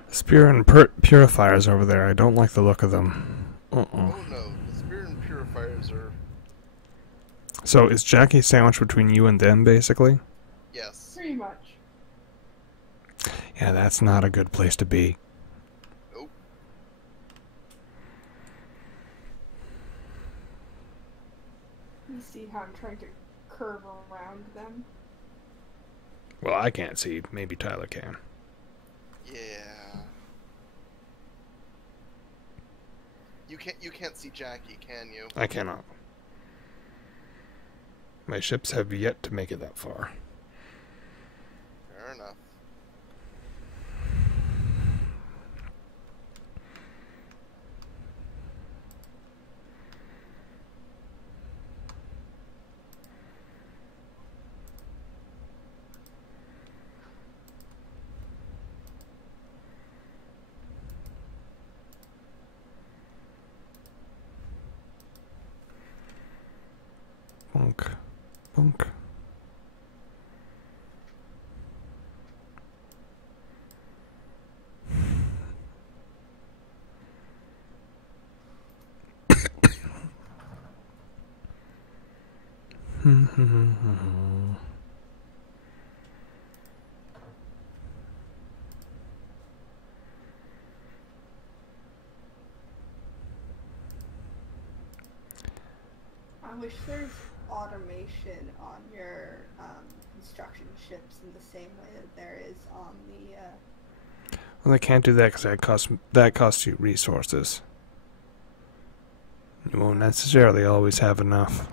Spear and purifiers over there. I don't like the look of them. Oh no, the spear and purifiers are So is Jackie sandwiched between you and them, basically? Yes. Pretty much. Yeah, that's not a good place to be. Nope. You see how I'm trying to curve around them? Well, I can't see. Maybe Tyler can. Yeah. You can't see Jackie, can you? I cannot. My ships have yet to make it that far. Fair enough. Bonk. Bonk. I wish there's automation on your construction ships in the same way that there is on the. Well, they can't do that because that costs you resources. You won't necessarily always have enough.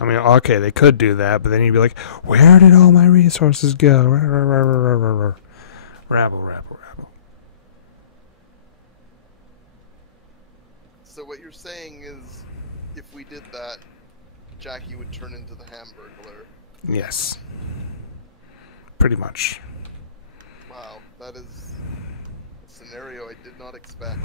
I mean, okay, they could do that, but then you'd be like, where did all my resources go? Rabble, rabble, rabble. So what you're saying is, if we did that, Jackie would turn into the Hamburglar. Yes. Pretty much. Wow, that is a scenario I did not expect.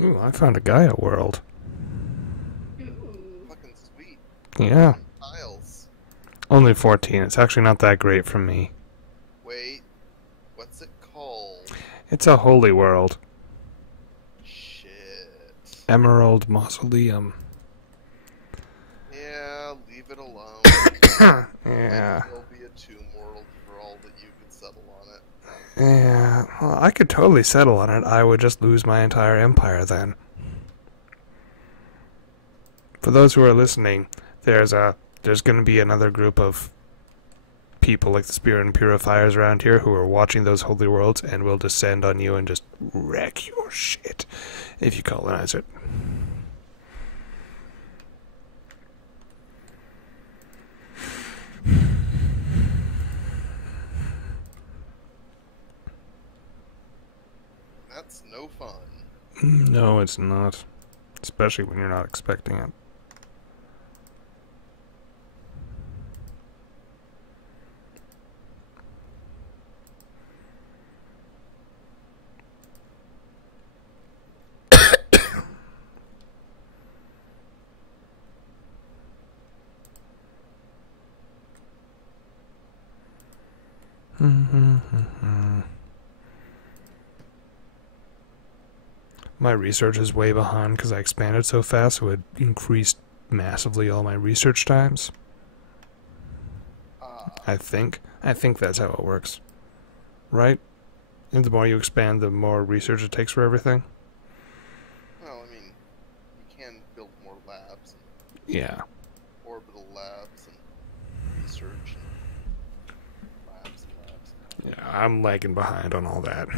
Ooh, I found a Gaia world. Ooh. Fucking sweet. Yeah. Tiles. Only 14. It's actually not that great for me. Wait, what's it called? It's a holy world. Shit. Emerald Mausoleum. Yeah, leave it alone. Yeah. Maybe there'll be a tomb world for all that you could settle on it. Yeah. Well, I could totally settle on it. I would just lose my entire empire then. For those who are listening, there's going to be another group of people like the Spirit and Purifiers around here who are watching those holy worlds and will descend on you and just wreck your shit if you colonize it. That's no fun. No, it's not. Especially when you're not expecting it. My research is way behind because I expanded so fast, so it increased massively all my research times. I think that's how it works. Right? And the more you expand, the more research it takes for everything? Well, I mean, you can build more labs. Yeah. Orbital labs and research and labs and labs. Yeah, I'm lagging behind on all that.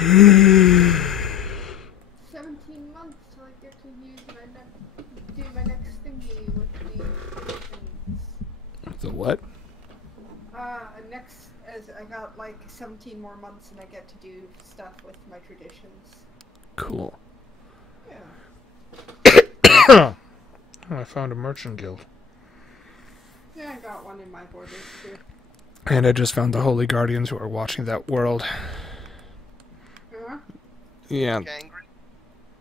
17 months till I get to use do my next thingy with the traditions. The what? Next, as I got like 17 more months and I get to do stuff with my traditions. Cool. Yeah. I found a merchant guild. Yeah, I got one in my borders too. And I just found the Holy Guardians who are watching that world. Uh-huh. Yeah. Angry?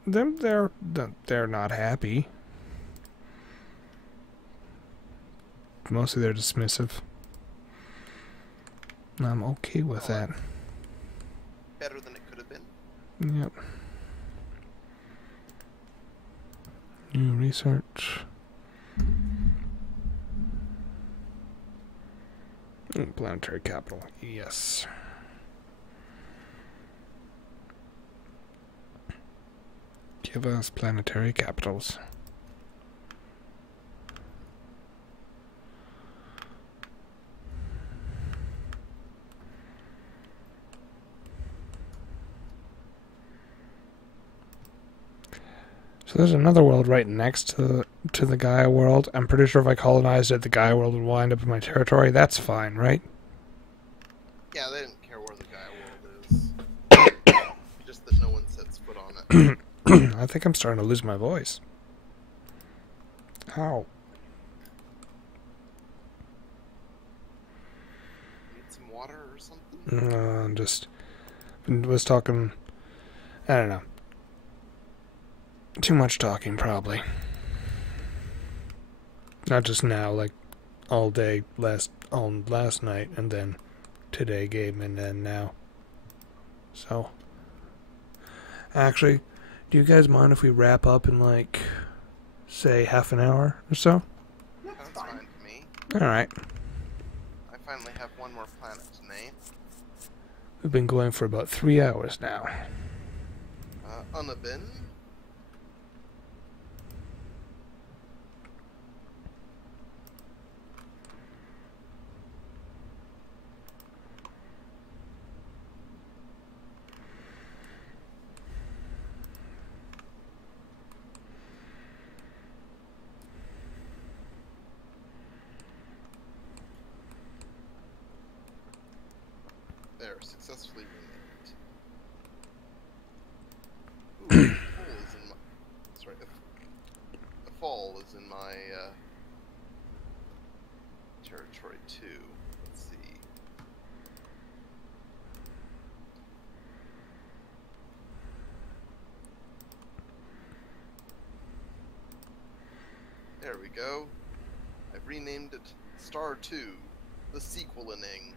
They're not happy. Mostly they're dismissive. I'm okay with that. Better than it could have been. Yep. New research. Planetary capital. Yes. Give us planetary capitals. So there's another world right next to the Gaia world. I'm pretty sure if I colonized it, the Gaia world would wind up in my territory. That's fine, right? Yeah, they didn't care where the Gaia world is. Just that no one sets foot on it. I think I'm starting to lose my voice. Ow. Need some water or something? I'm just was talking. I don't know. Too much talking, probably. Not just now, like all day last night, and then today game, and then now. So, actually, do you guys mind if we wrap up in like, say, half an hour or so? That's fine to me. All right. I finally have one more planet to name. We've been going for about 3 hours now. Unabin. There, successfully renamed. Ooh, the fall is in my territory too. Let's see. There we go. I've renamed it Star 2, the sequelining.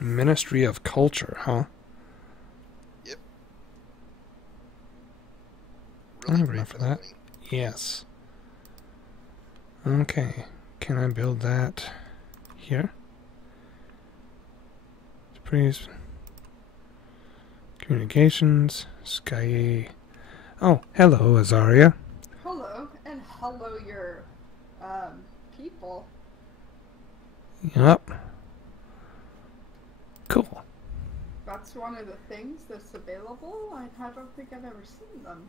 Ministry of Culture, huh? Yep. I have great enough for that. building. Yes. Okay. Can I build that here? Please. Communications. Sky. Oh, hello, Azaria. Hello, and hello your, people. Yep. Cool. That's one of the things that's available. I don't think I've ever seen them.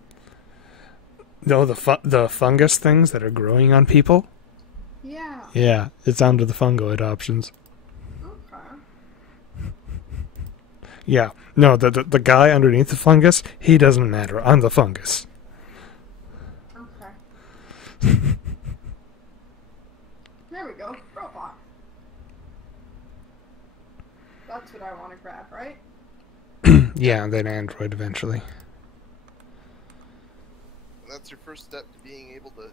No, the fungus things that are growing on people? Yeah. Yeah, it's under the fungoid options. Okay. Yeah. No, the guy underneath the fungus, he doesn't matter. I'm the fungus. Okay. There we go. Robot. That's what I want to grab, right? Yeah, then android eventually. That's your first step to being able to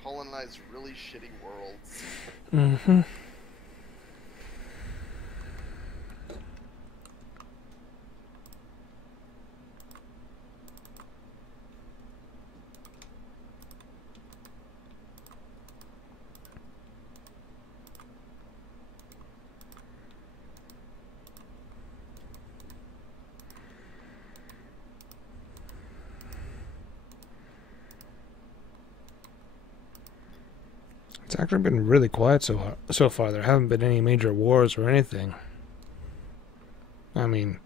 colonize really shitty worlds. Mm-hmm. It's actually been really quiet so far. There haven't been any major wars or anything. I mean,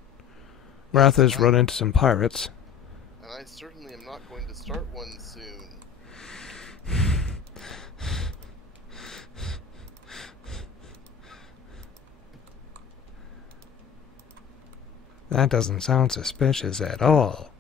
Ratha's run into some pirates. And I certainly am not going to start one soon. That doesn't sound suspicious at all.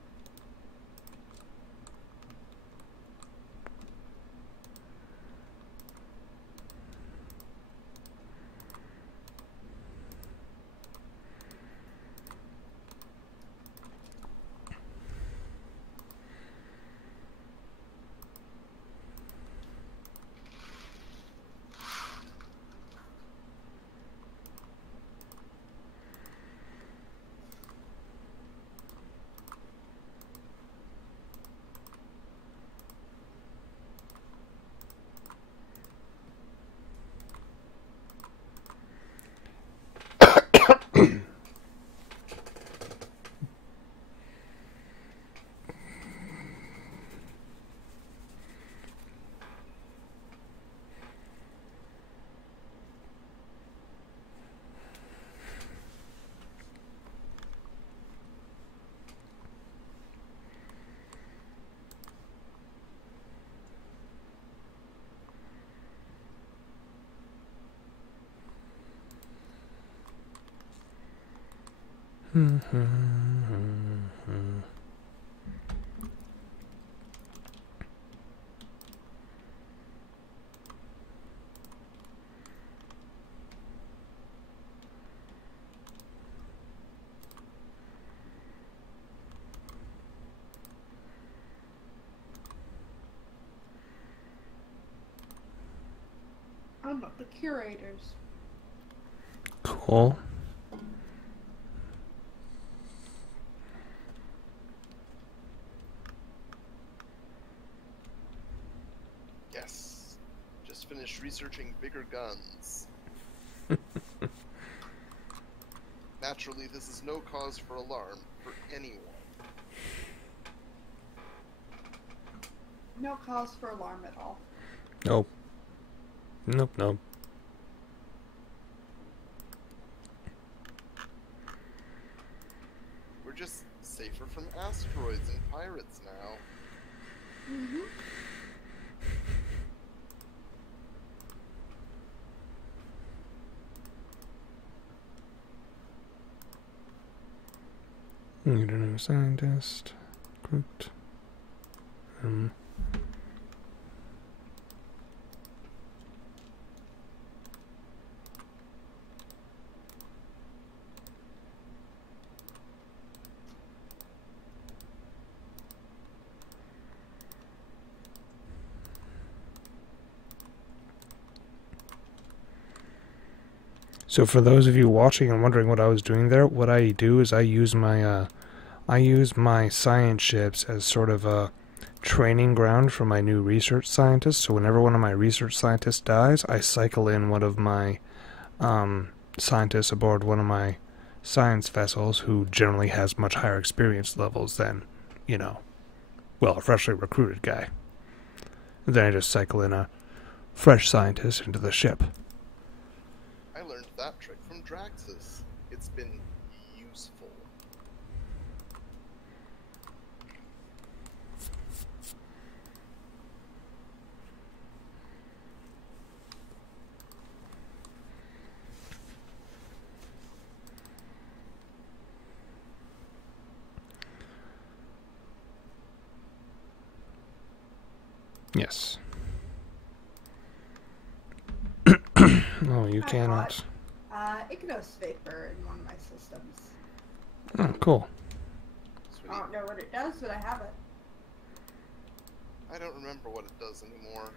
I'm not the curators. Cool. Yes. Just finished researching bigger guns. Naturally, this is no cause for alarm for anyone. No cause for alarm at all. Nope. Nope, nope. We're just safer from asteroids and pirates now. Mm-hmm. Need a new scientist. Recruit. So for those of you watching and wondering what I was doing there, what I do is I use my science ships as sort of a training ground for my new research scientists. So whenever one of my research scientists dies, I cycle in one of my scientists aboard one of my science vessels who generally has much higher experience levels than, well, a freshly recruited guy. And then I just cycle in a fresh scientist into the ship. I learned that trick from Draxus. It's been useful. Yes. Oh, you cannot. Ignos vapor in one of my systems. Oh, cool. Sweet. I don't know what it does, but I have it. I don't remember what it does anymore.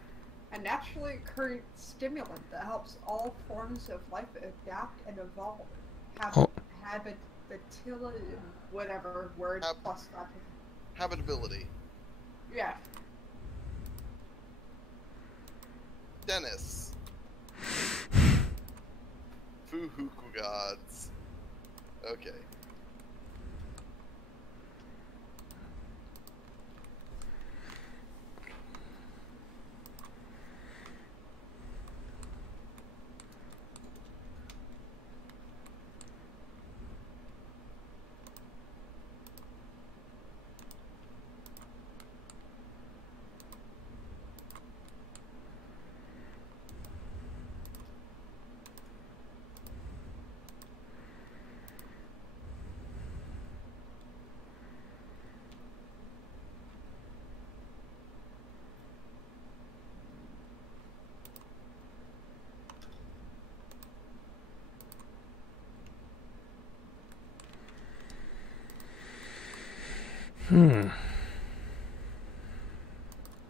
A naturally occurring stimulant that helps all forms of life adapt and evolve. Habitability, whatever word plus that. Habitability. Yeah. Dennis. Fuhuku gods. Okay.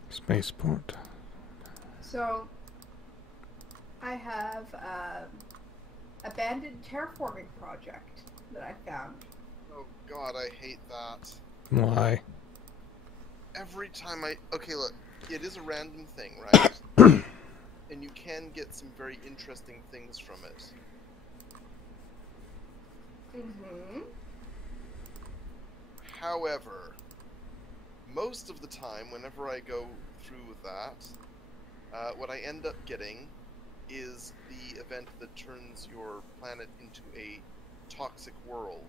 Spaceport. So, I have abandoned terraforming project that I found. Oh god, I hate that. Why? Every time okay, look, it is a random thing, right? And you can get some very interesting things from it. Mm-hmm. However, most of the time, whenever I go through with that, what I end up getting is the event that turns your planet into a toxic world.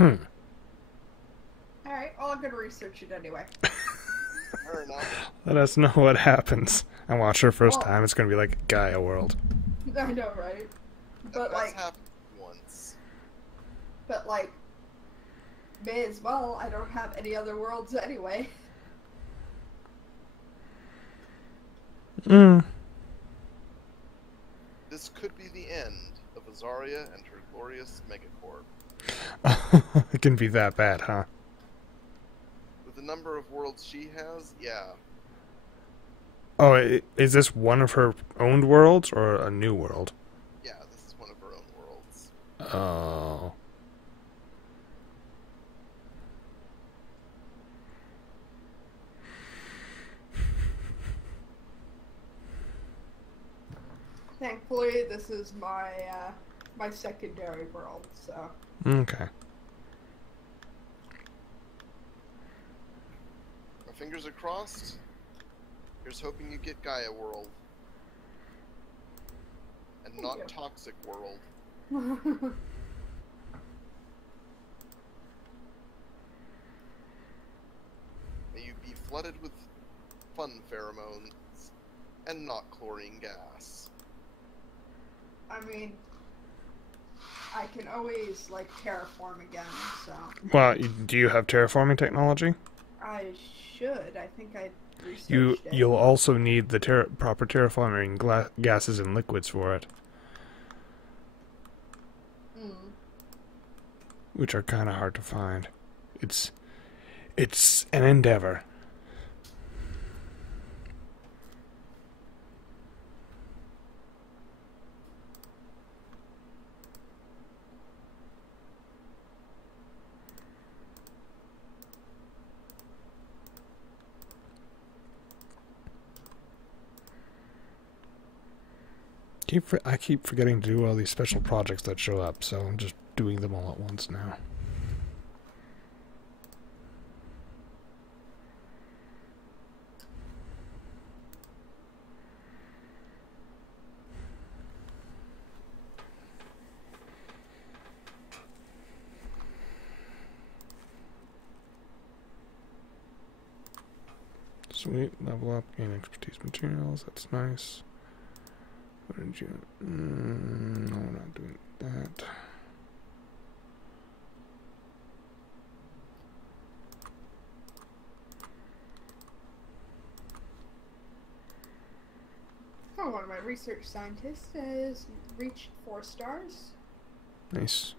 Alright, well, I'm gonna research it anyway. Fair enough. Let us know what happens. I watch her first Well- time. It's gonna be like Gaia World. I know, right? But That's like, happened once. but like, may as well. I don't have any other worlds anyway. This could be the end of Azaria and her glorious megacorp. It can be that bad, huh? With the number of worlds she has, yeah. Oh, is this one of her owned worlds or a new world? Yeah, this is one of her own worlds. Oh. Thankfully, this is my my secondary world, so. Okay. My fingers are crossed. Here's hoping you get Gaia World. And Thank not you. Toxic World. May you be flooded with fun pheromones and not chlorine gas. I mean, I can always, like, terraform again, so. Well, do you have terraforming technology? I should. I think I researched it. You'll also need the proper terraforming gases and liquids for it, which are kind of hard to find. It's an endeavor. I keep forgetting to do all these special projects that show up, so I'm just doing them all at once now. Sweet, level up, gain expertise materials, that's nice. What did you... no, we're not doing that. Oh, one of my research scientists has reached 4 stars. Nice.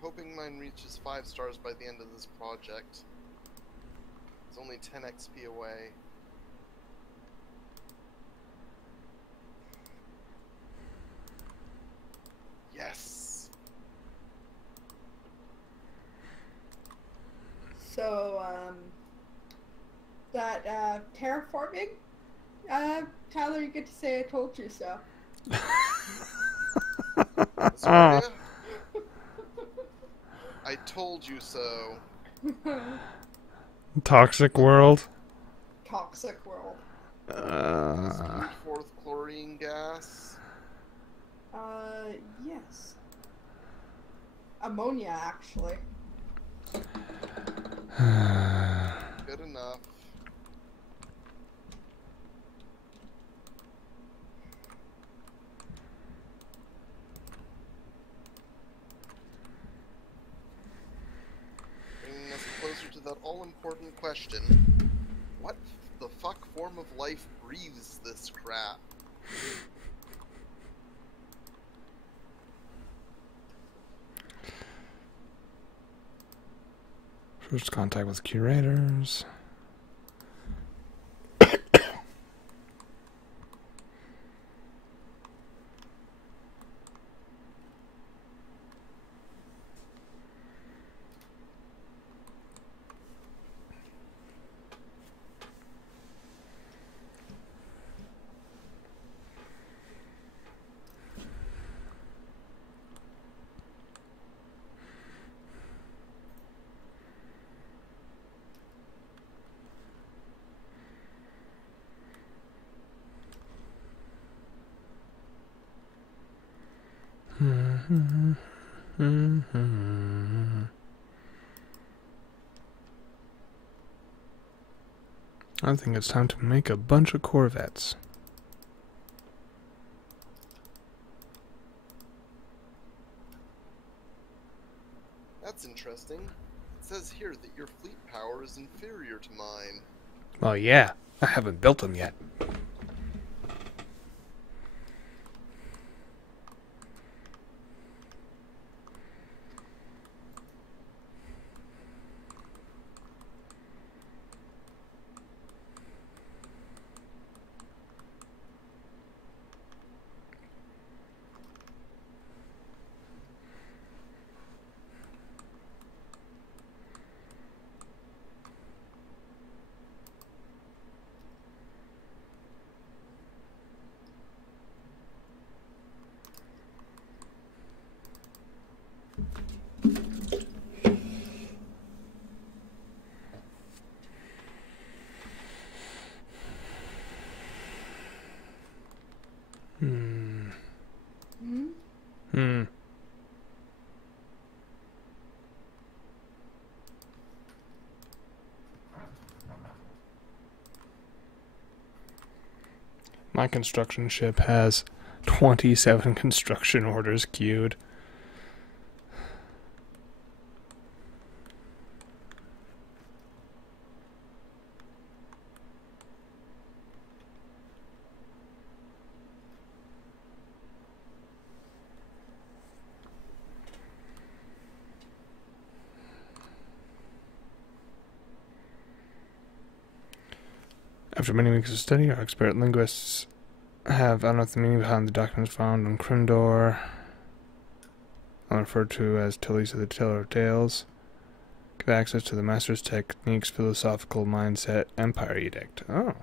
Hoping mine reaches 5 stars by the end of this project. It's only 10 XP away. Yes! So, that, terraforming? Tyler, you get to say I told you so. Azaria? I told you so. Toxic world? Toxic world. Spewed forth chlorine gas. Yes. Ammonia, actually. Good enough. Bringing us closer to that all-important question. What the fuck form of life breathes this crap? First contact with curators. I think it's time to make a bunch of Corvettes. That's interesting. It says here that your fleet power is inferior to mine. Well, yeah. I haven't built them yet. My construction ship has 27 construction orders queued. After many weeks of study, our expert linguists have unearthed the meaning behind the documents found on Krindor, referred to as Tilly's of the Tiller of Tales. Give access to the Master's techniques, philosophical mindset, Empire Edict. Oh.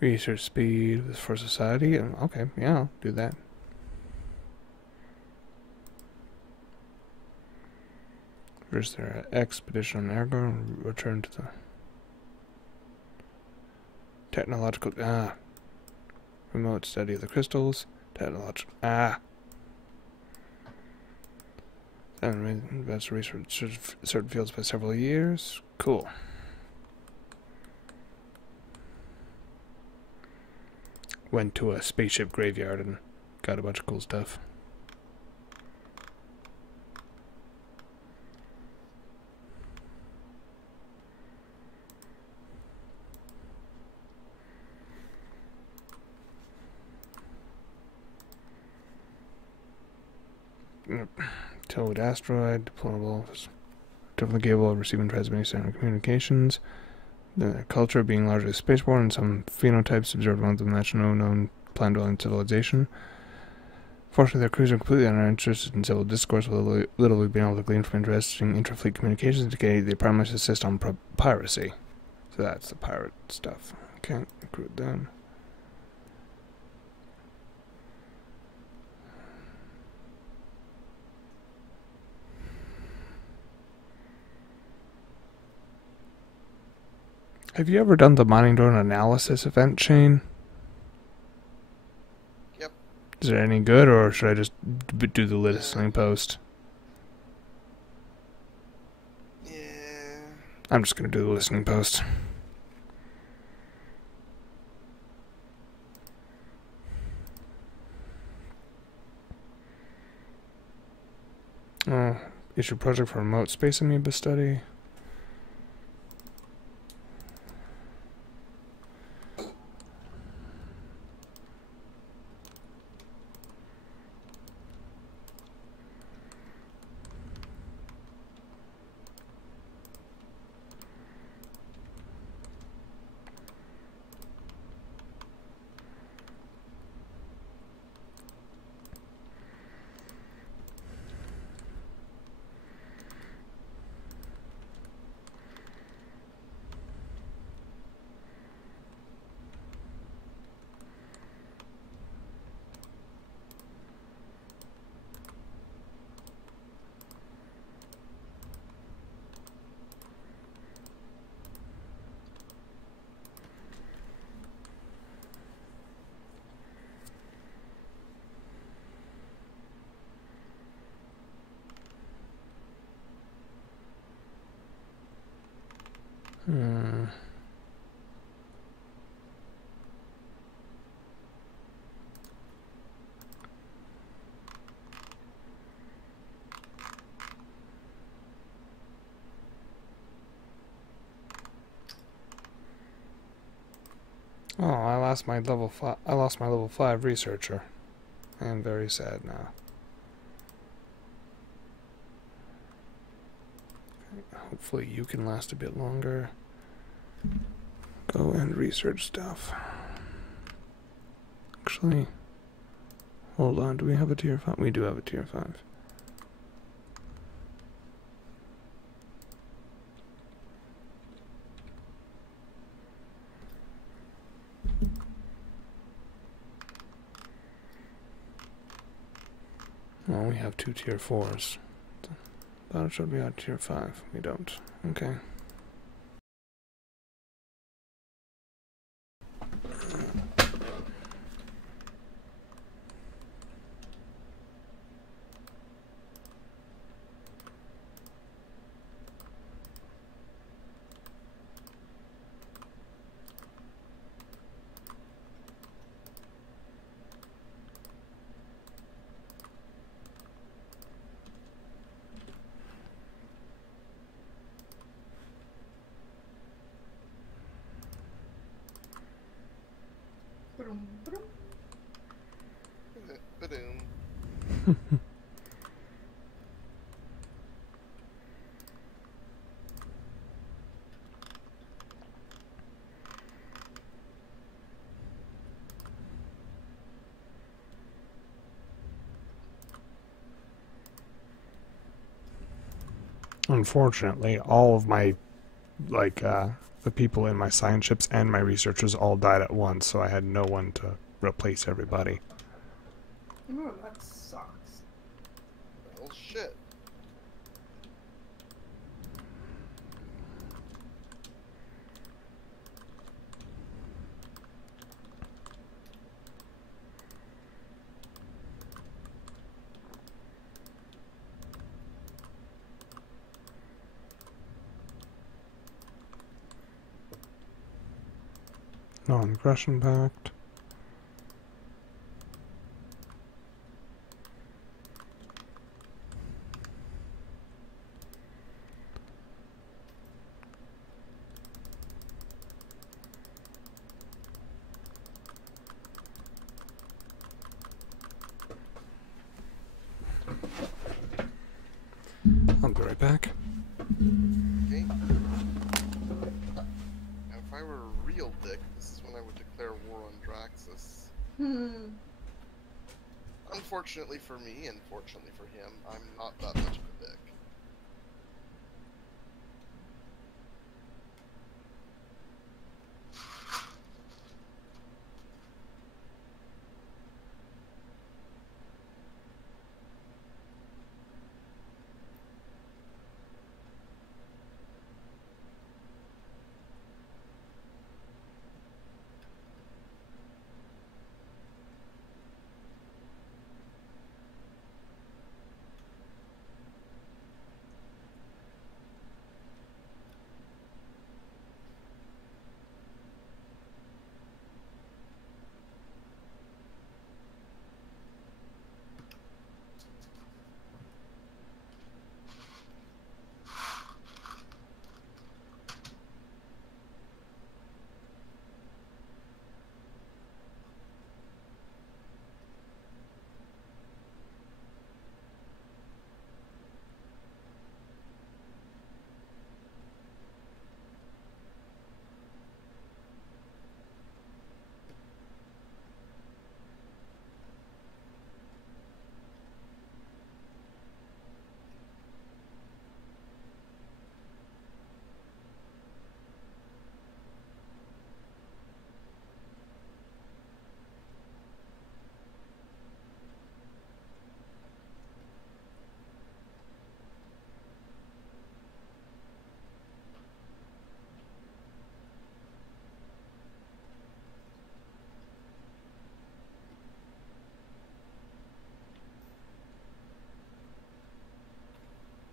Research speed for society. Okay, yeah, I'll do that. First, their expedition on Ergo and return to the technological remote study of the crystals. Technological and advanced research certain fields by several years. Cool. Went to a spaceship graveyard and got a bunch of cool stuff. Towed asteroid, deployable, definitely capable of receiving transmitting standard communications. The culture being largely spaceborne and some phenotypes observed among the much known plant-dwelling civilization. Fortunately, their crews are completely uninterested in civil discourse, with little we've been able to glean from interesting interfleet communications indicating they primarily assist on piracy. So that's the pirate stuff. Can't recruit them. Have you ever done the mining drone analysis event chain? Yep. Is it any good, or should I just do the listening post? Yeah. I'm just going to do the listening post. Issue project for remote space amoeba study. lost my level 5 researcher. I am very sad now. Hopefully you can last a bit longer. Go and research stuff. Actually, hold on, do we have a tier 5? We do have a tier 5. Well, we have 2 tier 4s. Thought it should be at tier 5. We don't. Okay. Ba-doom. Unfortunately, all of my, the people in my science ships and my researchers all died at once, so I had no one to replace everybody. Oh, that sucks. Well, shit. Non-aggression pact. I'll be right back. Okay. Now, if I were a real dick, this is when I would declare war on Draxus. Unfortunately for me, and fortunately for him, I'm not that much of a dick.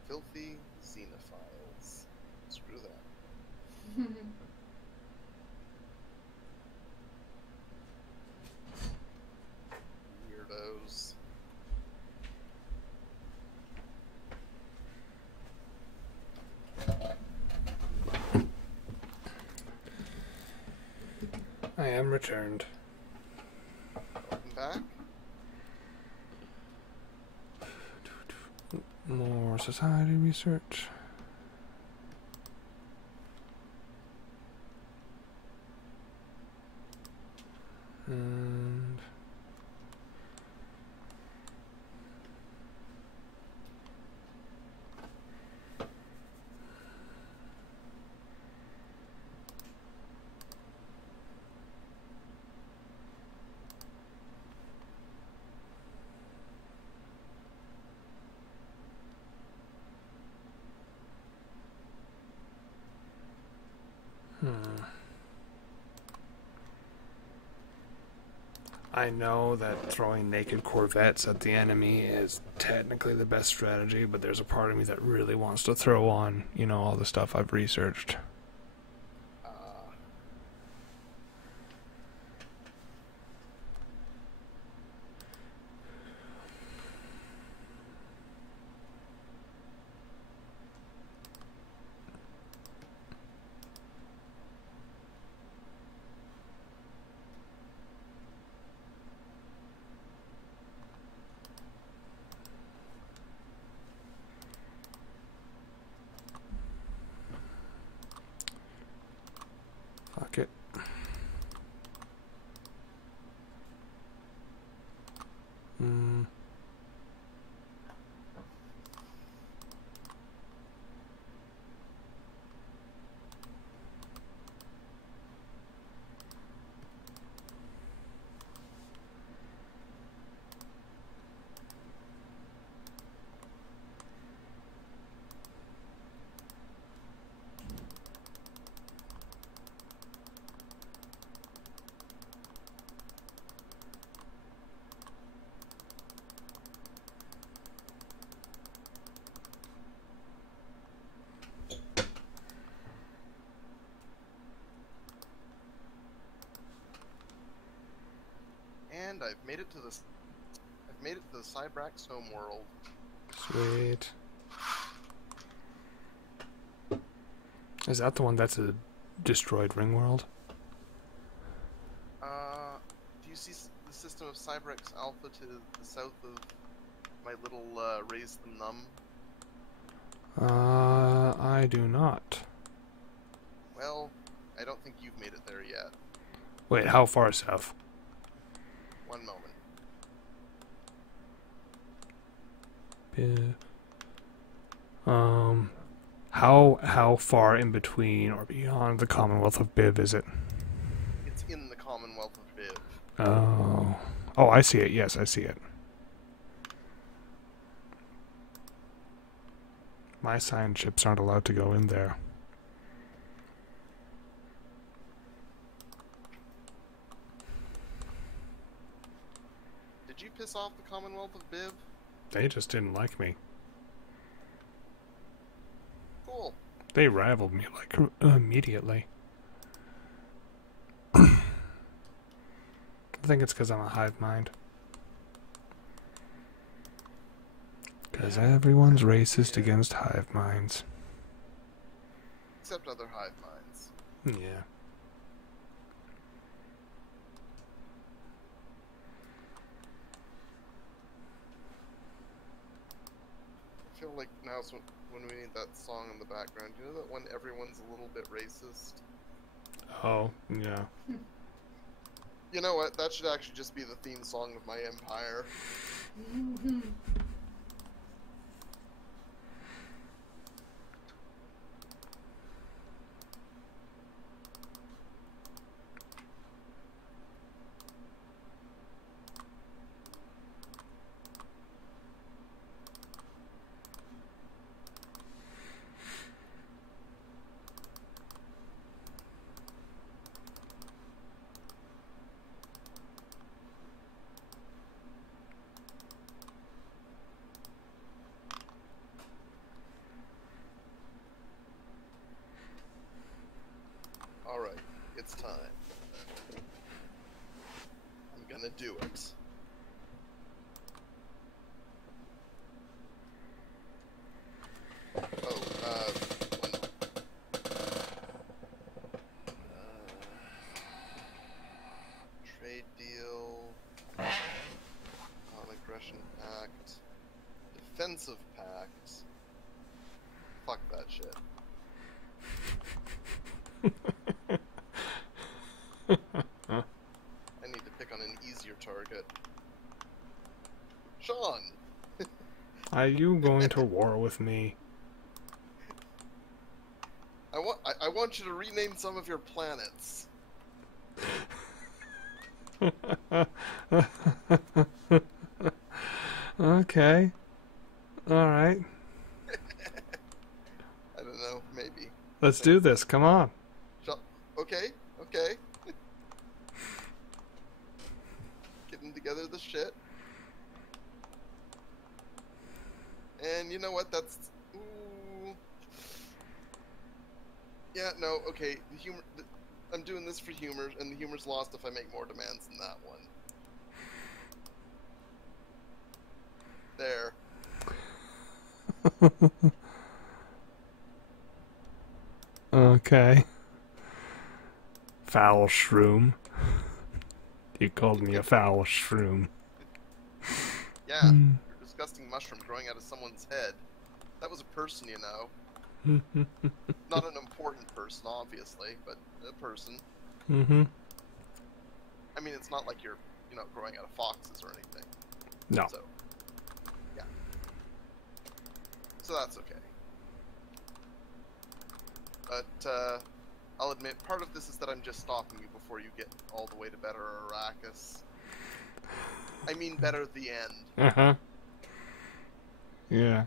Filthy xenophiles. Screw that. Weirdos. I am returned. Welcome back. More society research. And I know that throwing naked Corvettes at the enemy is technically the best strategy, but there's a part of me that really wants to throw on, you know, all the stuff I've researched. Fuck it. And I've made it to the Cybrax homeworld. Sweet. Is that the one that's a destroyed ring world? Do you see the system of Cybrax Alpha to the south of my little Raise Them Numb? I do not. Well, I don't think you've made it there yet. Wait, how far south? One moment. How far in between or beyond the Commonwealth of Biv is it? It's in the Commonwealth of Biv. Oh, I see it. Yes, I see it. My science ships aren't allowed to go in there. Did you piss off the Commonwealth of Biv? They just didn't like me. Cool. They rivaled me, like, immediately. I think it's because I'm a hive mind. Because everyone's racist against hive minds. Except other hive minds. Yeah. I feel like now's when we need that song in the background. You know that when everyone's a little bit racist? Oh, yeah. You know what? That should actually just be the theme song of my empire. Alright, it's time. I'm gonna do it. One moment. shit. I need to pick on an easier target. Sean! Are you going to war with me? I want you to rename some of your planets. Okay. Alright. I don't know, maybe. Let's do this. Come on. Okay. Getting together the shit. And you know what? That's... Ooh. Yeah, no, okay. The humor... I'm doing this for humor, and the humor's lost if I make more demands than that one. There. Okay. Foul shroom. You called me a foul shroom. Yeah, your disgusting mushroom growing out of someone's head. That was a person, you know. Not an important person, obviously, but a person. Mm-hmm. I mean, it's not like you're, you know, growing out of foxes or anything. No. So, yeah. So that's okay. But, I'll admit, part of this is that I'm just stopping you before you get all the way to better Arrakis. I mean better the end. Uh-huh. Yeah.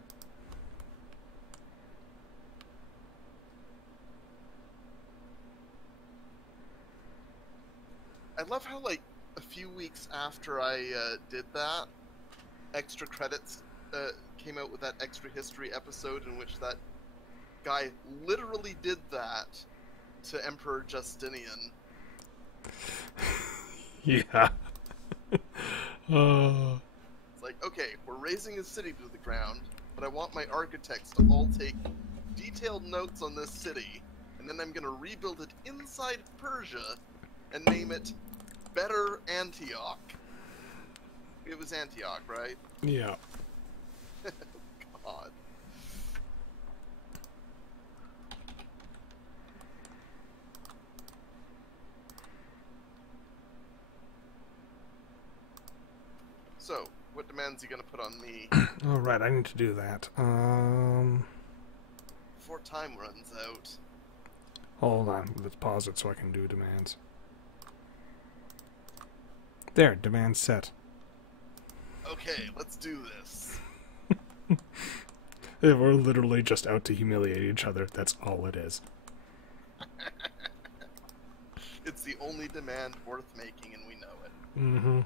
I love how, like, a few weeks after I did that, extra credits came out with that extra history episode in which that guy literally did that to Emperor Justinian. Yeah. Oh. It's like, okay, we're razing his city to the ground, but I want my architects to all take detailed notes on this city, and then I'm gonna rebuild it inside Persia and name it Better Antioch. It was Antioch, right? Yeah. God. So, what demands are you gonna put on me? Alright, I need to do that. Before time runs out. Hold on. Let's pause it so I can do demands. There, demand set. Okay, let's do this. We're literally just out to humiliate each other. That's all it is. It's the only demand worth making, and we know it. Mm-hmm.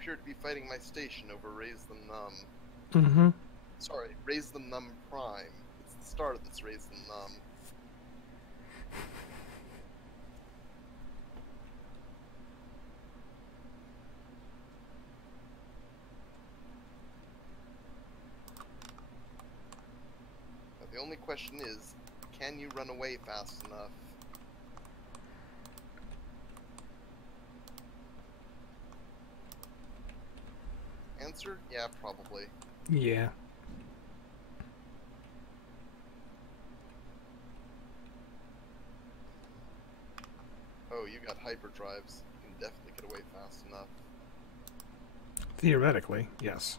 Appear to be fighting my station over Raise Them Numb. Mm-hmm. Sorry, Raise Them Numb Prime. It's the star that's Raise Them Numb. Now, the only question is, can you run away fast enough? Answer? Yeah, probably. Yeah. you got hyperdrives, you can definitely get away fast enough. Theoretically, yes.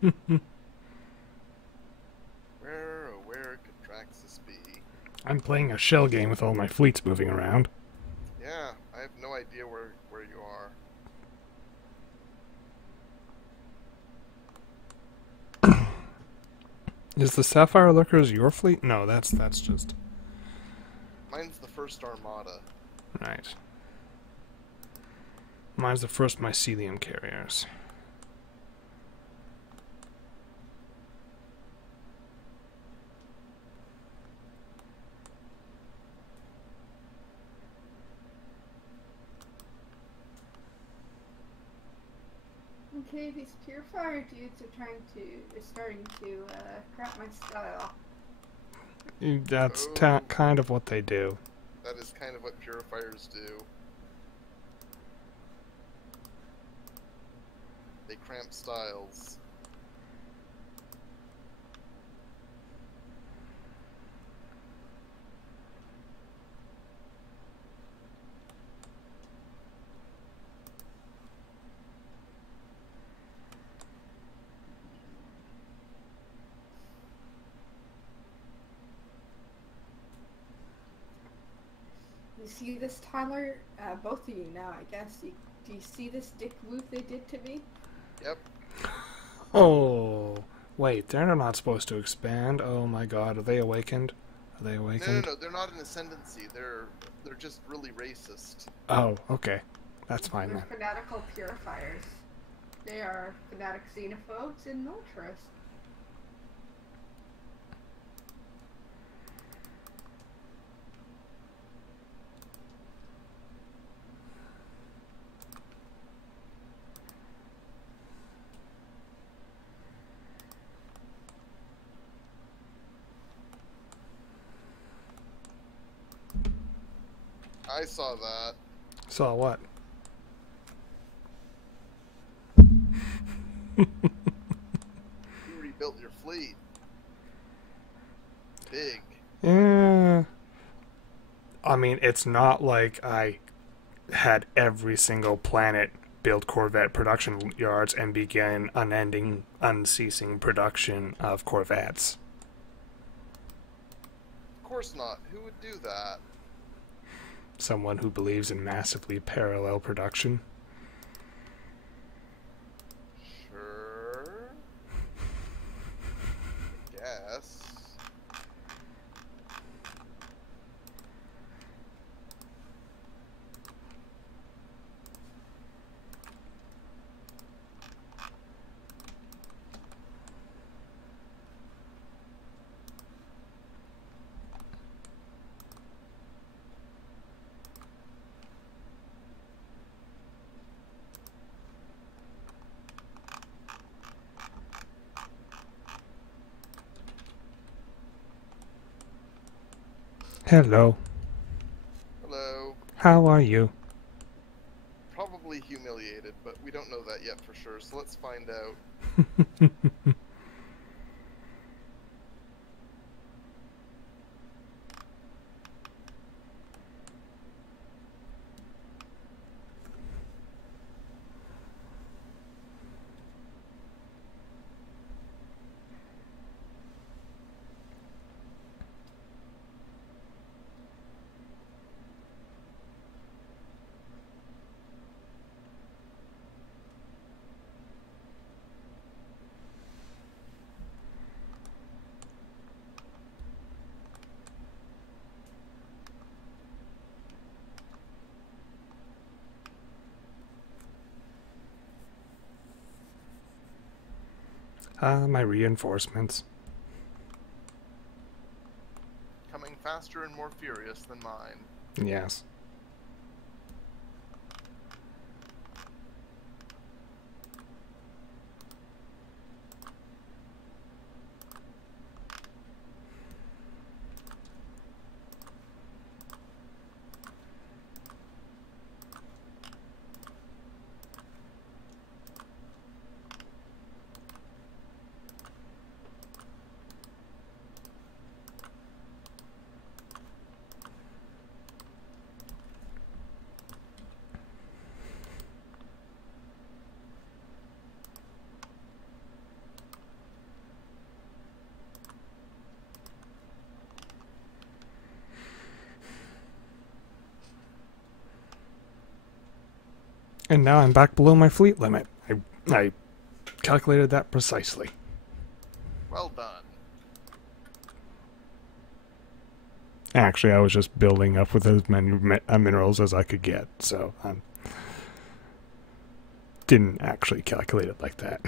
Where could Draxus be? I'm playing a shell game with all my fleets moving around. Yeah, I have no idea where you are. Is the Sapphire Lurkers your fleet? No, that's just... Mine's the first Armada. Right. Mine's the first mycelium carriers. Okay, these purifier dudes are starting to crap my style. That's Oh. kind of what they do. That is kind of what purifiers do. They cramp styles. You see this, Tyler? Both of you now, I guess. Do you see this dick move they did to me? Yep. Oh, wait, they're not supposed to expand. Oh my god, are they awakened? Are they awakened? No, they're not an ascendancy. They're just really racist. Oh, okay. That's fine They're then. fanatical purifiers. They are fanatic xenophobes and militarists. I saw that. Saw what? You rebuilt your fleet. Big. Yeah. I mean, it's not like I had every single planet build Corvette production yards and began unending, unceasing production of Corvettes. Of course not. Who would do that? Someone who believes in massively parallel production. Sure. I guess. Hello. Hello. How are you? Probably humiliated, but we don't know that yet for sure, so let's find out. My reinforcements. Coming faster and more furious than mine. Yes. And now I'm back below my fleet limit. I calculated that precisely. Well done. Actually, I was just building up with as many minerals as I could get, so I didn't actually calculate it like that.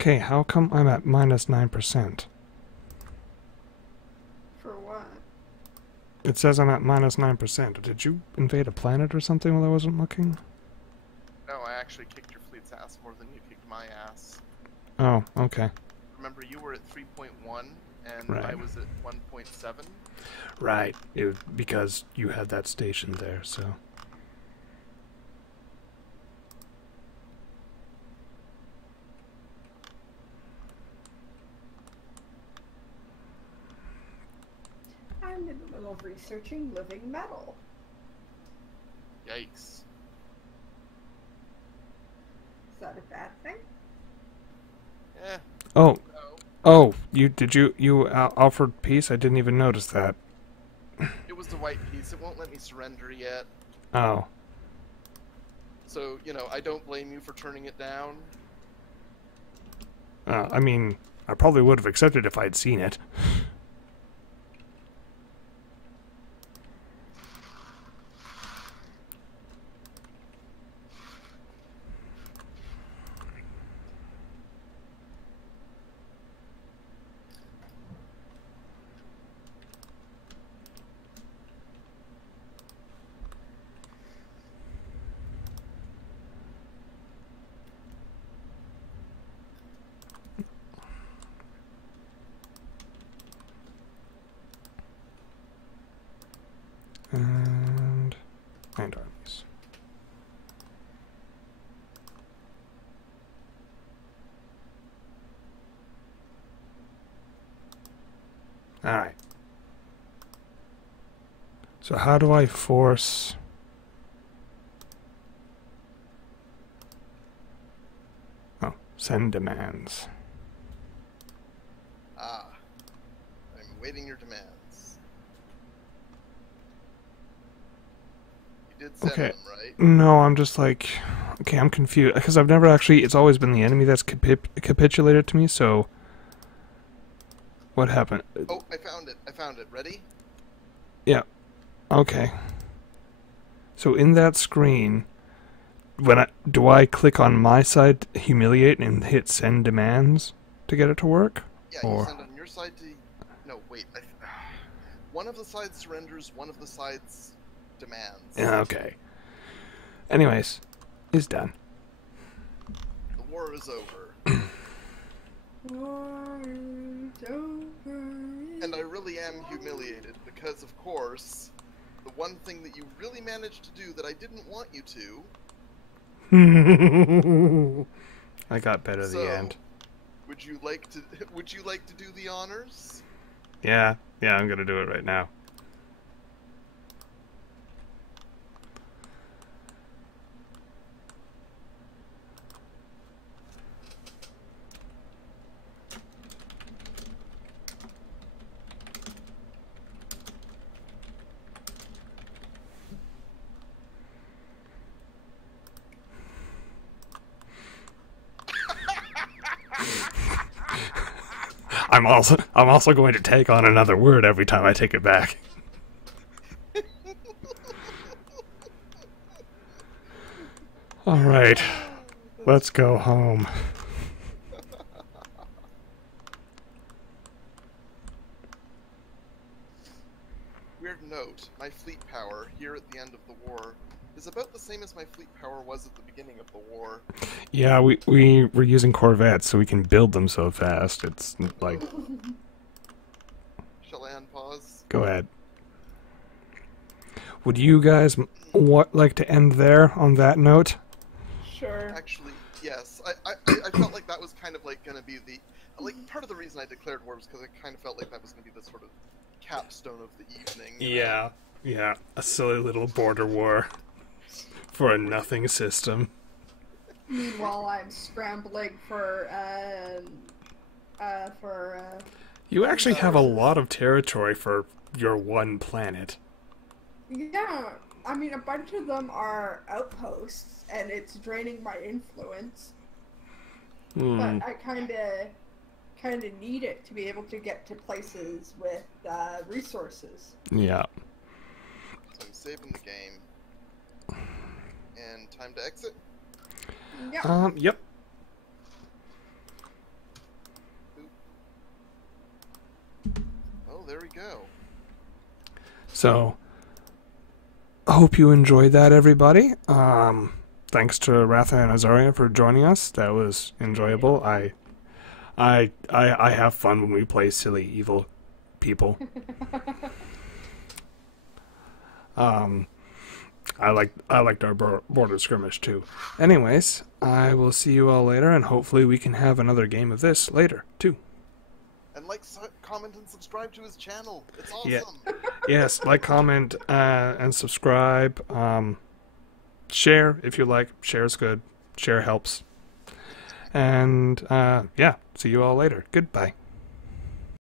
Okay, how come I'm at minus 9%? For what? It says I'm at minus 9%. Did you invade a planet or something while I wasn't looking? No, I actually kicked your fleet's ass more than you kicked my ass. Oh, okay. Remember, you were at 3.1 and Right. I was at 1.7? Right, because you had that station there, so... I'm in the middle of researching living metal. Yikes. Is that a bad thing? Eh. Oh, No. oh, you offered peace? I didn't even notice that. It was the white piece. It won't let me surrender yet. Oh. So, you know, I don't blame you for turning it down. I mean, I probably would have accepted if I'd seen it. And armies. Alright. So how do I force... Oh, send demands. Ah. I'm awaiting your demands. You did send Okay. them, right? No, I'm just like... Okay, I'm confused. Because I've never actually... It's always been the enemy that's capitulated to me, so... What happened? Oh, I found it. I found it. Ready? Yeah. Okay. So in that screen, do I click on my side, humiliate, and hit send demands to get it to work? Yeah, Or... you send on your side to... No, wait. One of the sides surrenders, one of the sides demands. Yeah, okay. Anyways, it's done. The war is over. War is over. And I really am humiliated because, of course, the one thing that you really managed to do that I didn't want you to... I got better at the end. Would you like to do the honors? Yeah, I'm gonna do it right now. I'm also going to take on another word every time I take it back. All right, let's go home. Weird note, my fleet power here at the end of the war is about the same as my fleet power was at the beginning of the war. Yeah, we're using Corvettes, so we can build them so fast. It's like... Shall I unpause? Go ahead. Would you guys like to end there on that note? Sure. Actually, yes. I felt like that was kind of like going to be the... Like, part of the reason I declared war was because I kind of felt like that was going to be the sort of capstone of the evening. Yeah. Yeah, a silly little border war for a nothing system. Meanwhile, I'm scrambling for You actually have a lot of territory for your one planet. yeah, I mean, a bunch of them are outposts, and it's draining my influence. But I kind of need it to be able to get to places with resources. Yeah. So I'm saving the game. And time to exit? Yeah. Yep. Oh, there we go. So, I hope you enjoyed that, everybody. Thanks to Ratha and Azaria for joining us. That was enjoyable. I have fun when we play silly evil people. I liked our border skirmish too. Anyways, I will see you all later, and hopefully we can have another game of this later too. And like, comment, and subscribe to his channel. It's awesome. Yeah. Yes, like, comment, and subscribe. Share if you like. Share's good. Share helps. And yeah, see you all later. Goodbye.